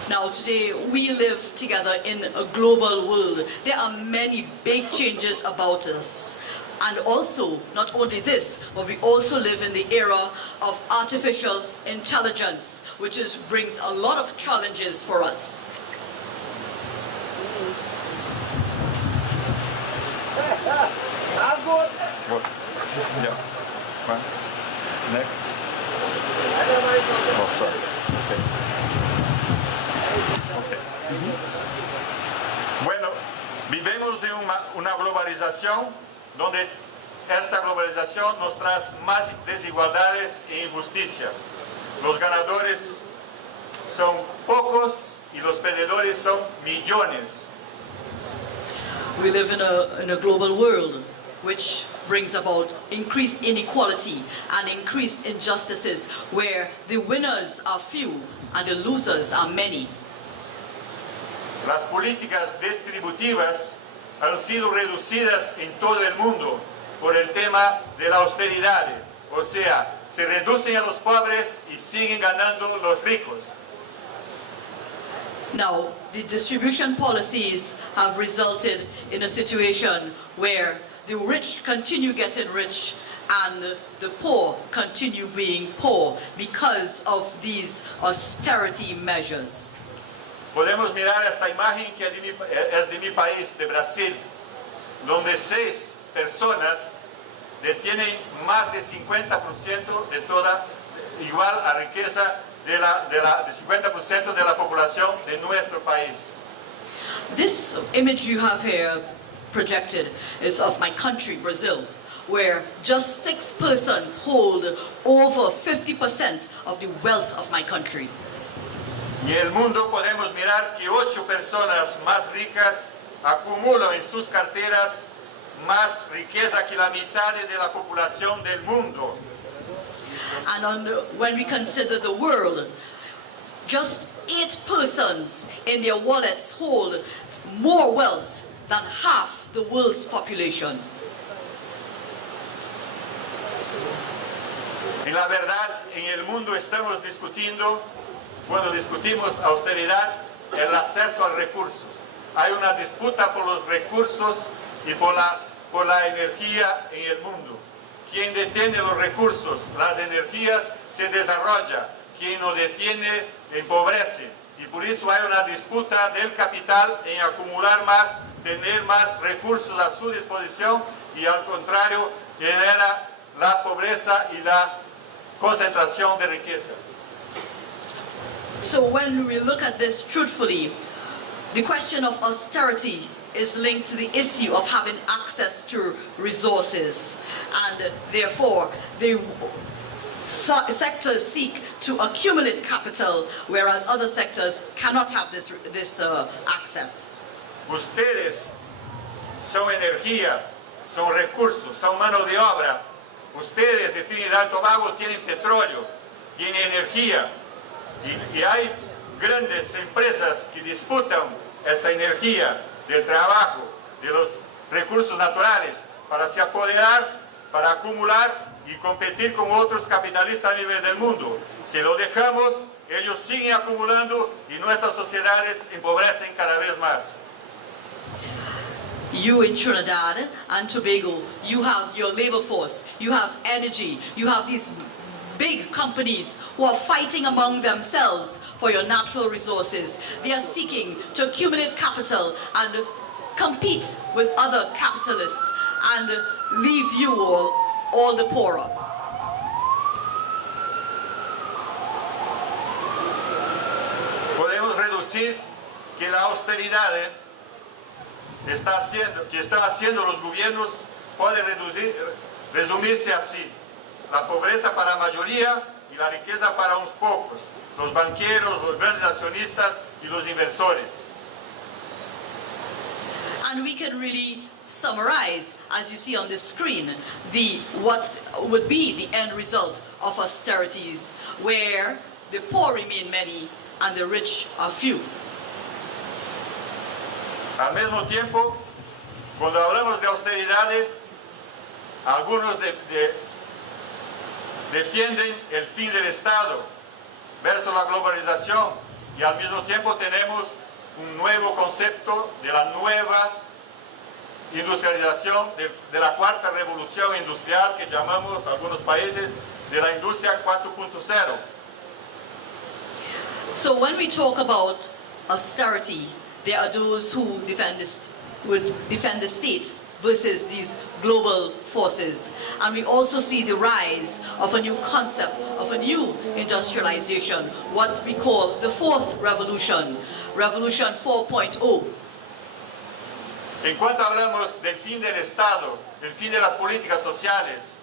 Now today we live together in a global world. There are many big changes about us. And also, not only this, but we also live in the era of artificial intelligence, which brings a lot of challenges for us. Yeah. One. Next. Oh, sorry. Okay. Bueno, vivimos en una globalización donde esta globalización nos trae más desigualdades e injusticia. Los ganadores son pocos y los perdedores son millones. We live in a global world which brings about increased inequality and increased injustices, where the winners are few and the losers are many. Las políticas distributivas han sido reducidas en todo el mundo por el tema de la austeridad. O sea, se reducen a los pobres y siguen ganando los ricos. Now, the distribution policies have resulted in a situation where the rich continue getting rich and the poor continue being poor because of these austerity measures. Podemos mirar esta imagen que es de mi país, de Brasil, donde 6 personas detienen más de 50% de toda, igual a riqueza de 50% de la población de nuestro país. This image you have here projected is of my country, Brazil, where just 6 persons hold over 50% of the wealth of my country. En el mundo podemos mirar que 8 personas más ricas acumulan en sus carteras más riqueza que la mitad de la población del mundo. And when we consider the world, just 8 persons in their wallets hold more wealth than half the world's population. En la verdad, en el mundo estamos discutiendo, cuando discutimos austeridad, el acceso a recursos. Hay una disputa por los recursos y por la energía en el mundo. Quien detiene los recursos, las energías, se desarrolla. Quien no detiene empobrece y por eso hay una disputa del capital en acumular más, tener más recursos a su disposición y al contrario genera la pobreza y la concentración de riqueza. So when we look at this truthfully, the question of austerity is linked to the issue of having access to resources, and therefore the sectors seek to accumulate capital, whereas other sectors cannot have this access. Ustedes son energía, son recursos, son mano de obra. Ustedes de Trinidad y Tobago tienen petróleo, tienen energía y hay grandes empresas que disputan esa energía del trabajo, de los recursos naturales para se apoderar, para acumular y competir con otros capitalistas a nivel del mundo. Si lo dejamos, ellos siguen acumulando y nuestras sociedades empobrecen cada vez más. You in Trinidad and Tobago, you have your labor force, you have energy, you have these big companies who are fighting among themselves for your natural resources. They are seeking to accumulate capital and compete with other capitalists and leave you all the poorer. Podemos reducir que la austeridad que están haciendo los gobiernos puede resumirse así: la pobreza para la mayoría y la riqueza para unos pocos, los banqueros, los grandes accionistas y los inversores. And we can really summarize, as you see on the screen, what would be the end result of austerities, where the poor remain many and the rich are few. Al mismo tiempo, cuando hablamos de austeridad, algunos defienden el fin del Estado versus la globalización y al mismo tiempo tenemos un nuevo concepto de la nueva industrialización, de la cuarta revolución industrial que llamamos algunos países de la industria 4.0. So when we talk about austerity, there are those who would defend the state versus these global forces. And we also see the rise of a new concept, of a new industrialization, what we call the fourth revolution, Revolution 4.0. En cuanto hablamos del fin del Estado, el fin de las políticas sociales,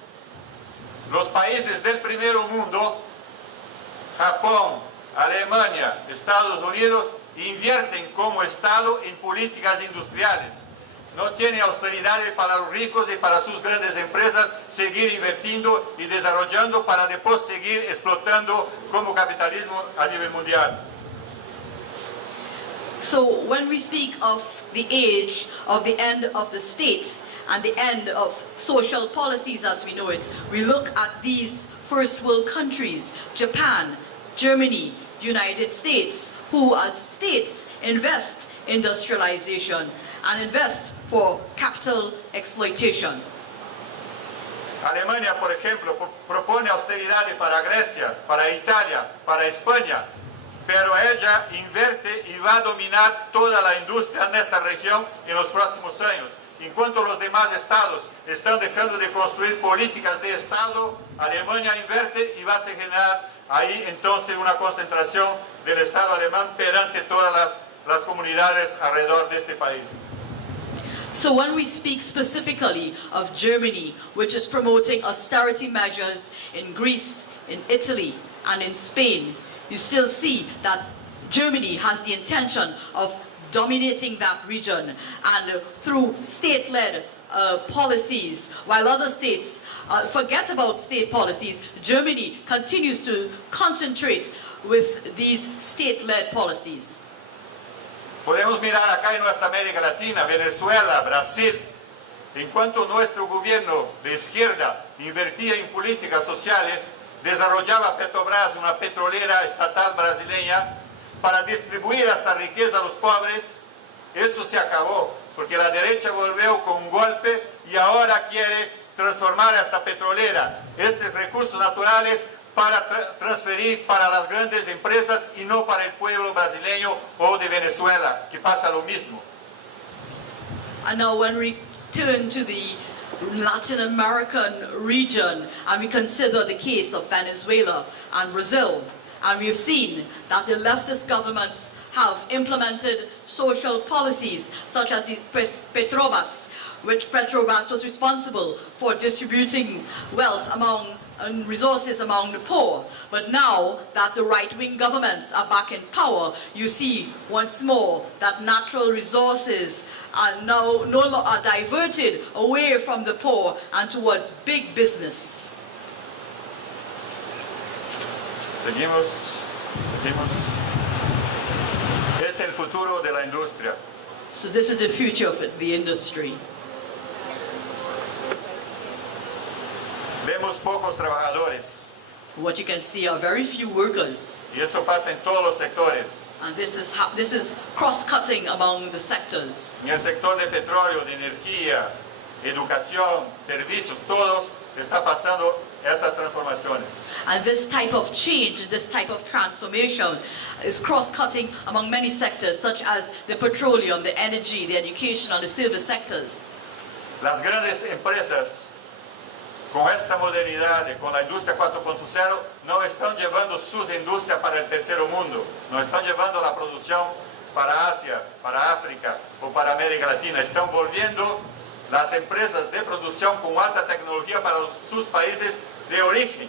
los países del primer mundo, Japón, Alemania, Estados Unidos, invierten como Estado en políticas industriales. No tiene austeridad para los ricos y para sus grandes empresas seguir invirtiendo y desarrollando para después seguir explotando como capitalismo a nivel mundial. So when we speak of the age of the end of the state and the end of social policies as we know it, we look at these first world countries, Japan, Germany, United States, who as states invest in industrialization and invest for capital exploitation. Alemania, por ejemplo, propone austeridad para Grecia, para Italia, para España, pero ella invierte y va a dominar toda la industria en esta región en los próximos años. En cuanto los demás estados están dejando de construir políticas de Estado, Alemania invierte y va a generar ahí entonces una concentración del Estado alemán perante todas las comunidades alrededor de este país. So when we speak specifically of Germany, which is promoting austerity measures in Greece, in Italy, and in Spain, you still see that Germany has the intention of dominating that region and through state-led policies, while other states forget about state policies. Germany continues to concentrate with these state-led policies. Podemos mirar acá en nuestra América Latina, Venezuela, Brasil. En cuanto nuestro gobierno de izquierda invertía en políticas sociales, desarrollaba Petrobras, una petrolera estatal brasileña, para distribuir esta riqueza a los pobres. Eso se acabó, porque la derecha volvió con un golpe y ahora quiere transformar esta petrolera, estos recursos naturales, para transferir para las grandes empresas y no para el pueblo brasileño o de Venezuela, que pasa lo mismo. And now when we turn to the Latin American region and we consider the case of Venezuela and Brazil, and we've seen that the leftist governments have implemented social policies such as the Petrobras, which Petrobras was responsible for distributing wealth and resources among the poor. But now that the right-wing governments are back in power, you see once more that natural resources are now are diverted away from the poor and towards big business. Seguimos. Este es el futuro de la industria. So this is the future of the industry. Vemos pocos trabajadores What you can see are very few workers, y eso pasa en todos los sectores. and this is cross-cutting among the sectors. En el sector de petróleo, de energía, educación, servicios, todos está pasando estas transformaciones. And this type of change, this type of transformation is cross-cutting among many sectors, such as the petroleum, the energy, the education, and the service sectors. Las grandes empresas, con esta modernidad, con la industria 4.0, no están llevando sus industrias para el tercero mundo, no están llevando la producción para Asia, para África o para América Latina, están volviendo las empresas de producción con alta tecnología para sus países de origen.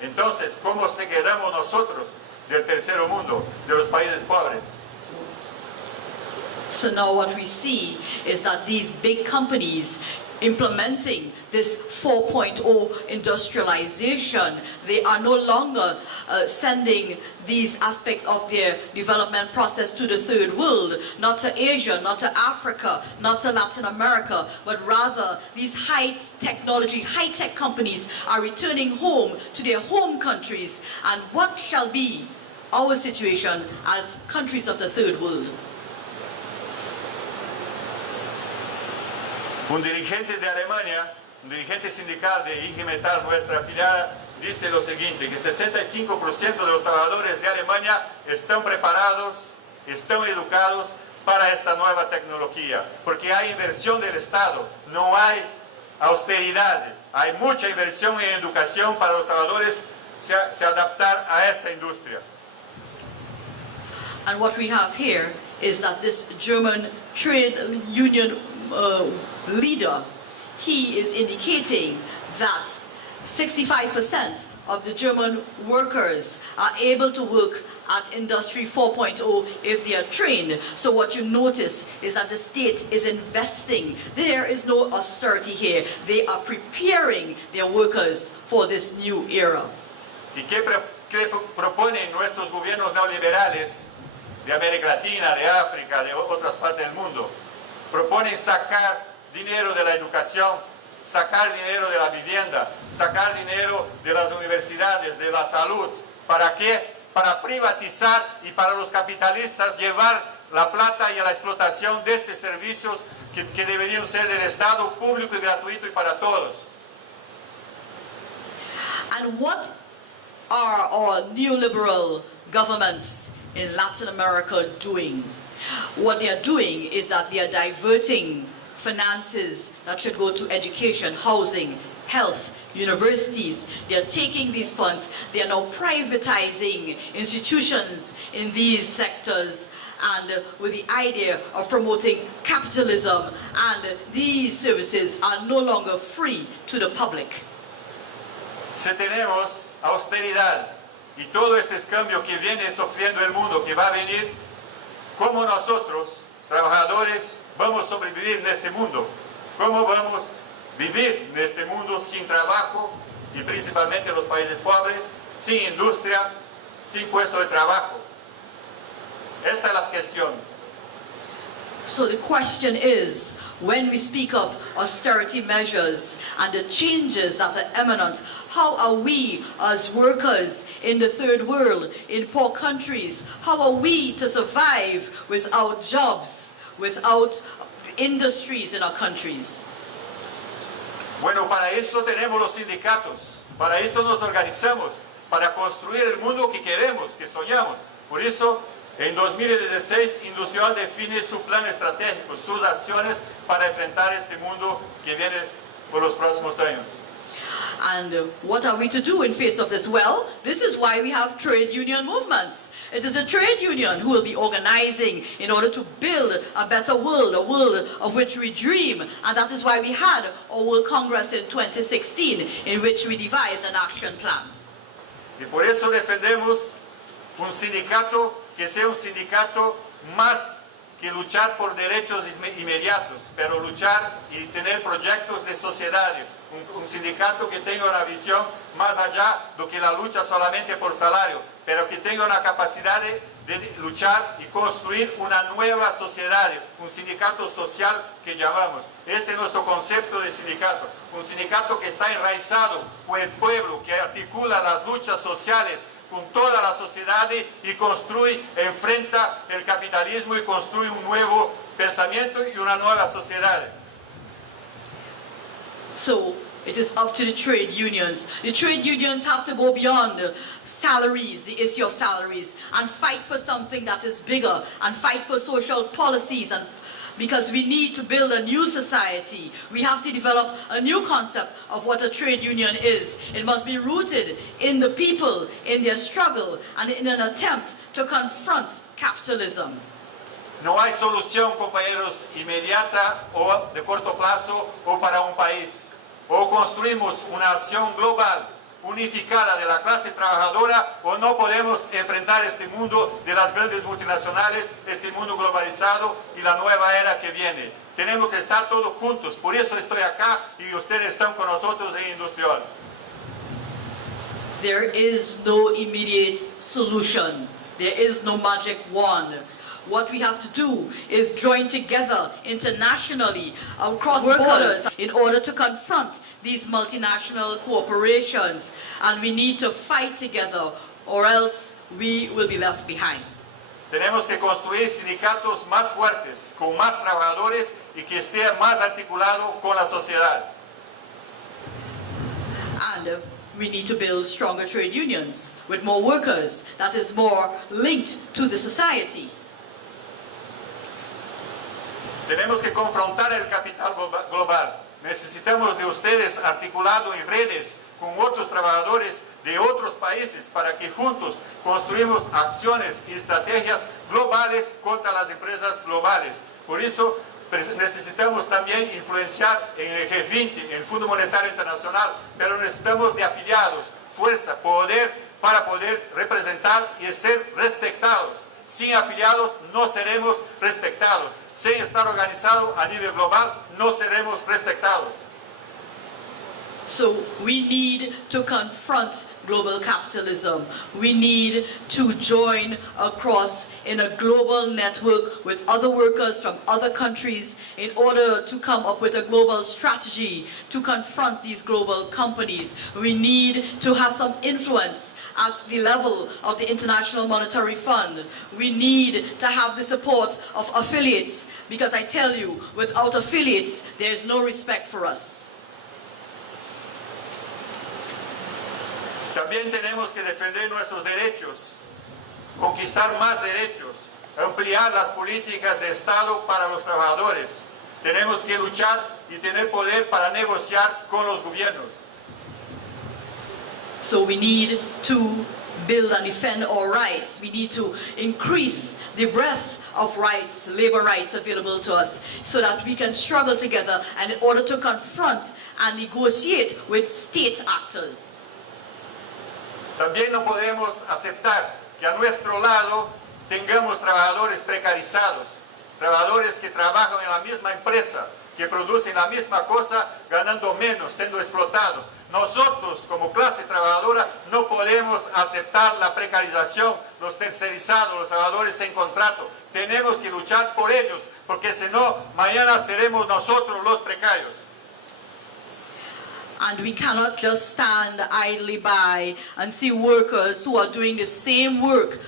Entonces, ¿cómo se quedamos nosotros del tercero mundo, de los países pobres? So now what we see is that these big companies implementing this 4.0 industrialization, they are no longer sending these aspects of their development process to the third world, not to Asia, not to Africa, not to Latin America, but rather these high-tech companies are returning home to their home countries. And what shall be our situation as countries of the third world? Un dirigente de Alemania, un dirigente sindical de IG Metall, nuestra afiliada, dice lo siguiente, que 65% de los trabajadores de Alemania están preparados, están educados para esta nueva tecnología, porque hay inversión del Estado, no hay austeridad, hay mucha inversión en educación para los trabajadores se adaptar a esta industria. And what we have here is that this German trade union leader, he is indicating that 65% of the German workers are able to work at Industry 4.0 if they are trained. So what you notice is that the state is investing. There is no austerity here. They are preparing their workers for this new era. ¿Y qué proponen nuestros gobiernos neoliberales de América Latina, de África, de otras partes del mundo? Proponen sacar dinero de la educación, sacar dinero de la vivienda, sacar dinero de las universidades, de la salud. ¿Para qué? Para privatizar y para los capitalistas llevar la plata y la explotación de estos servicios que deberían ser del Estado, público y gratuito y para todos. And what are our neoliberal governments in Latin America doing? What they are doing is that they are diverting finances that should go to education, housing, health, universities. They are taking these funds, they are now privatizing institutions in these sectors, and with the idea of promoting capitalism, and these services are no longer free to the public. Si tenemos austeridad y todo este cambio que viene sufriendo el mundo, que va a venir, ¿cómo nosotros, trabajadores, vamos a sobrevivir en este mundo? ¿Cómo vamos a vivir en este mundo sin trabajo y principalmente los países pobres, sin industria, sin puesto de trabajo? Esta es la cuestión. So the question is, when we speak of austerity measures and the changes that are imminent, how are we as workers in the third world, in poor countries, how are we to survive without jobs, without industries in our countries? Bueno, para eso tenemos los sindicatos, para eso nos organizamos. para construir el mundo que queremos, que soñamos. Por eso, en 2016, Industrial define su plan estratégico, sus acciones para enfrentar este mundo que viene por los próximos años. And what are we to do in face of this? Well, this is why we have trade union movements. It is a trade union who will be organizing in order to build a better world, a world of which we dream. And that is why we had our World Congress in 2016, in which we devised an action plan. Y por eso defendemos un sindicato que sea un sindicato más que luchar por derechos inmediatos, pero luchar y tener proyectos de sociedad. Un sindicato que tenga una visión más allá de que la lucha solamente por salario, pero que tenga una capacidad de luchar y construir una nueva sociedad, un sindicato social que llamamos. Este es nuestro concepto de sindicato, un sindicato que está enraizado con el pueblo, que articula las luchas sociales con toda la sociedad y construye, enfrenta el capitalismo y construye un nuevo pensamiento y una nueva sociedad. So it is up to the trade unions. The trade unions have to go beyond salaries, the issue of salaries, and fight for something that is bigger, and fight for social policies, and because we need to build a new society. We have to develop a new concept of what a trade union is. It must be rooted in the people, in their struggle, and in an attempt to confront capitalism. No hay solución, compañeros, inmediata o de corto plazo o para un país. O construimos una acción global, unificada de la clase trabajadora, o no podemos enfrentar este mundo de las grandes multinacionales, este mundo globalizado y la nueva era que viene. Tenemos que estar todos juntos, por eso estoy acá y ustedes están con nosotros en Industrial. There is no immediate solution. There is no magic wand. What we have to do is join together internationally, across borders, in order to confront these multinational corporations. And we need to fight together, or else we will be left behind. Tenemos que construir sindicatos más fuertes, con más trabajadores y que esté más articulado con la sociedad. And we need to build stronger trade unions with more workers that is more linked to the society. Tenemos que confrontar el capital global. Necesitamos de ustedes articulado en redes con otros trabajadores de otros países para que juntos construimos acciones y estrategias globales contra las empresas globales. Por eso necesitamos también influenciar en el G20, en el Fondo Monetario Internacional, pero necesitamos de afiliados, fuerza, poder para poder representar y ser respetados. Sin afiliados no seremos respetados. Sin estar organizado a nivel global no seremos respetados. So we need to confront global capitalism. We need to join across in a global network with other workers from other countries in order to come up with a global strategy to confront these global companies. We need to have some influence at the level of the International Monetary Fund. We need to have the support of affiliates, because I tell you, without affiliates, there is no respect for us. También tenemos que defender nuestros derechos, conquistar más derechos, ampliar las políticas de Estado para los trabajadores. Tenemos que luchar y tener poder para negociar con los gobiernos. So we need to build and defend our rights. We need to increase the breadth of rights, labor rights available to us, so that we can struggle together and in order to confront and negotiate with state actors. También no podemos aceptar que a nuestro lado tengamos trabajadores precarizados, trabajadores que trabajan en la misma empresa, que producen la misma cosa ganando menos, siendo explotados. Nosotros, como clase trabajadora, no podemos aceptar la precarización, los tercerizados, los trabajadores en contrato. Tenemos que luchar por ellos, porque si no, mañana seremos nosotros los precarios. And we cannot just stand idly by and see workers who are doing the same work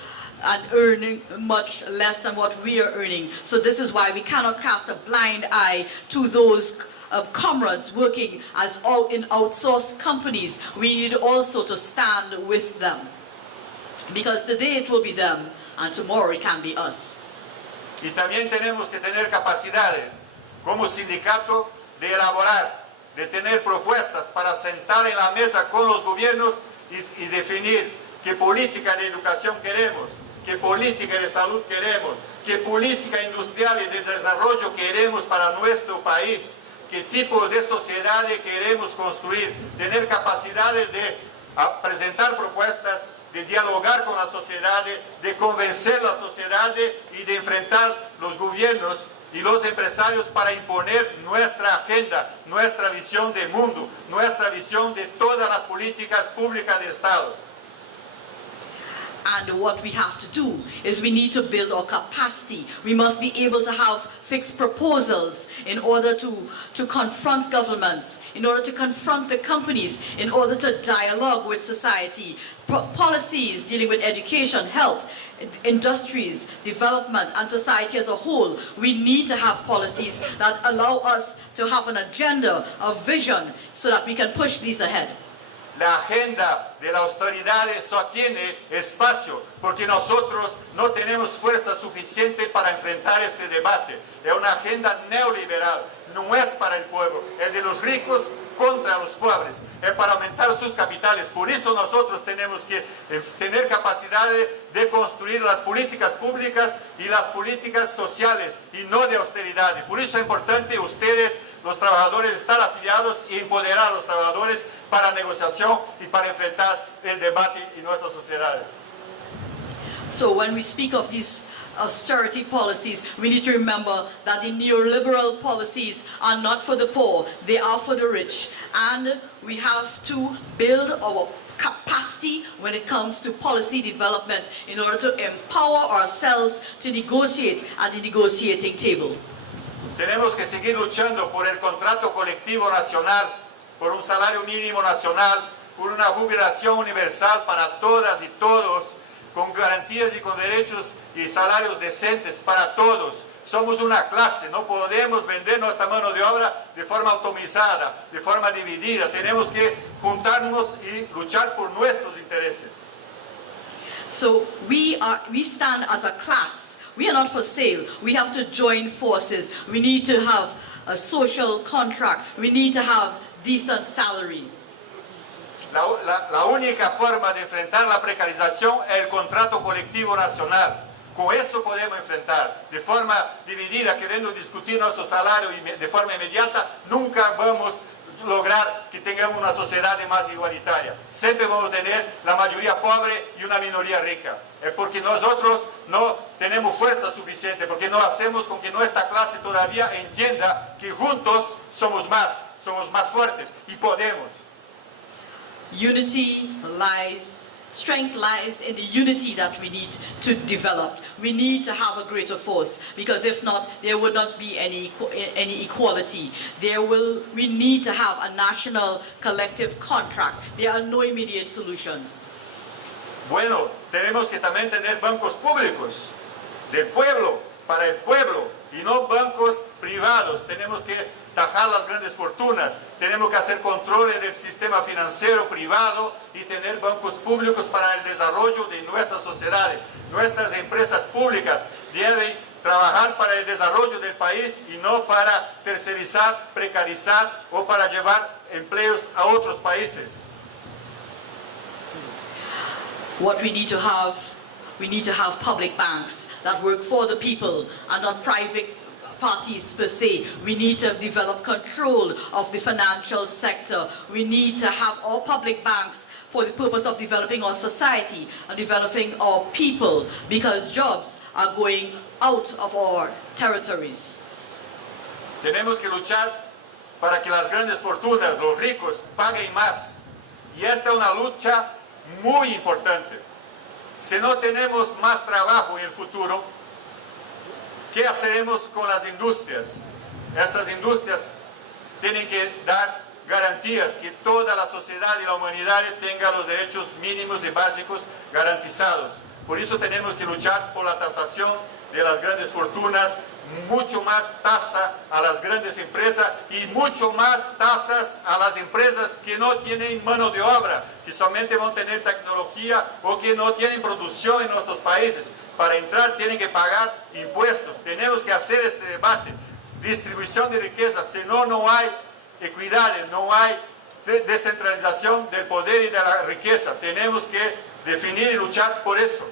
and earning much less than what we are earning. So this is why we cannot cast a blind eye to those comrades working as in outsourced companies, we need also to stand with them. Because today it will be them, and tomorrow it can be us. Y también tenemos que tener capacidades como sindicato de elaborar, de tener propuestas para sentar en la mesa con los gobiernos y definir qué política de educación queremos, qué política de salud queremos, qué política industrial y de desarrollo queremos para nuestro país, qué tipo de sociedad queremos construir, tener capacidades de presentar propuestas, de dialogar con la sociedad, de convencer a la sociedad y de enfrentar los gobiernos y los empresarios para imponer nuestra agenda, nuestra visión de mundo, nuestra visión de todas las políticas públicas del Estado. And what we have to do is we need to build our capacity. We must be able to have fixed proposals in order to confront governments, in order to confront the companies, in order to dialogue with society. Policies dealing with education, health, industries, development, and society as a whole. We need to have policies that allow us to have an agenda, a vision, so that we can push these ahead. La agenda de la austeridad solo tiene espacio porque nosotros no tenemos fuerza suficiente para enfrentar este debate. Es una agenda neoliberal, no es para el pueblo, es de los ricos contra los pobres, es para aumentar sus capitales. Por eso nosotros tenemos que tener capacidad de construir las políticas públicas y las políticas sociales y no de austeridad. Por eso es importante ustedes, los trabajadores, estar afiliados y empoderar a los trabajadores para negociación y para enfrentar el debate en nuestra sociedad. So when we speak of these austerity policies, we need to remember that the neoliberal policies are not for the poor, they are for the rich. And we have to build our capacity when it comes to policy development in order to empower ourselves to negotiate at the negotiating table. Tenemos que seguir luchando por el contrato colectivo nacional, por un salario mínimo nacional, por una jubilación universal para todas y todos, con garantías y con derechos y salarios decentes para todos. Somos una clase, no podemos vender nuestra mano de obra de forma atomizada, de forma dividida. Tenemos que juntarnos y luchar por nuestros intereses. So we stand as a class. We are not for sale. We have to join forces. We need to have a social contract. We need to have decent salaries. La única forma de enfrentar la precarización es el contrato colectivo nacional. Con eso podemos enfrentar. De forma dividida, queriendo discutir nuestro salario de forma inmediata, nunca vamos a lograr que tengamos una sociedad más igualitaria. Siempre vamos a tener la mayoría pobre y una minoría rica. Es porque nosotros no tenemos fuerza suficiente, porque no hacemos con que nuestra clase todavía entienda que juntos somos más fuertes y podemos. Strength lies in the unity that we need to develop. We need to have a greater force, because if not, there would not be any equality. We need to have a national collective contract. There are no immediate solutions. Bueno, tenemos que también tener bancos públicos del pueblo, para el pueblo, y no bancos privados. Tenemos que tajar las grandes fortunas, tenemos que hacer controles del sistema financiero privado y tener bancos públicos para el desarrollo de nuestras sociedades. Nuestras empresas públicas deben trabajar para el desarrollo del país y no para tercerizar, precarizar o para llevar empleos a otros países. What we need to have public banks that work for the people and not private parties per se. We need to develop control of the financial sector. We need to have our public banks for the purpose of developing our society and developing our people, because jobs are going out of our territories. Tenemos que luchar para que las grandes fortunas, los ricos, paguen más. Y esta es una lucha muy importante. Si no tenemos más trabajo en el futuro, ¿qué haremos con las industrias? Estas industrias tienen que dar garantías que toda la sociedad y la humanidad tenga los derechos mínimos y básicos garantizados. Por eso tenemos que luchar por la tasación de las grandes fortunas, mucho más tasa a las grandes empresas y mucho más tasas a las empresas que no tienen mano de obra, que solamente van a tener tecnología o que no tienen producción en nuestros países. Para entrar tienen que pagar impuestos. Tenemos que hacer este debate. Distribución de riqueza, si no, no hay equidad, no hay descentralización del poder y de la riqueza. Tenemos que definir y luchar por eso.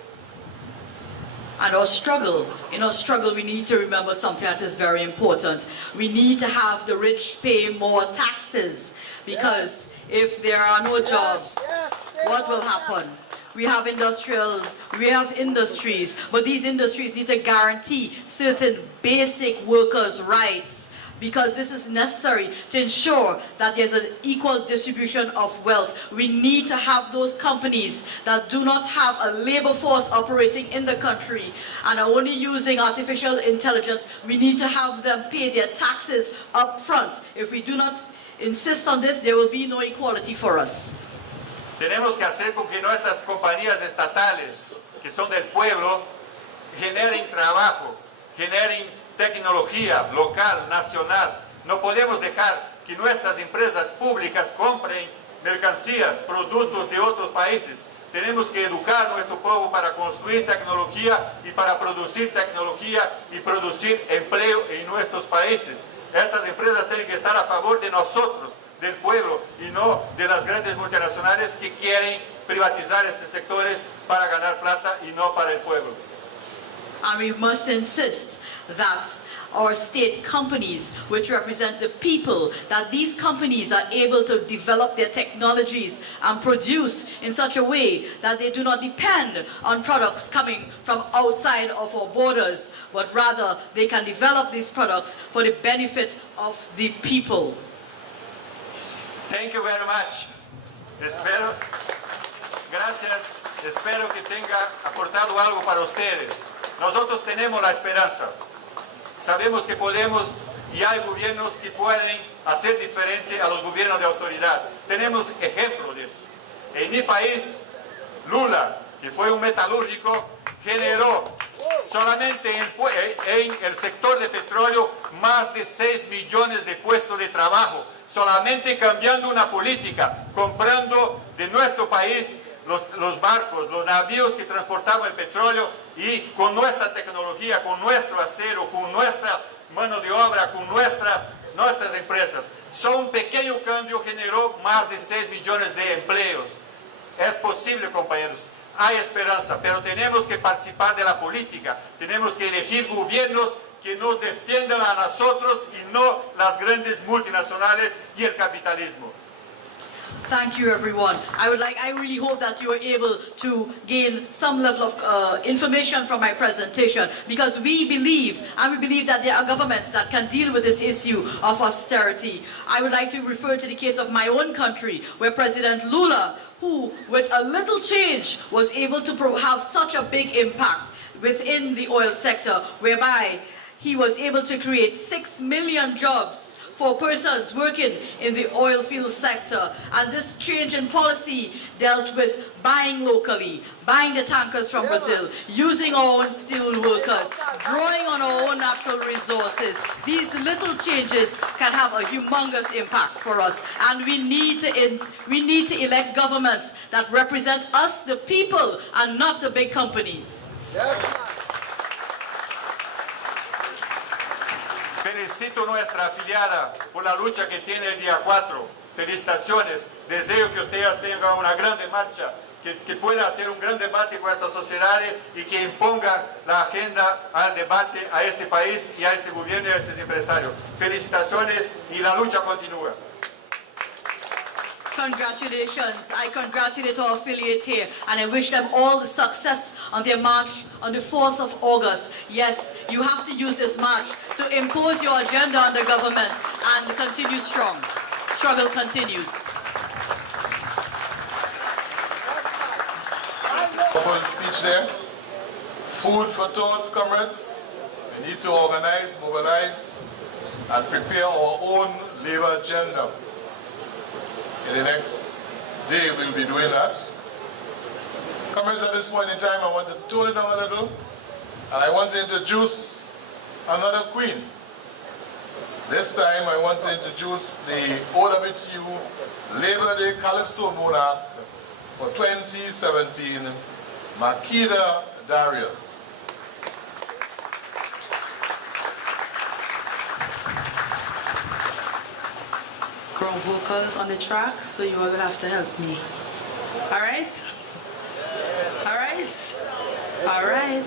And in our struggle, we need to remember something that is very important. We need to have the rich pay more taxes, because if there are no jobs, what will happen? We have industries, but these industries need to guarantee certain basic workers' rights, because this is necessary to ensure that there's an equal distribution of wealth. We need to have those companies that do not have a labor force operating in the country and are only using artificial intelligence. We need to have them pay their taxes up front. If we do not insist on this, there will be no equality for us. Tenemos que hacer con que nuestras compañías estatales, que son del pueblo, generen trabajo, generen tecnología local, nacional. No podemos dejar que nuestras empresas públicas compren mercancías, productos de otros países. Tenemos que educar a nuestro pueblo para construir tecnología y para producir tecnología y producir empleo en nuestros países. Estas empresas tienen que estar a favor de nosotros, del pueblo, y no de las grandes multinacionales que quieren privatizar estos sectores para ganar plata y no para el pueblo. And we must insist that our state companies, which represent the people, that these companies are able to develop their technologies and produce in such a way that they do not depend on products coming from outside of our borders, but rather they can develop these products for the benefit of the people. Thank you very much. Gracias. Espero que tenga aportado algo para ustedes. Nosotros tenemos la esperanza. Sabemos que podemos y hay gobiernos que pueden hacer diferente a los gobiernos de autoridad. Tenemos ejemplos de eso. En mi país, Lula, que fue un metalúrgico, generó solamente en el sector de petróleo más de 6 millones de puestos de trabajo, solamente cambiando una política, comprando de nuestro país los barcos, los navíos que transportaban el petróleo, y con nuestra tecnología, con nuestro acero, con nuestra mano de obra, con nuestras empresas. Solo un pequeño cambio generó más de 6 millones de empleos. Es posible, compañeros. Hay esperanza, pero tenemos que participar de la política. Tenemos que elegir gobiernos que nos defiendan a nosotros y no las grandes multinacionales y el capitalismo. Thank you, everyone. I really hope that you are able to gain some level of information from my presentation, because we believe that there are governments that can deal with this issue of austerity. I would like to refer to the case of my own country, where President Lula, who with a little change was able to have such a big impact within the oil sector, whereby he was able to create 6 million jobs for persons working in the oil field sector. And this change in policy dealt with buying locally, buying the tankers from Brazil, using our own steel workers, drawing on our own natural resources. These little changes can have a humongous impact for us, and we need to elect governments that represent us, the people, and not the big companies. Felicito a nuestra afiliada por la lucha que tiene el día 4. Felicitaciones. Deseo que ustedes tengan una grande marcha, que pueda hacer un gran debate con esta sociedad y que imponga la agenda al debate a este país y a este gobierno y a estos empresarios. Felicitaciones y la lucha continúa. Congratulations. I congratulate our affiliate here, and I wish them all the success on their march on the 4th of August. Yes, you have to use this march to impose your agenda on the government and continue strong. Struggle continues. Full speech there. Food for thought, comrades. We need to organize, mobilize, and prepare our own labor agenda. In the next day, we'll be doing that. Comrades, at this point in time, I want to tone it down a little, and I want to introduce another queen. This time I want to introduce the OWTU Labor Day Calypso Monarch for 2017, Makeda Darius. Ground vocals on the track, so you all will have to help me. All right? All right? All right.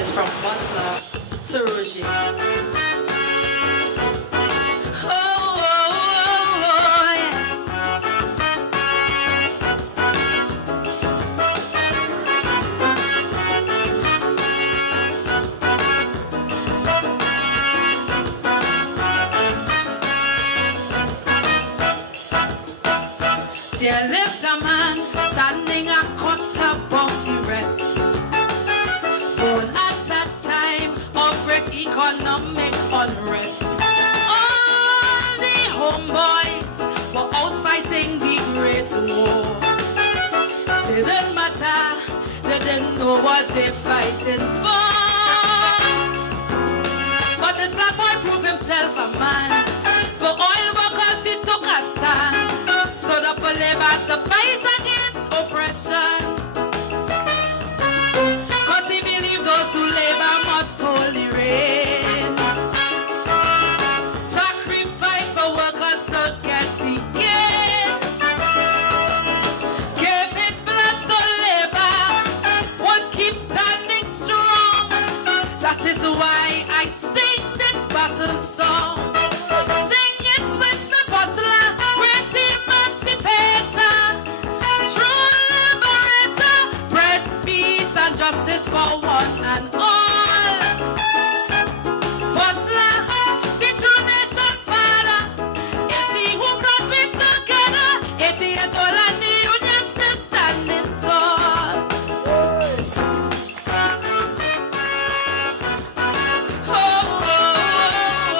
It's from Butler to Roger. Oh, oh, oh, oh, There lived a man standing a cut above the rest, born at that time of great economic unrest. All the homeboys were out fighting the great war. Didn't matter, they didn't know what they're fighting for. But this black boy proved himself a man. For oil workers he took a stand, stood up for labor to fight against oppression. Cause he believed those who labor must wholly reign. Sacrifice for workers to get the gain. Give his blood to labor, would keep standing strong. That is why I sing this battle song. Sing it with me butler, great emancipator, true liberator, bread, peace and justice for one and all. Butler, the true nation father, it's he who brought me together. 80 years old and the union still standing tall. Oh, oh, oh,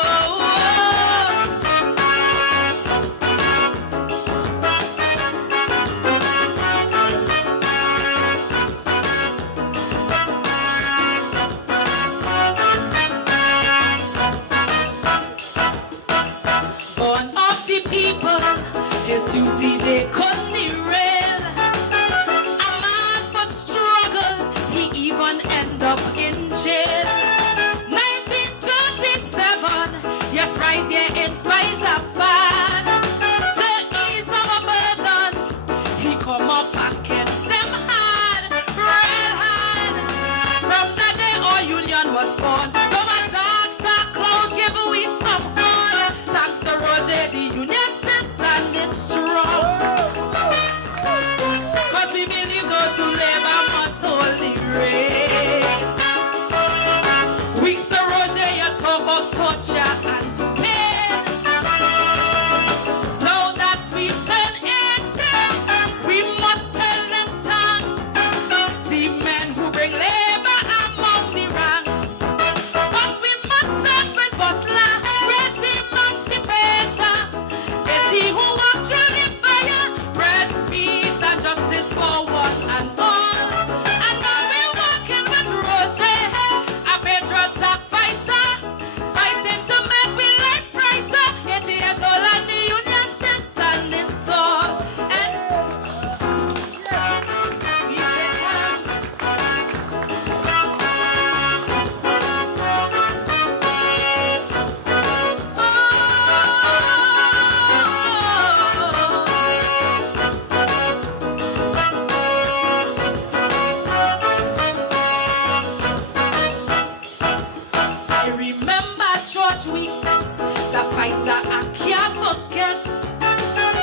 born of the people, his duty they couldn't derail. A man for struggle, he even end up in jail. 1937, yes, right here in Faizabad, to ease our burden, he come up against them hard, real hard. From the day our union was born, to a dark cloud give we some horn. Thanks to Roger, the union still standing strong. Cause we believe those who labor must wholly reign. Weeks to Roger, you talk about torture and pain. Now that we turn 18, we must tell them thanks. The men who bring labor among the ranks. But we must start with Butler, great emancipator. It's he who walked through the fire, bread, peace and justice for one and all. And now we're walking with Roger, a patriot, a fighter, fighting to make we life brighter. 80 years old and the union still standing tall. And we say I remember George Weeks, the fighter I can't forget.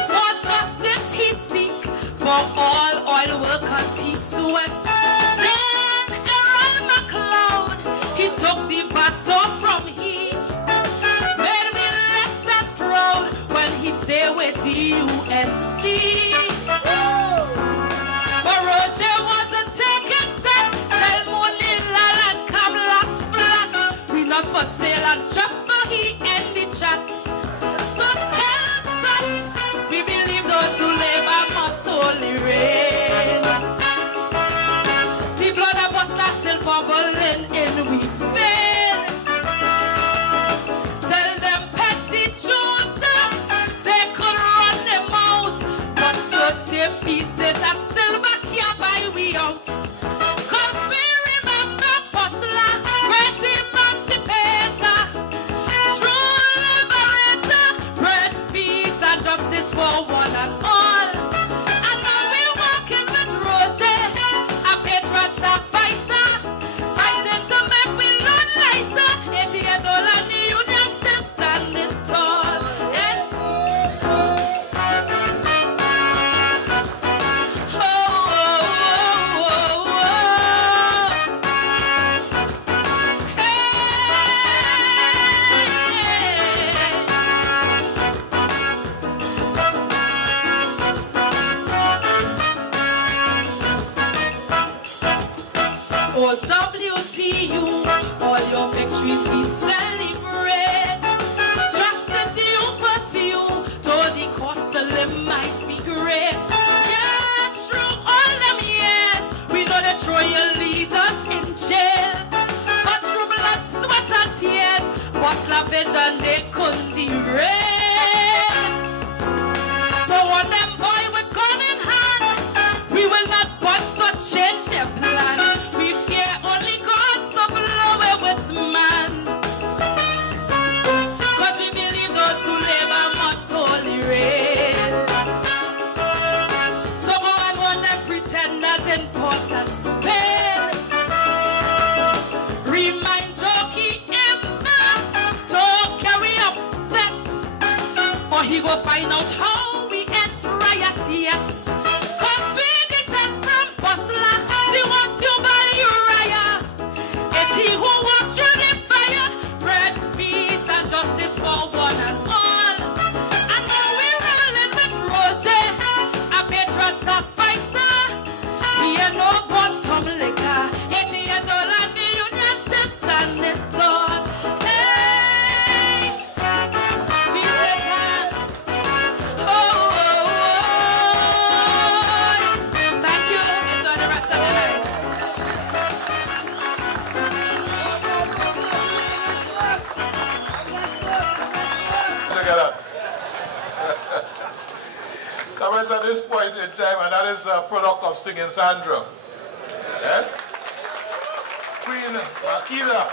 For justice he seek, for all oil workers he sweat. Then Errol McLeod, he took the baton from he. Made me less than proud when he stayed with the UNC. But Roger wasn't taking that. Tell Mooney Lal and Kamlas flat. We not for sale and just so he end the chat. So tell us that we believe those who labor must wholly reign. The blood of Butler still bubbling in we veins. OWTU, all your victories we celebrate. Justice you pursue, though the cost to live might be great. Yes, through all them years, we know that throw your leaders in jail. But through blood, sweat and tears, but la vision they couldn't derail. So on them boy with gun in hand, we will not budge, so change their plan. We fear only God, so blow it with man. Cause we believe those who labor must wholly reign. So go and warn them pretenders in Port of Spain. Remind Jokey if not, don't carry upset, or he go find out how we ain't riot yet. Cause we descend from Butler, they want you by Uriah. It's he who walks through the fire, bread, peace, and justice for one and all. And now we're rolling with Roger, a patriot, a fighter. He ain't no but some liquor. 80 years old and the union still standing tall. Hey, he's a man. Oh, oh, oh. Thank you. Enjoy the rest of the night. Look at that. Comments at this point in time, and that is a product of Singing Sandra. Yes? Queen Makila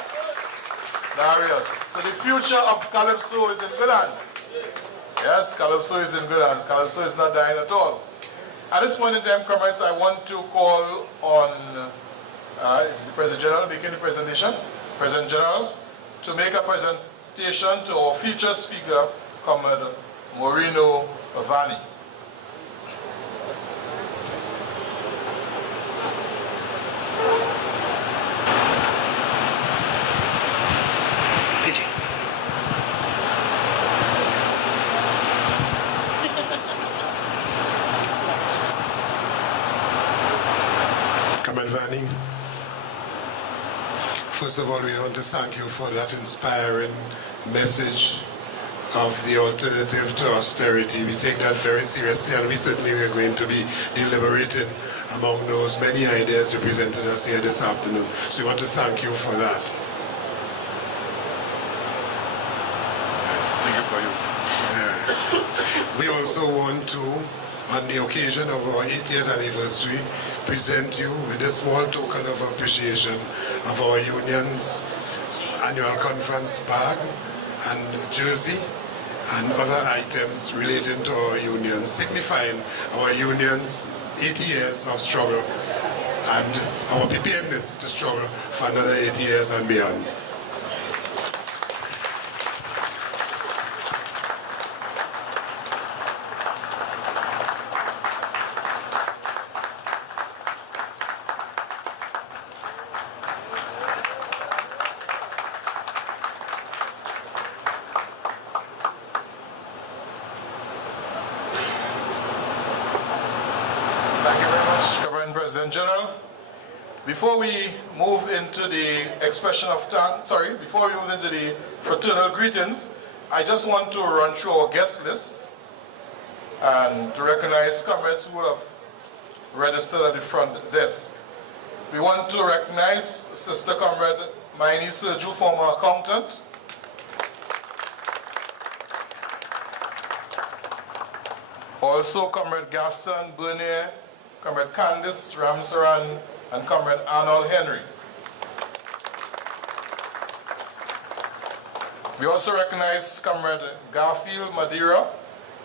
Darius. So the future of Calypso is in good hands. Yes, Calypso is in good hands. Calypso is not dying at all. At this point in time, comments, I want to call on the President General making the presentation. President General, to make a presentation to our featured speaker, Comrade Moreno Vani. Comrade Vani, first of all, we want to thank you for that inspiring message of the alternative to austerity. We take that very seriously, and we certainly are going to be deliberating among those many ideas you presented us here this afternoon. So we want to thank you for that. Thank you for you. We also want to, on the occasion of our 80th anniversary, present you with a small token of appreciation of our union's annual conference bag and jersey and other items relating to our union, signifying our union's 80 years of struggle and our preparedness to struggle for another 80 years and beyond. Thank you very much, Reverend President General. Before we move into the expression of thanks, before we move into the fraternal greetings, I just want to run through our guest list and to recognize comrades who have registered at the front desk. We want to recognize Sister Comrade Maini Serju, former accountant. Also, Comrade Gaston Bernier, Comrade Candice Ramsaran, and Comrade Arnold Henry. We also recognize Comrade Garfield Madeira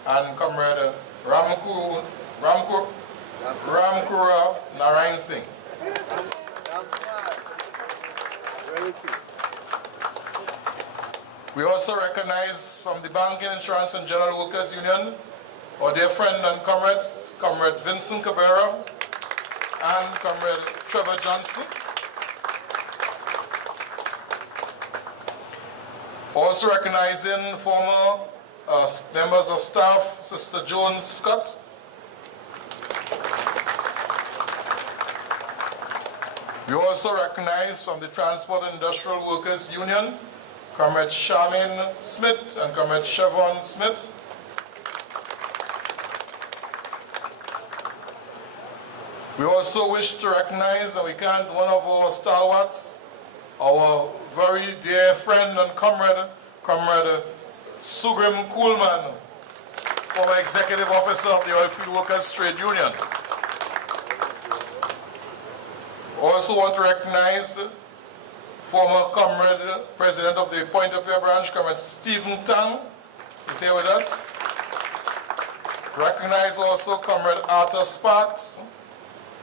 and Comrade Ramkura Narayan Singh. We also recognize from the Banking, Insurance and General Workers Union our dear friend and comrades, Comrade Vincent Cabrera and Comrade Trevor Johnson. Also recognizing former members of staff, Sister Joan Scott. We also recognize from the Transport and Industrial Workers Union, Comrade Charmaine Smith and Comrade Chevron Smith. We also wish to recognize, and we can't, one of our stalwarts, our very dear friend and comrade, Comrade Sugrim Kuhlman, former Executive Officer of the Oilfield Workers Trade Union. Also want to recognize former Comrade President of the Point-a-Pierre branch, Comrade Stephen Tang, is here with us. Recognize also Comrade Arthur Sparks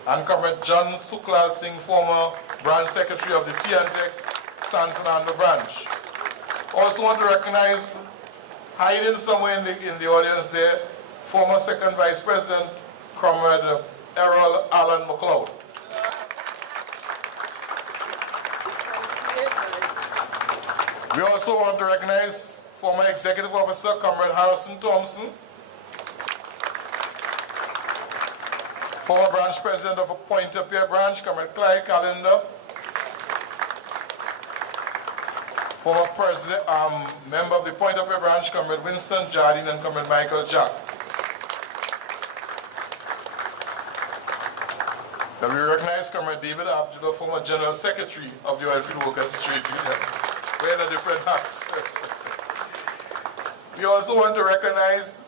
and Comrade John Suklal Singh, former branch secretary of the T&Tech San Fernando branch. Also want to recognize, hiding somewhere in the audience there, former second vice president, Comrade Errol Allen McLeod. We also want to recognize former executive officer, Comrade Harrison Thompson, former branch president of a Point-a-Pierre branch, Comrade Clyde Calendar, former president, member of the Point-a-Pierre branch, Comrade Winston Jardine and Comrade Michael Jack. Then we recognize Comrade David Abdullah, former general secretary of the Oilfield Workers Trade Union, wearing a different hats. We also want to recognize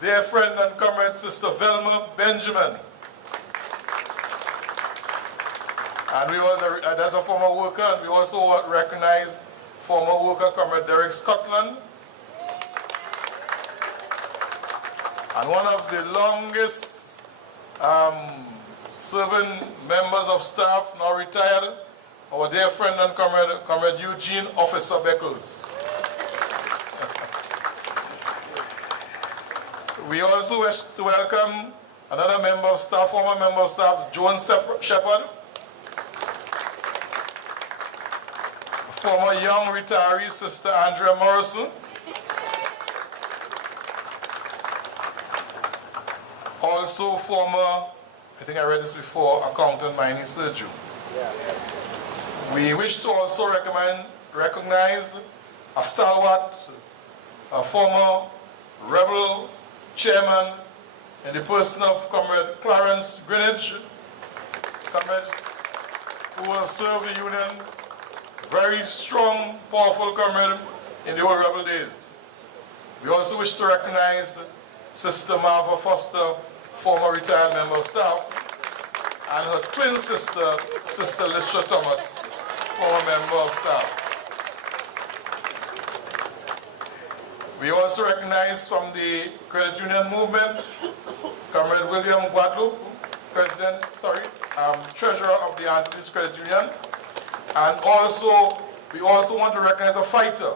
their friend and comrade, Sister Velma Benjamin. And we all, as a former worker, and we also want to recognize former worker, Comrade Derek Scotland. And one of the longest serving members of staff, now retired, our dear friend and Comrade Eugene Officer Beckles. We also wish to welcome another member of staff, former member of staff, Joan Shepard, former young retiree, Sister Andrea Morrison, also former, I think I read this before, accountant Miney Sergio. We wish to also recognize a stalwart, a former rebel chairman in the person of Comrade Clarence Greenwich, comrade who will serve the union, very strong, powerful comrade in the old rebel days. We also wish to recognize Sister Marva Foster, former retired member of staff, and her twin sister, Sister Lystra Thomas, former member of staff. We also recognize from the credit union movement, Comrade William Guadalupe, treasurer of the Antilles Credit Union. And also, we also want to recognize a fighter,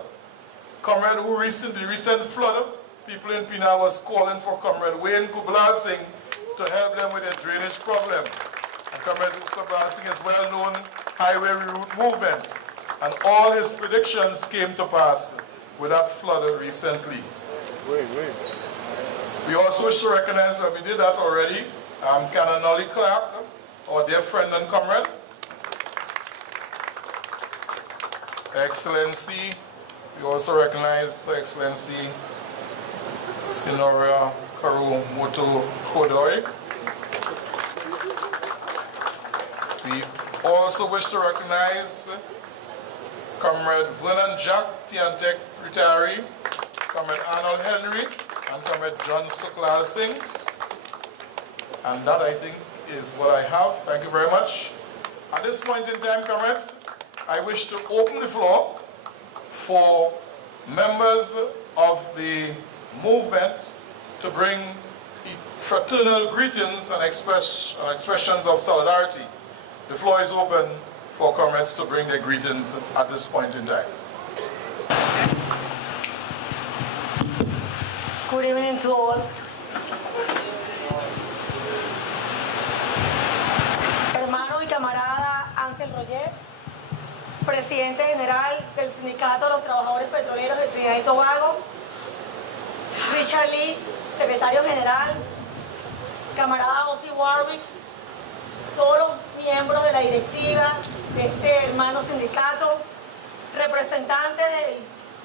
comrade who recent flood, people in Pina was calling for Comrade Wayne Kubla Singh to help them with their drainage problem. And Comrade Kubla Singh is well-known highway reroute movement. And all his predictions came to pass with that flood recently. We also wish to recognize that we did that already, Canon Nolly Clark, our dear friend and comrade. Excellency, we also recognize Excellency Sinoria Karu Moto Kodoi. We also wish to recognize Comrade Vernon Jack, T&Tech retiree, Comrade Arnold Henry, and Comrade John Suklal Singh. And that, I think, is what I have. Thank you very much. At this point in time, comrades, I wish to open the floor for members of the movement to bring fraternal greetings and expressions of solidarity. The floor is open for comrades to bring their greetings at this point in time. Good evening to all. Hermano y camarada Ángel Roger, presidente general del Sindicato de los Trabajadores Petroleros de Trinidad y Tobago, Richard Lee, secretario general, camarada Ozzy Warwick, todos los miembros de la directiva de este hermano sindicato, representantes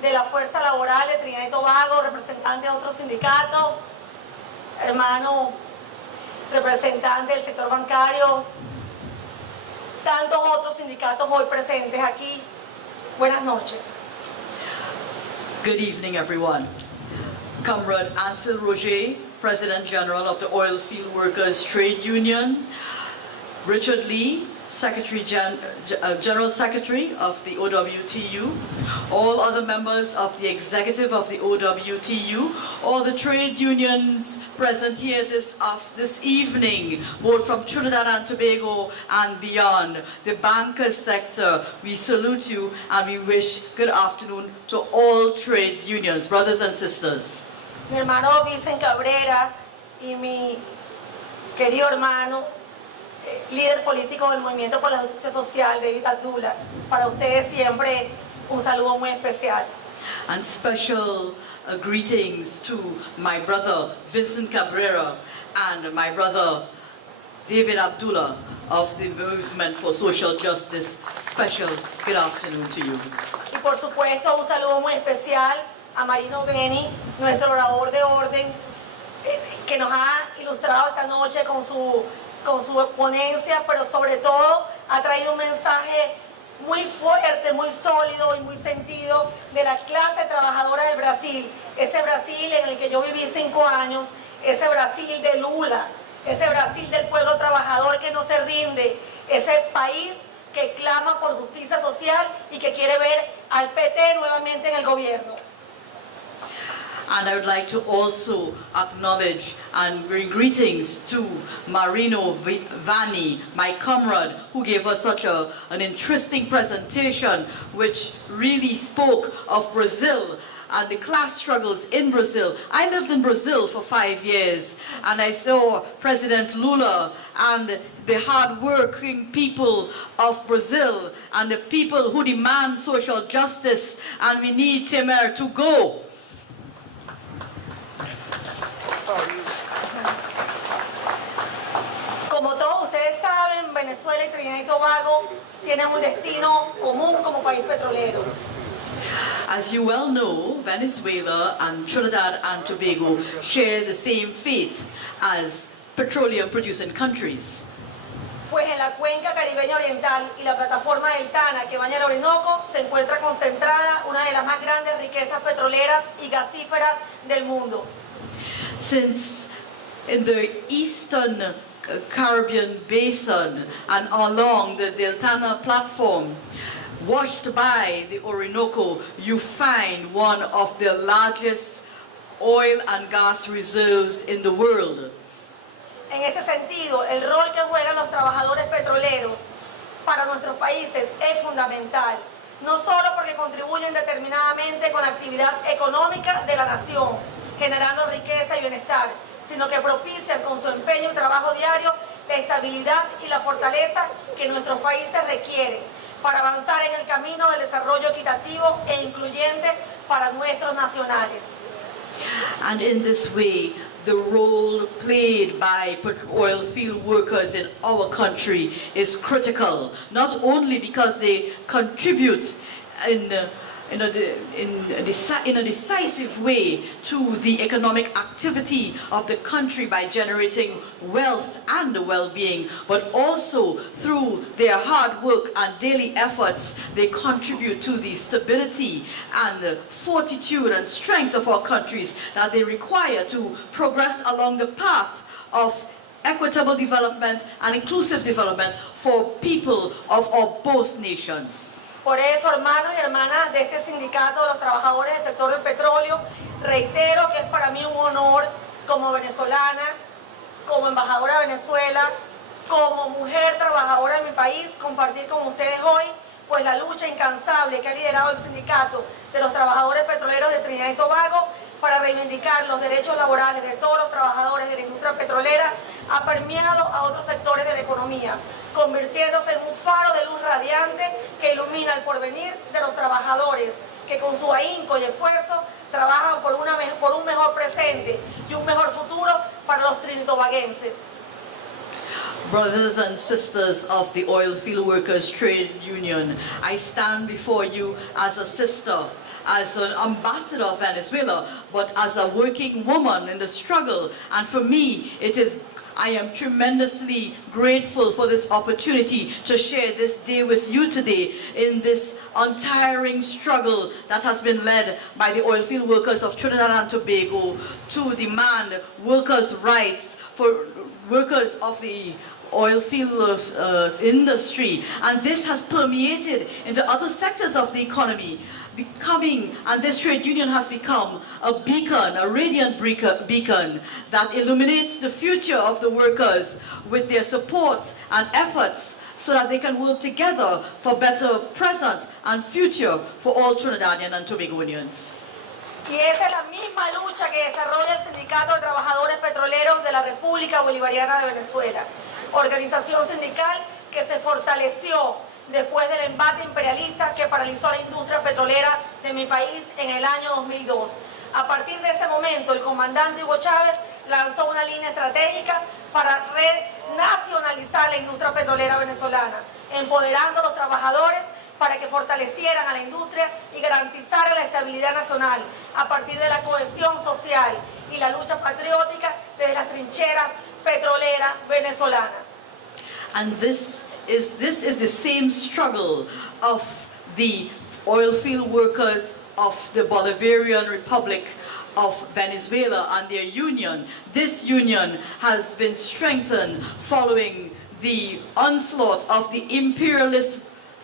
de la fuerza laboral de Trinidad y Tobago, representantes de otros sindicatos, hermanos representantes del sector bancario, tantos otros sindicatos hoy presentes aquí. Buenas noches. Good evening, everyone. Comrade Ansel Roger, President General of the Oil Field Workers Trade Union, Richard Lee, General Secretary of the OWTU, all other members of the executive of the OWTU, all the trade unions present here this evening, both from Trinidad and Tobago and beyond, the bankers sector, we salute you and we wish good afternoon to all trade unions, brothers and sisters. Mi hermano Vicente Cabrera y mi querido hermano, líder político del Movimiento por la Justicia Social, David Abdullah, para ustedes siempre un saludo muy especial. And special greetings to my brother Vincent Cabrera and my brother David Abdullah of the Movement for Social Justice. Special good afternoon to you. Y por supuesto un saludo muy especial a Marino Beni, nuestro orador de orden, que nos ha ilustrado esta noche con su ponencia, pero sobre todo ha traído un mensaje muy fuerte, muy sólido y muy sentido de la clase trabajadora del Brasil, ese Brasil en el que yo viví 5 años, ese Brasil de Lula, ese Brasil del pueblo trabajador que no se rinde, ese país que clama por justicia social y que quiere ver al PT nuevamente en el gobierno. And I would like to also acknowledge and bring greetings to Marino Vanni, my comrade, who gave us such an interesting presentation, which really spoke of Brazil and the class struggles in Brazil. I lived in Brazil for 5 years, and I saw President Lula and the hard-working people of Brazil and the people who demand social justice, and we need Temer to go. Como todos ustedes saben, Venezuela y Trinidad y Tobago tienen un destino común como país petrolero. As you well know, Venezuela and Trinidad and Tobago share the same fate as petroleum-producing countries. Pues en la cuenca caribeña oriental y la plataforma del Tana que baña el Orinoco se encuentra concentrada una de las más grandes riquezas petroleras y gasíferas del mundo. Since in the eastern Caribbean basin and along the Deltana platform, washed by the Orinoco, you find one of the largest oil and gas reserves in the world. En este sentido, el rol que juegan los trabajadores petroleros para nuestros países es fundamental, no solo porque contribuyen determinadamente con la actividad económica de la nación, generando riqueza y bienestar, sino que propician con su empeño y trabajo diario la estabilidad y la fortaleza que nuestros países requieren para avanzar en el camino del desarrollo equitativo e incluyente para nuestros nacionales. And in this way, the role played by oil field workers in our country is critical, not only because they contribute in a decisive way to the economic activity of the country by generating wealth and well-being, but also through their hard work and daily efforts, they contribute to the stability and fortitude and strength of our countries that they require to progress along the path of equitable development and inclusive development for people of our both nations. Por eso, hermanos y hermanas de este sindicato de los trabajadores del sector del petróleo, reitero que es para mí un honor como venezolana, como embajadora de Venezuela, como mujer trabajadora de mi país, compartir con ustedes hoy pues la lucha incansable que ha liderado el sindicato de los trabajadores petroleros de Trinidad y Tobago para reivindicar los derechos laborales de todos los trabajadores de la industria petrolera, ha permeado a otros sectores de la economía, convirtiéndose en un faro de luz radiante que ilumina el porvenir de los trabajadores que con su ahínco y esfuerzo trabajan por un mejor presente y un mejor futuro para los trinitobaguenses. Brothers and sisters of the Oil Field Workers Trade Union, I stand before you as a sister, as an ambassador of Venezuela, but as a working woman in the struggle. And for me, I am tremendously grateful for this opportunity to share this day with you today in this untiring struggle that has been led by the oil field workers of Trinidad and Tobago to demand workers' rights for workers of the oil field industry. And this has permeated into other sectors of the economy, and this trade union has become a beacon, a radiant beacon that illuminates the future of the workers with their support and efforts so that they can work together for better present and future for all Trinidadian and Tobagoans. Y esa es la misma lucha que desarrolla el Sindicato de Trabajadores Petroleros de la República Bolivariana de Venezuela, organización sindical que se fortaleció después del embate imperialista que paralizó la industria petrolera de mi país en el año 2002. A partir de ese momento, el comandante Hugo Chávez lanzó una línea estratégica para renacionalizar la industria petrolera venezolana, empoderando a los trabajadores para que fortalecieran a la industria y garantizaran la estabilidad nacional a partir de la cohesión social y la lucha patriótica desde las trincheras petroleras venezolanas. And this is the same struggle of the oil field workers of the Bolivarian Republic of Venezuela and their union. This union has been strengthened following the onslaught of the imperialist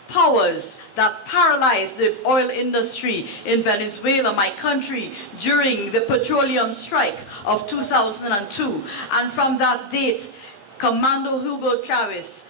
powers that paralyzed the oil industry in Venezuela, my country, during the petroleum strike of 2002. And from that date, Commando Hugo Chavez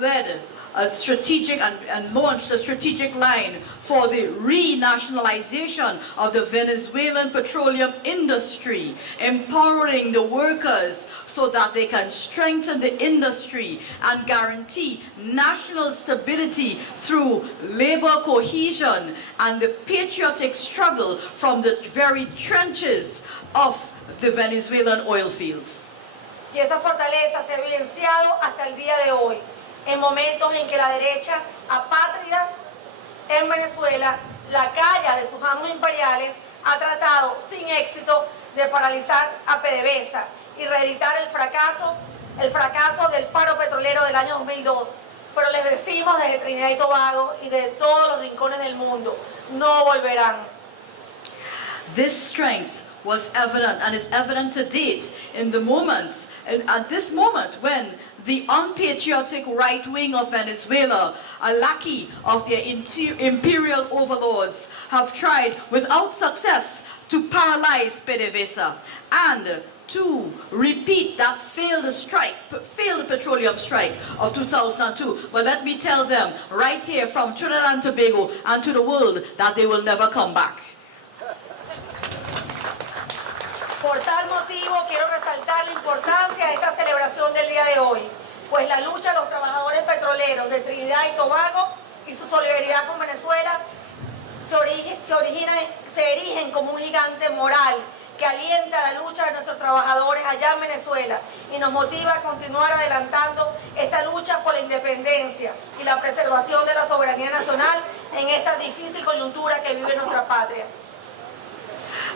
led a strategic and launched a strategic line for the renationalization of the Venezuelan petroleum industry, empowering the workers so that they can strengthen the industry and guarantee national stability through labor cohesion and the patriotic struggle from the very trenches of the Venezuelan oil fields. Y esa fortaleza se ha evidenciado hasta el día de hoy, en momentos en que la derecha apátrida en Venezuela, la calla de sus amos imperiales, ha tratado sin éxito de paralizar a PDVSA y reeditar el fracaso del paro petrolero del año 2002. Pero les decimos desde Trinidad y Tobago y de todos los rincones del mundo, no volverán. This strength was evident and is evident to date in the moments, and at this moment when the unpatriotic right wing of Venezuela, a lackey of their imperial overlords, have tried without success to paralyze PDVSA and to repeat that failed petroleum strike of 2002. But let me tell them right here from Trinidad and Tobago and to the world that they will never come back. Por tal motivo quiero resaltar la importancia de esta celebración del día de hoy, pues la lucha de los trabajadores petroleros de Trinidad y Tobago y su solidaridad con Venezuela se erigen como un gigante moral que alienta la lucha de nuestros trabajadores allá en Venezuela y nos motiva a continuar adelantando esta lucha por la independencia y la preservación de la soberanía nacional en esta difícil coyuntura que vive nuestra patria.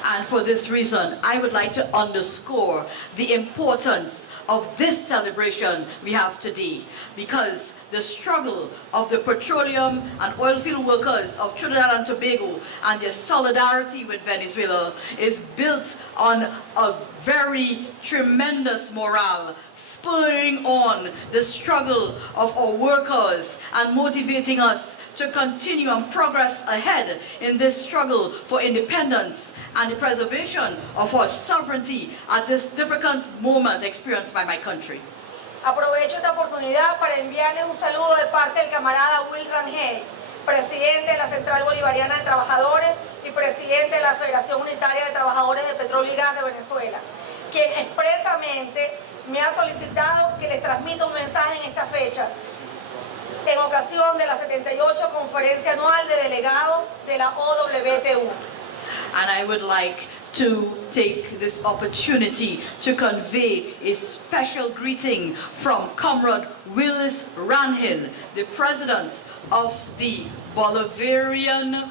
And for this reason, I would like to underscore the importance of this celebration we have today, because the struggle of the petroleum and oil field workers of Trinidad and Tobago and their solidarity with Venezuela is built on a very tremendous morale, spurring on the struggle of our workers and motivating us to continue and progress ahead in this struggle for independence and the preservation of our sovereignty at this difficult moment experienced by my country. Aprovecho esta oportunidad para enviarles un saludo de parte del camarada Will Rangel, presidente de la Central Bolivariana de Trabajadores y presidente de la Federación Unitaria de Trabajadores de Petróleo y Gas de Venezuela, quien expresamente me ha solicitado que les transmita un mensaje en esta fecha, en ocasión de la 78 Conferencia Anual de Delegados de la OWTU. And I would like to take this opportunity to convey a special greeting from Comrade Willis Ranhill, the President of the Bolivarian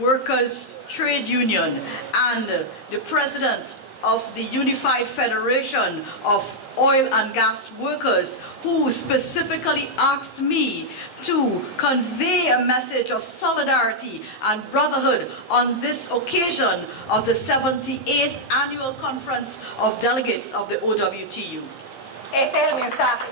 Workers' Trade Union and the President of the Unified Federation of Oil and Gas Workers, who specifically asked me to convey a message of solidarity and brotherhood on this occasion of the 78th Annual Conference of Delegates of the OWTU. Este es el mensaje.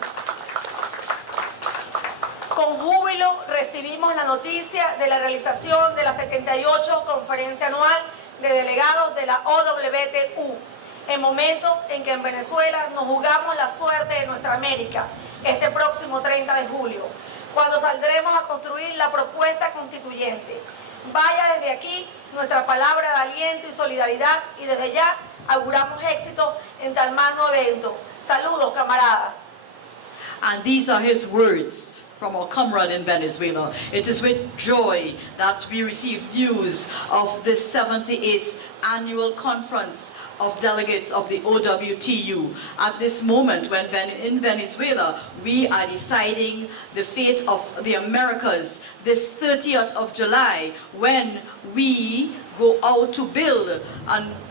Con júbilo recibimos la noticia de la realización de la 78 Conferencia Anual de Delegados de la OWTU, en momentos en que en Venezuela nos jugamos la suerte de nuestra América, este próximo 30 de julio, cuando saldremos a construir la propuesta constituyente. Vaya desde aquí nuestra palabra de aliento y solidaridad, y desde ya auguramos éxito en tal magno evento. Saludos, camaradas. And these are his words from our comrade in Venezuela. It is with joy that we receive news of this 78th Annual Conference of Delegates of the OWTU. At this moment when in Venezuela we are deciding the fate of the Americas, this 30th of July, when we go out to build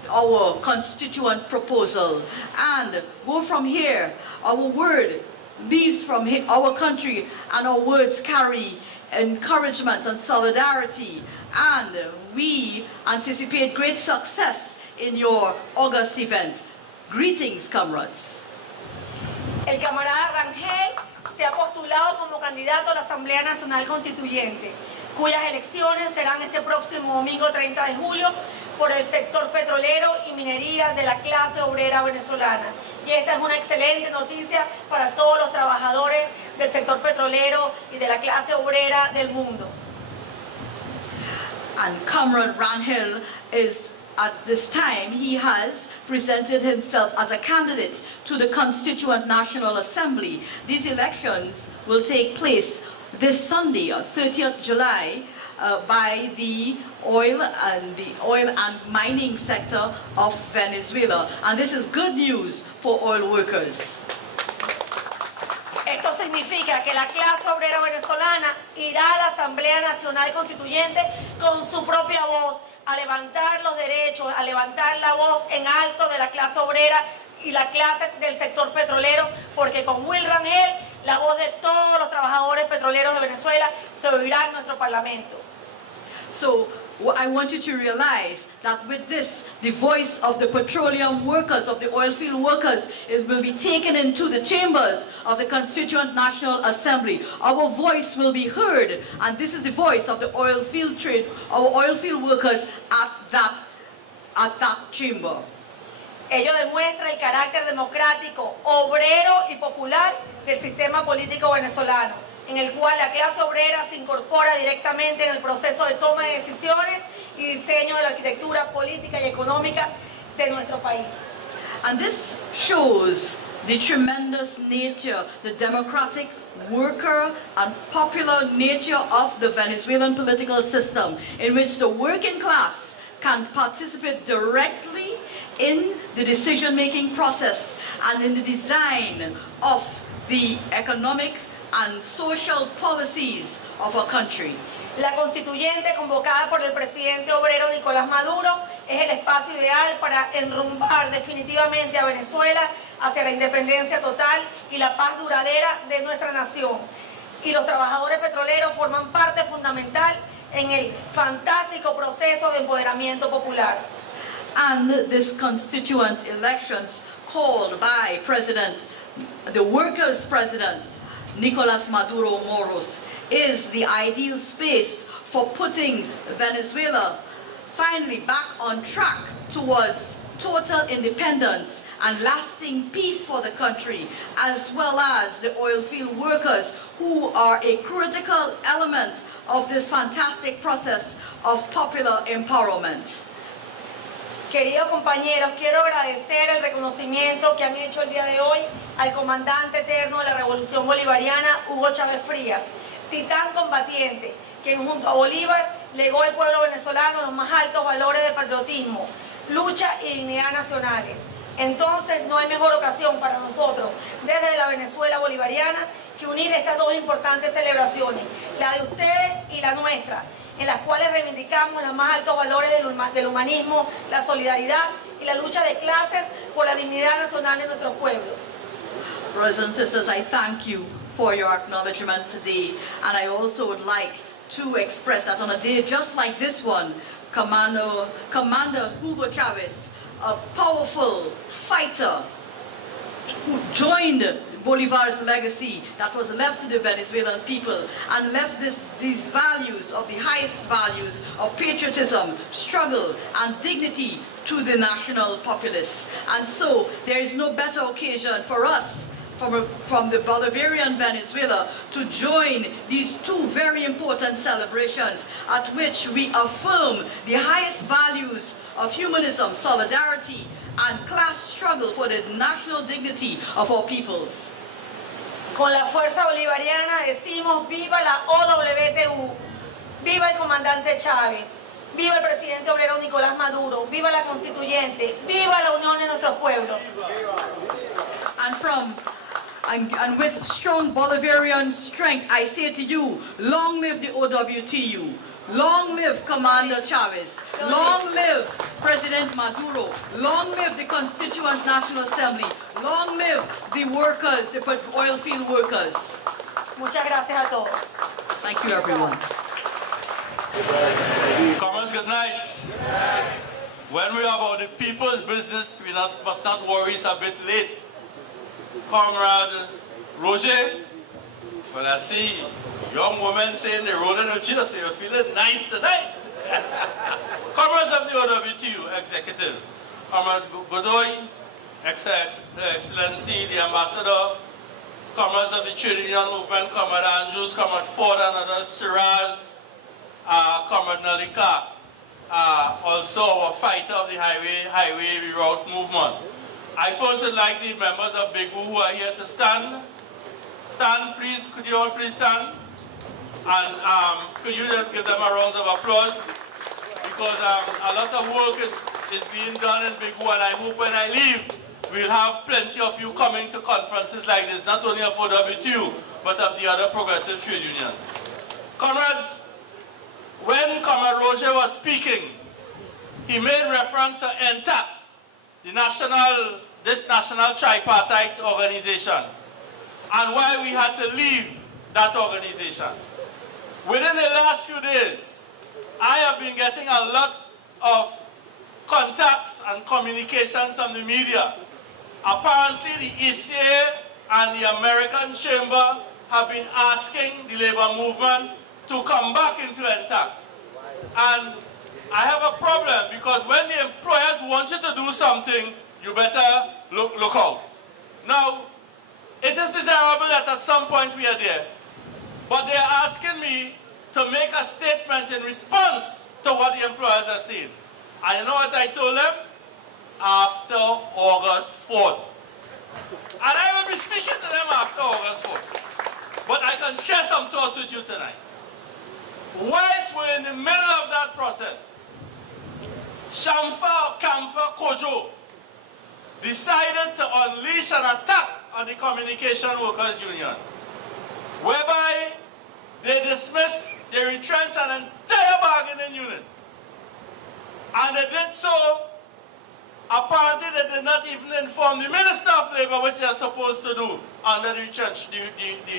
our constituent proposal and go from here. Our word leaves from our country, and our words carry encouragement and solidarity, and we anticipate great success in your August event. Greetings, comrades. El camarada Rangel se ha postulado como candidato a la Asamblea Nacional Constituyente, cuyas elecciones serán este próximo domingo 30 de julio por el sector petrolero y minería de la clase obrera venezolana. Y esta es una excelente noticia para todos los trabajadores del sector petrolero y de la clase obrera del mundo. And Comrade Ranhill is, at this time, he has presented himself as a candidate to the Constituent National Assembly. These elections will take place this Sunday, on 30th July, by the oil and mining sector of Venezuela. And this is good news for oil workers. Esto significa que la clase obrera venezolana irá a la Asamblea Nacional Constituyente con su propia voz, a levantar los derechos, a levantar la voz en alto de la clase obrera y la clase del sector petrolero, porque con Will Rangel, la voz de todos los trabajadores petroleros de Venezuela se oirá en nuestro Parlamento. So I want you to realize that with this, the voice of the petroleum workers, of the oil field workers, will be taken into the chambers of the Constituent National Assembly. Our voice will be heard, and this is the voice of the oil field trade, our oil field workers at that chamber. Ello demuestra el carácter democrático, obrero y popular del sistema político venezolano, en el cual la clase obrera se incorpora directamente en el proceso de toma de decisiones y diseño de la arquitectura política y económica de nuestro país. And this shows the tremendous nature, the democratic, worker and popular nature of the Venezuelan political system, in which the working class can participate directly in the decision-making process and in the design of the economic and social policies of our country. La constituyente convocada por el presidente obrero Nicolás Maduro es el espacio ideal para enrumbar definitivamente a Venezuela hacia la independencia total y la paz duradera de nuestra nación. Y los trabajadores petroleros forman parte fundamental en el fantástico proceso de empoderamiento popular. And this constituent elections called by the workers' president, Nicolás Maduro Moros, is the ideal space for putting Venezuela finally back on track towards total independence and lasting peace for the country, as well as the oil field workers, who are a critical element of this fantastic process of popular empowerment. Queridos compañeros, quiero agradecer el reconocimiento que han hecho el día de hoy al comandante eterno de la Revolución Bolivariana, Hugo Chávez Frías, titán combatiente, quien junto a Bolívar legó al pueblo venezolano los más altos valores de patriotismo, lucha y dignidad nacionales. Entonces no hay mejor ocasión para nosotros, desde la Venezuela bolivariana, que unir estas dos importantes celebraciones, la de ustedes y la nuestra, en las cuales reivindicamos los más altos valores del humanismo, la solidaridad y la lucha de clases por la dignidad nacional de nuestros pueblos. Brothers and sisters, I thank you for your acknowledgement today, and I also would like to express that on a day just like this one, Commander Hugo Chavez, a powerful fighter who joined Bolivar's legacy that was left to the Venezuelan people and left these values of the highest values of patriotism, struggle and dignity to the national populace. And so there is no better occasion for us from the Bolivarian Venezuela to join these two very important celebrations at which we affirm the highest values of humanism, solidarity and class struggle for the national dignity of our peoples. Con la fuerza bolivariana decimos viva la OWTU, viva el comandante Chávez, viva el presidente obrero Nicolás Maduro, viva la constituyente, viva la unión de nuestros pueblos. And with strong Bolivarian strength, I say to you, long live the OWTU, long live Commander Chavez, long live President Maduro, long live the Constituent National Assembly, long live the workers, the oil field workers. Muchas gracias a todos. Thank you, everyone. Comrades, good night. When we are about the people's business, we must not worry it's a bit late. Comrade Roger, well, I see young women saying they're rolling with you, so you're feeling nice tonight. Comrades of the OWTU Executive, Comrade Godoy, Excellency, the Ambassador, Comrades of the Trade Union Movement, Comrade Andrews, Comrade Ford and others, Shiraz, Comrade Nelly Clark, also our fighter of the highway reroute movement. I first would like the members of Big who are here to stand. Stand, please. Could you all please stand? And could you just give them a round of applause? Because a lot of work is being done in Big and I hope when I leave, we'll have plenty of you coming to conferences like this, not only of OWTU, but of the other progressive trade unions. Comrades, when Comrade Roger was speaking, he made reference to NTAC, this national tripartite organization, and why we had to leave that organization. Within the last few days, I have been getting a lot of contacts and communications from the media. Apparently the ECA and the American Chamber have been asking the labor movement to come back into NTAC. And I have a problem because when the employers want you to do something, you better look out. Now, it is desirable that at some point we are there, but they are asking me to make a statement in response to what the employers are saying. And you know what I told them? After August 4th. And I will be speaking to them after August 4th. But I can share some thoughts with you tonight. Whilst we're in the middle of that process, Shamfa or Kamfa Kojo decided to unleash an attack on the Communication Workers Union, whereby they retrenched an entire bargaining unit. And they did so, apparently they did not even inform the Minister of Labour, which they are supposed to do under the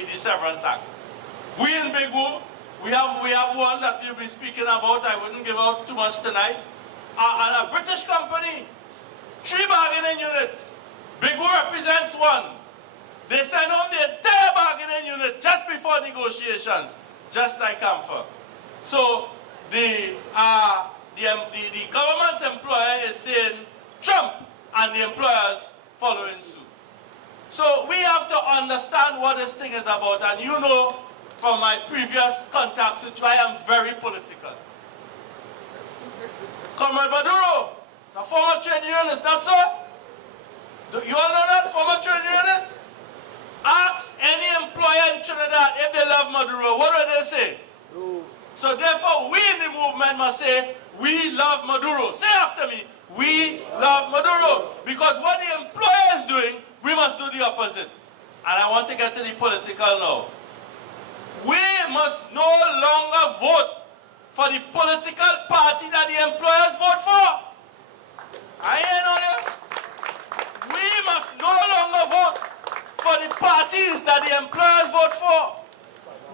Severance Act. We in Big Woo, we have one that we'll be speaking about. I wouldn't give out too much tonight. And a British company, 3 bargaining units. Big Woo represents one. They sent home the entire bargaining unit just before negotiations, just like Camphor. So the government employer is saying Trump and the employers following suit. So we have to understand what this thing is about, and you know from my previous contacts with you, I am very political. Comrade Maduro, a former trade unionist, not so? You all know that, former trade unionist? Ask any employer in Trinidad if they love Maduro. What do they say? So therefore, we in the movement must say, we love Maduro. Say after me, we love Maduro. Because what the employer is doing, we must do the opposite. And I want to get to the political now. We must no longer vote for the political party that the employers vote for. I ain't know you. We must no longer vote for the parties that the employers vote for.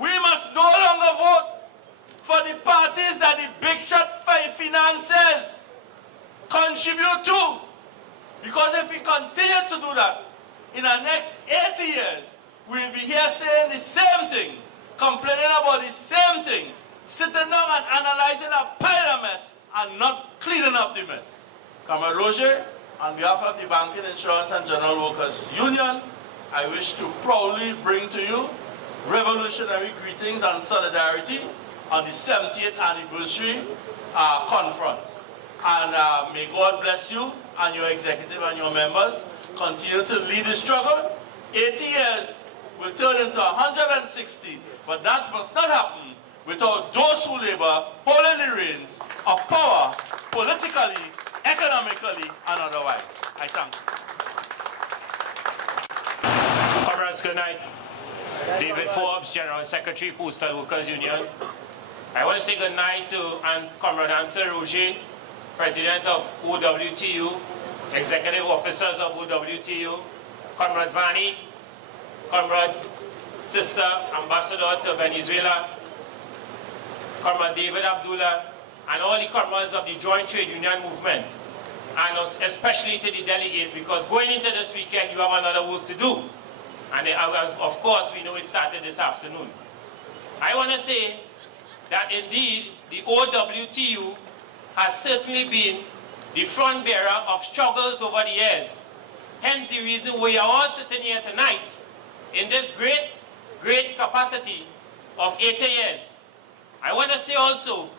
We must no longer vote for the parties that the big shot finances contribute to. Because if we continue to do that, in the next 80 years, we'll be here saying the same thing, complaining about the same thing, sitting down and analyzing a pile of mess and not cleaning up the mess. Comrade Roger, on behalf of the Banking, Insurance and General Workers Union, I wish to proudly bring to you revolutionary greetings and solidarity on the 70th anniversary conference. And may God bless you and your executive and your members. Continue to lead the struggle. 80 years will turn into 160, but that must not happen without those who labor holding the reins of power, politically, economically, and otherwise. I thank you. Comrades, good night. David Forbes, General Secretary, Postal Workers Union. I want to say good night to Comrade Ansel Roger, President of OWTU, Executive Officers of OWTU, Comrade Vani, Comrade Sister Ambassador to Venezuela, Comrade David Abdullah, and all the comrades of the Joint Trade Union Movement, and especially to the delegates, because going into this weekend, you have a lot of work to do. And of course, we know it started this afternoon. I want to say that indeed, the OWTU has certainly been the front bearer of struggles over the years. Hence the reason we are all sitting here tonight in this great capacity of 80 years. I want to say also,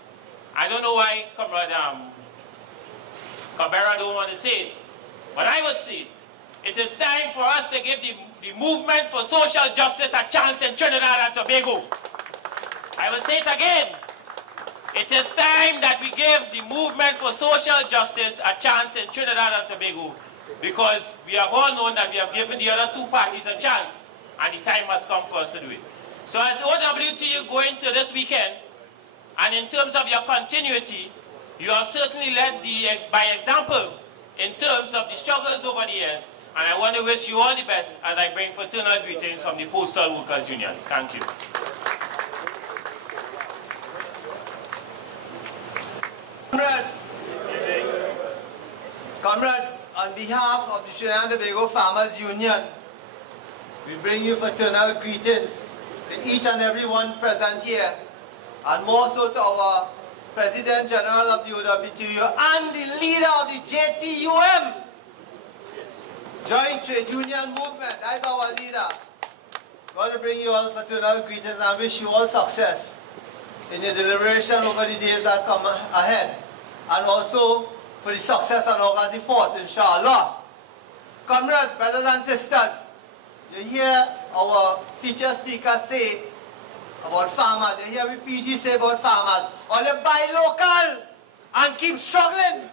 I don't know why Comrade Cabrera don't want to say it, but I would say it. It is time for us to give the movement for social justice a chance in Trinidad and Tobago. I will say it again. It is time that we give the movement for social justice a chance in Trinidad and Tobago, because we have all known that we have given the other two parties a chance, and the time has come for us to do it. So as OWTU go into this weekend, and in terms of your continuity, you have certainly led by example in terms of the struggles over the years, and I want to wish you all the best as I bring fraternal greetings from the Postal Workers Union. Thank you. Comrades, on behalf of the Trinidad and Tobago Farmers Union, we bring you fraternal greetings to each and every one present here, and more so to our President General of the OWTU and the leader of the JTUM, Joint Trade Union Movement. That is our leader. I want to bring you all fraternal greetings and wish you all success in your deliberation over the days that come ahead, and also for the success and August the 4th, inshallah. Comrades, brothers and sisters, you hear our feature speaker say about farmers, you hear PG say about farmers, only buy local and keep struggling.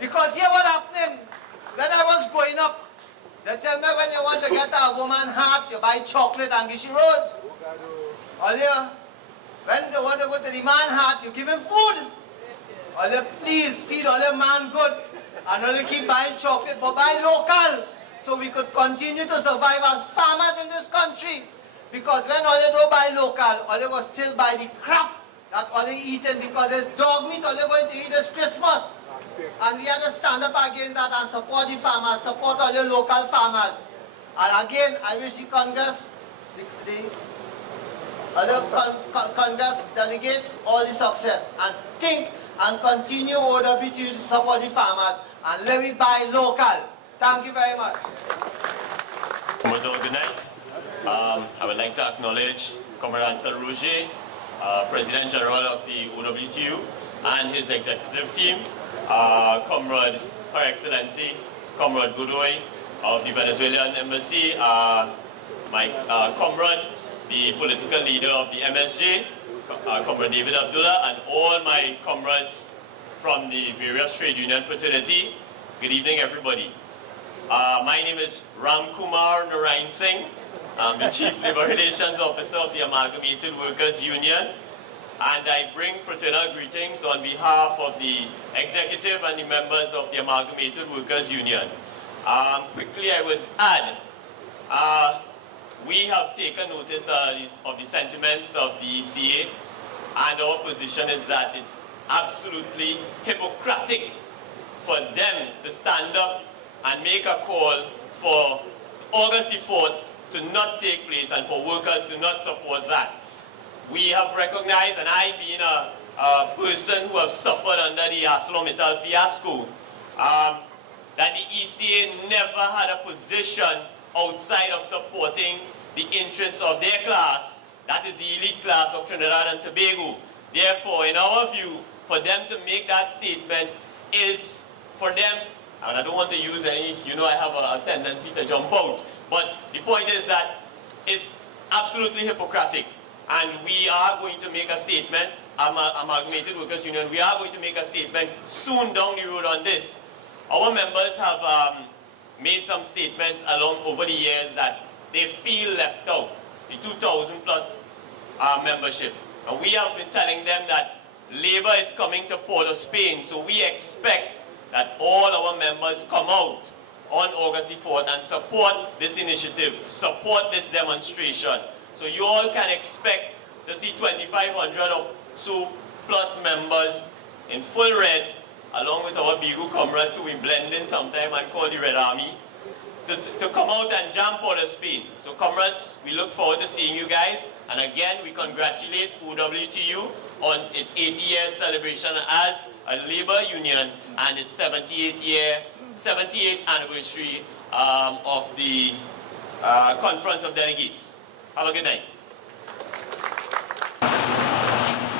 Because here what happening, when I was growing up, they tell me when you want to get a woman heart, you buy chocolate and give she rose. Only when you want to go to the man heart, you give him food. Only please feed only man good and only keep buying chocolate, but buy local so we could continue to survive as farmers in this country. Because when only don't buy local, only go still buy the crap that only eating, because it's dog meat only going to eat this Christmas. And we have to stand up against that and support the farmers, support all the local farmers. And again, I wish the Congress, the Congress delegates all the success, and think and continue OWTU to support the farmers, and let me buy local. Thank you very much. Good night. I would like to acknowledge Comrade Ansel Roger, President General of the OWTU, and his executive team, Comrade Her Excellency, Comrade Godoy of the Venezuelan Embassy, my comrade, the political leader of the MSJ, Comrade David Abdullah, and all my comrades from the various trade union fraternity. Good evening, everybody. My name is Ram Kumar Narayan Singh. I'm the Chief Labour Relations Officer of the Amalgamated Workers Union, and I bring fraternal greetings on behalf of the executive and the members of the Amalgamated Workers Union. Quickly, I would add, we have taken notice of the sentiments of the ECA, and our position is that it's absolutely hypocritic for them to stand up and make a call for August the 4th to not take place and for workers to not support that. We have recognized, and I being a person who have suffered under the ArcelorMittal fiasco, that the ECA never had a position outside of supporting the interests of their class, that is the elite class of Trinidad and Tobago. Therefore, in our view, for them to make that statement is for them, and I don't want to use any, I have a tendency to jump out, but the point is that it's absolutely hypocritic, and we are going to make a statement, Amalgamated Workers Union, we are going to make a statement soon down the road on this. Our members have made some statements over the years that they feel left out, the 2,000 plus membership. And we have been telling them that Labour is coming to Port of Spain, so we expect that all our members come out on August the 4th and support this initiative, support this demonstration. So you all can expect to see 2,500 or so plus members in full red, along with our Bigu comrades who we blend in sometime and call the Red Army, to come out and jam Port of Spain. So comrades, we look forward to seeing you guys. And again, we congratulate OWTU on its 80-year celebration as a labor union and its 78th anniversary of the Conference of Delegates. Have a good night.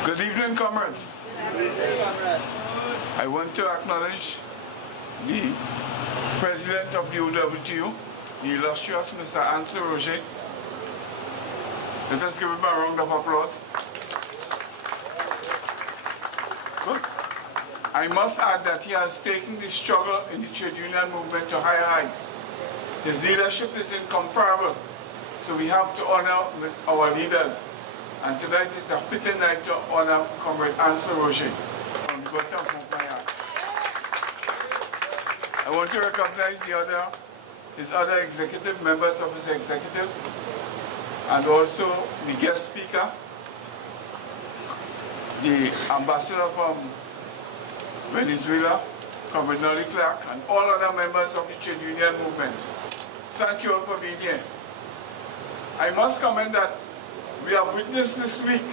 Good evening, comrades. Good evening, comrades. I want to acknowledge the President of the OWTU, the illustrious Mr. Anthony Roger. Let us give him a round of applause. Good. I must add that he has taken the struggle in the trade union movement to higher heights. His leadership is incomparable, so we have to honor our leaders. And tonight is a fitting night to honor Comrade Anthony Roger from the bottom of my heart. I want to recognize his other executive members of his executive, and also the guest speaker, the ambassador from Venezuela, Comrade Nolly Clark, and all other members of the trade union movement. Thank you all for being here. I must comment that we have witnessed this week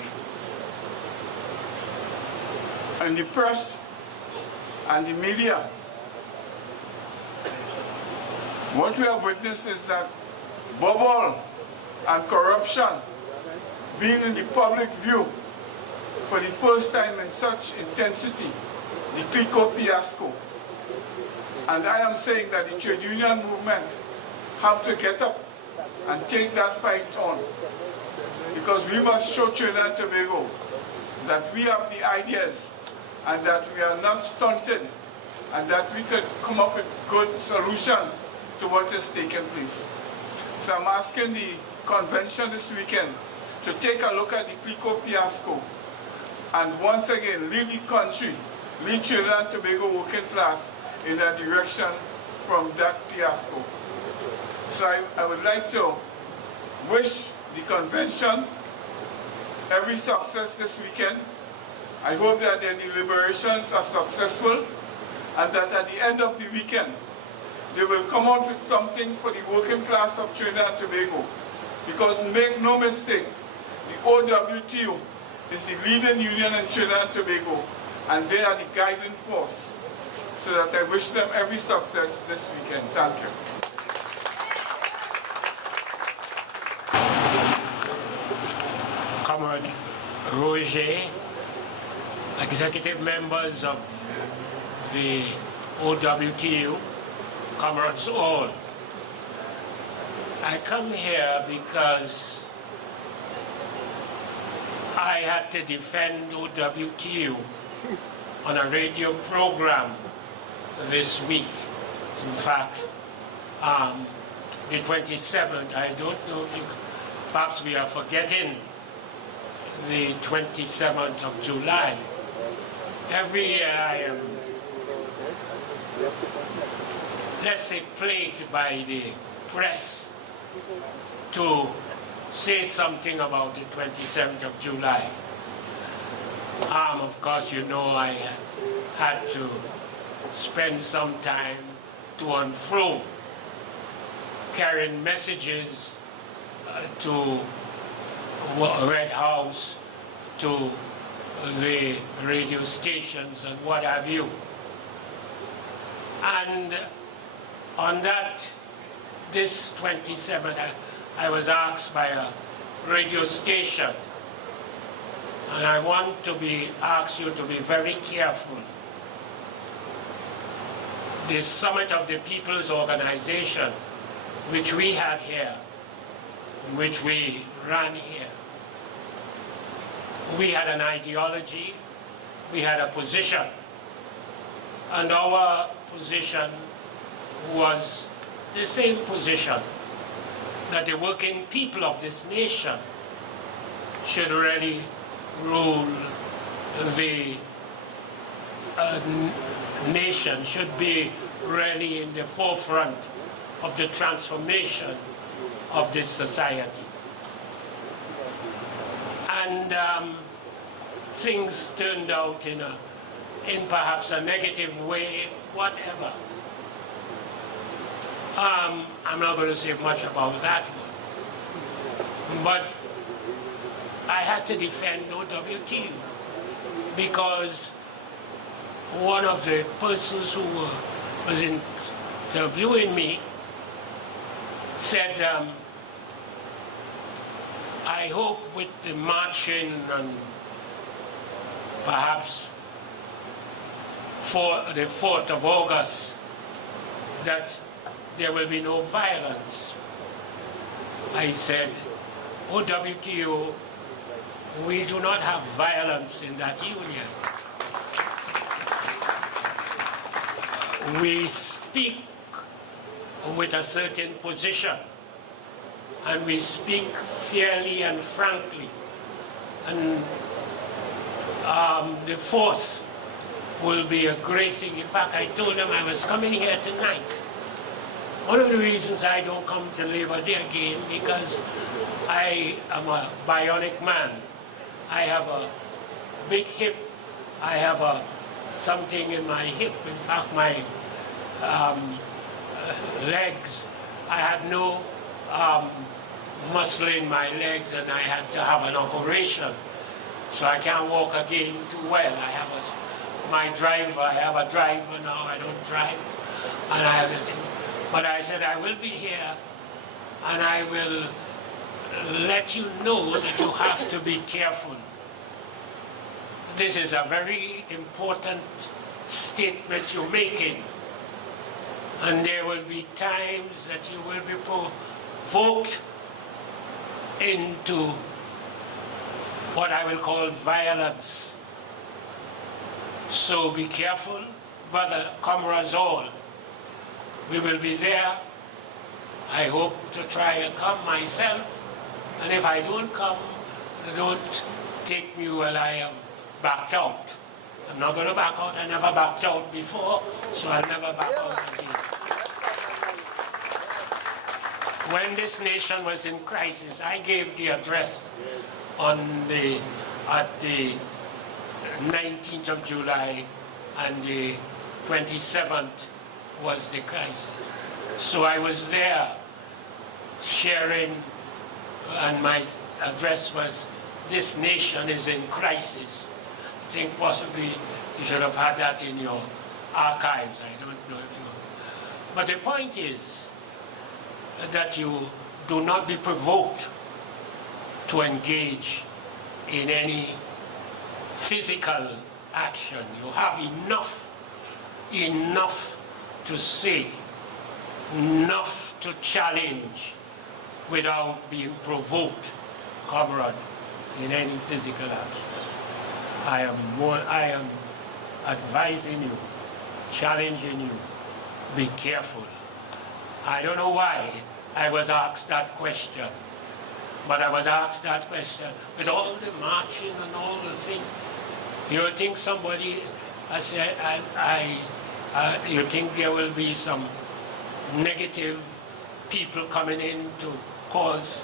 in the press and the media. What we have witnessed is that bubble and corruption being in the public view for the first time in such intensity, the Clico fiasco. And I am saying that the trade union movement have to get up and take that fight on, because we must show Trinidad and Tobago that we have the ideas and that we are not stunted and that we could come up with good solutions to what is taking place. So I'm asking the convention this weekend to take a look at the Clico fiasco and once again lead the country, lead Trinidad and Tobago working class in a direction from that fiasco. So I would like to wish the convention every success this weekend. I hope that their deliberations are successful and that at the end of the weekend, they will come out with something for the working class of Trinidad and Tobago. Because make no mistake, the OWTU is the leading union in Trinidad and Tobago, and they are the guiding force. So that I wish them every success this weekend. Thank you. Comrade Roger, executive members of the OWTU, comrades all. I come here because I had to defend OWTU on a radio program this week. In fact, the 27th, I don't know if you, perhaps we are forgetting the 27th of July. Every year I am, let's say, plagued by the press to say something about the 27th of July. Of course, you know, I had to spend some time to and fro carrying messages to Red House, to the radio stations and what have you. And on that, this 27th, I was asked by a radio station, and I want to ask you to be very careful. The Summit of the People's Organization, which we had here, which we ran here, we had an ideology, we had a position, and our position was the same position, that the working people of this nation should really rule the nation, should be really in the forefront of the transformation of this society. And things turned out in perhaps a negative way, whatever. I'm not going to say much about that one. But I had to defend OWTU because one of the persons who was interviewing me said, I hope with the marching and perhaps for the 4th of August that there will be no violence. I said, OWTU, we do not have violence in that union. We speak with a certain position, and we speak fairly and frankly. And the 4th will be a great thing. In fact, I told them I was coming here tonight. One of the reasons I don't come to Labor Day again, because I am a bionic man. I have a big hip. I have something in my hip. In fact, my legs, I had no muscle in my legs, and I had to have an operation. So I can't walk again too well. I have my driver, I have a driver now, I don't drive, and I have this thing. But I said I will be here, and I will let you know that you have to be careful. This is a very important statement you're making, and there will be times that you will be provoked into what I will call violence. So be careful, brother, comrades all. We will be there. I hope to try and come myself. And if I don't come, don't take me while I am backed out. I'm not going to back out. I never backed out before, so I'll never back out again. When this nation was in crisis, I gave the address at the 19th of July, and the 27th was the crisis. So I was there sharing, and my address was, this nation is in crisis. I think possibly you should have had that in your archives. I don't know if you... But the point is that you do not be provoked to engage in any physical action. You have enough to say, enough to challenge without being provoked, comrade. in any physical action. I am advising you, challenging you, be careful. I don't know why I was asked that question, but I was asked that question with all the marching and all the things. You think somebody, I said, you think there will be some negative people coming in to cause?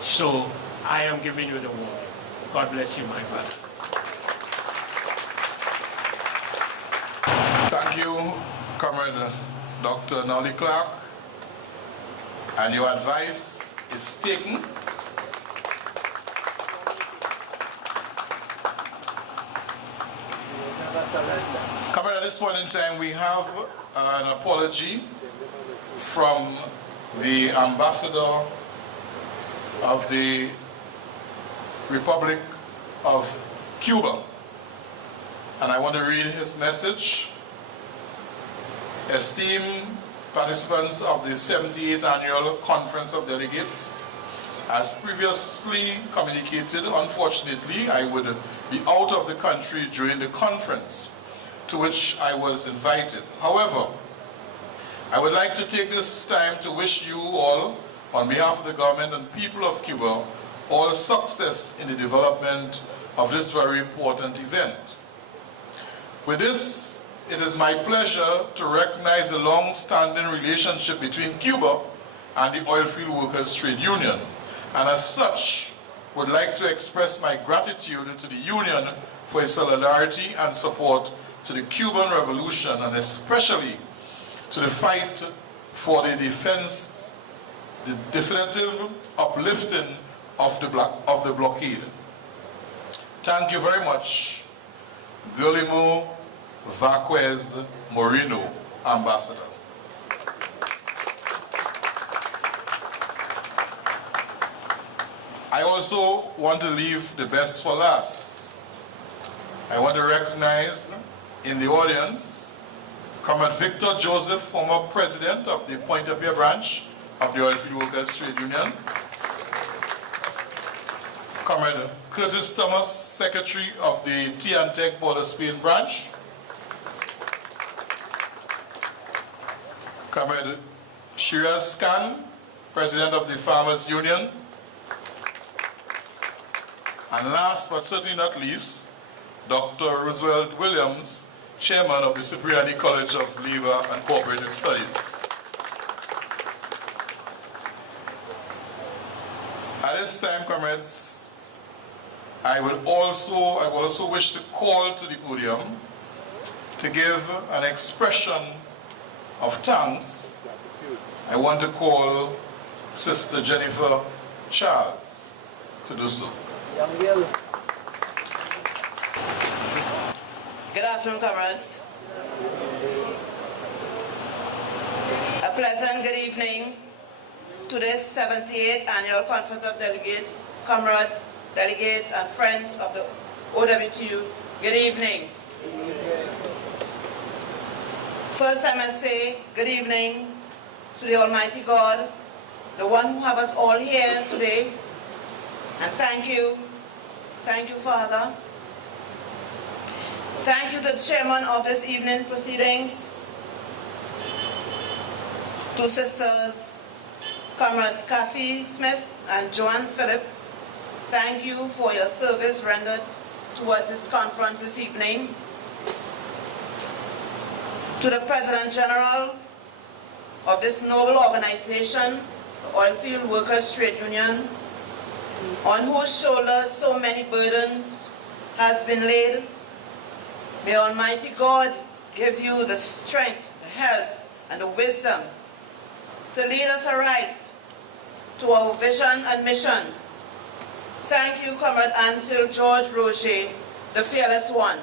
So I am giving you the warning. God bless you, my brother. Thank you, Comrade Dr. Nolly Clark, and your advice is taken. Comrade, at this point in time, we have an apology from the ambassador of the Republic of Cuba, and I want to read his message. Esteemed participants of the 78th Annual Conference of Delegates, as previously communicated, unfortunately, I would be out of the country during the conference to which I was invited. However, I would like to take this time to wish you all, on behalf of the government and people of Cuba, all success in the development of this very important event. With this, it is my pleasure to recognize the long-standing relationship between Cuba and the Oilfield Workers Trade Union, and as such, would like to express my gratitude to the union for its solidarity and support to the Cuban Revolution, and especially to the fight for the defense, the definitive uplifting of the blockade. Thank you very much, Guillermo Vaquez Moreno, Ambassador. I also want to leave the best for last. I want to recognize in the audience Comrade Victor Joseph, former president of the Pointe-a-Pierre branch of the Oilfield Workers Trade Union. Comrade Curtis Thomas, secretary of the T&Tech Border Spain branch. Comrade Shiraz Khan, president of the Farmers Union. And last but certainly not least, Dr. Roosevelt Williams, chairman of the Cipriani College of Labor and Cooperative Studies. At this time, comrades, I would also wish to call to the podium to give an expression of thanks. I want to call Sister Jennifer Charles to do so. Good afternoon, comrades. A pleasant good evening to this 78th Annual Conference of Delegates, comrades, delegates, and friends of the OWTU. Good evening. First, I must say good evening to the Almighty God, the one who have us all here today, and thank you, Father. Thank you to the chairman of this evening proceedings, to sisters, comrades Kathy Smith and Joanne Phillip. Thank you for your service rendered towards this conference this evening. To the President General of this noble organization, the Oilfield Workers Trade Union, on whose shoulders so many burdens has been laid, may Almighty God give you the strength, the health, and the wisdom to lead us aright to our vision and mission. Thank you, Comrade Ansel George Roger, the fearless one.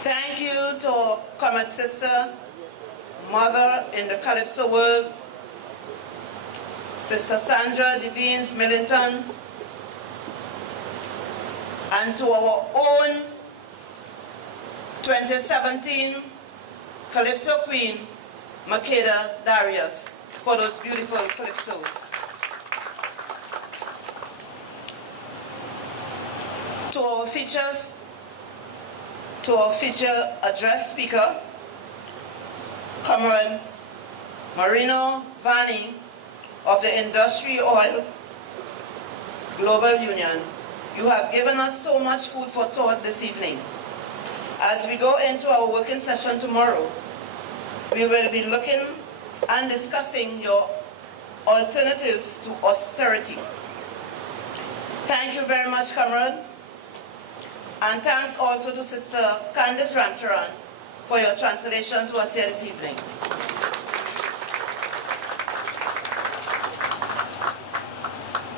Thank you to our Comrade sister, mother in the Calypso world, Sister Sandra Devines Millington, and to our own 2017 Calypso Queen, Makeda Darius for those beautiful calypsos. To our feature address speaker, Comrade Marino Vani of the Industry Oil Global Union. You have given us so much food for thought this evening. As we go into our working session tomorrow, we will be looking and discussing your alternatives to austerity. Thank you very much, Comrade. And thanks also to Sister Candice Ramcharan for your translation to us here this evening.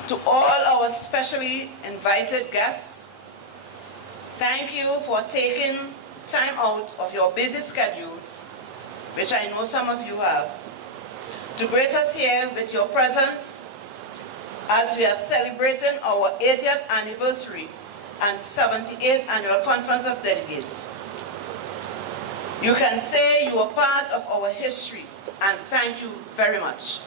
To all our specially invited guests, thank you for taking time out of your busy schedules, which I know some of you have, to grace us here with your presence as we are celebrating our 80th anniversary and 78th Annual Conference of Delegates. You can say you are part of our history, and thank you very much.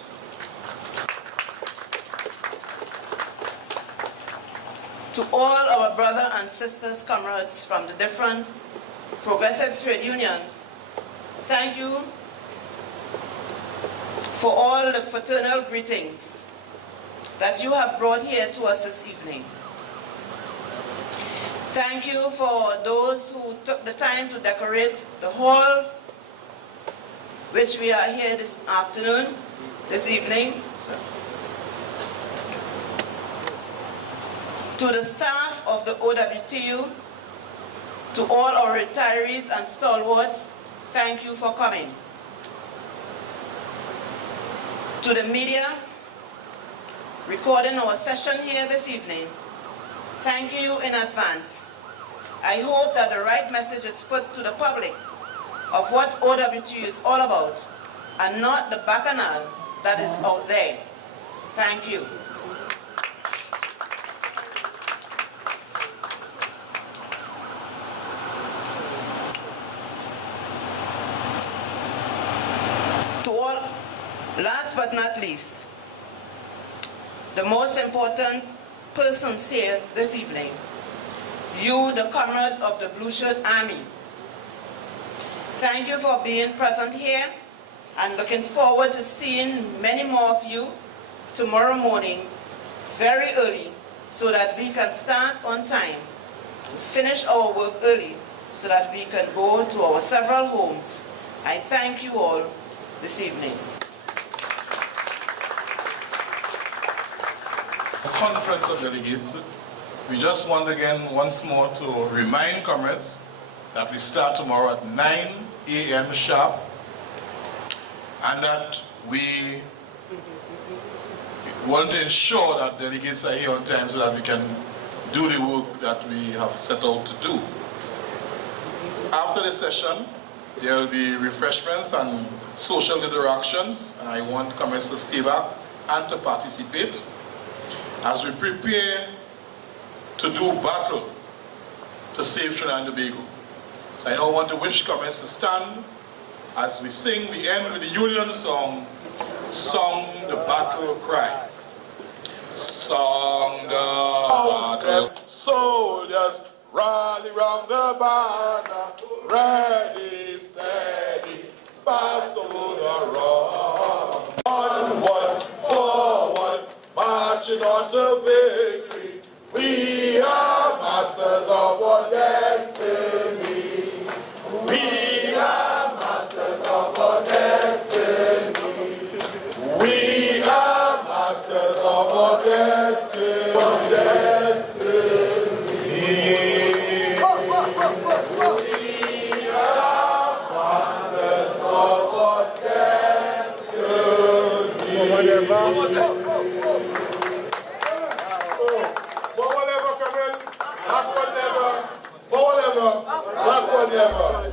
To all our brothers and sisters, comrades from the different progressive trade unions, thank you for all the fraternal greetings that you have brought here to us this evening. Thank you for those who took the time to decorate the halls, which we are here this afternoon, this evening. To the staff of the OWTU, to all our retirees and stalwarts, thank you for coming. To the media recording our session here this evening, thank you in advance. I hope that the right message is put to the public of what OWTU is all about and not the bacchanal that is out there. Thank you. To all, last but not least, the most important persons here this evening, you, the comrades of the Blue Shirt Army. Thank you for being present here and looking forward to seeing many more of you tomorrow morning, very early, so that we can start on time, finish our work early, so that we can go to our several homes. I thank you all this evening. Conference of Delegates, we just want again once more to remind comrades that we start tomorrow at 9 a.m. sharp, and that we want to ensure that delegates are here on time so that we can do the work that we have set out to do. After the session, there will be refreshments and social interactions, and I want comrades to stay back and to participate as we prepare to do battle to save Trinidad and Tobago. So I now want to wish comrades to stand as we sing the end with the Union song, Song the Battle Cry. Song the battle. Soldiers rally round the banner, ready, steady, pass the road. Onward, forward, marching on to victory. We are masters of our destiny. We are masters of our destiny. We are masters of our destiny. We are masters of our destiny. Forward ever, backward never.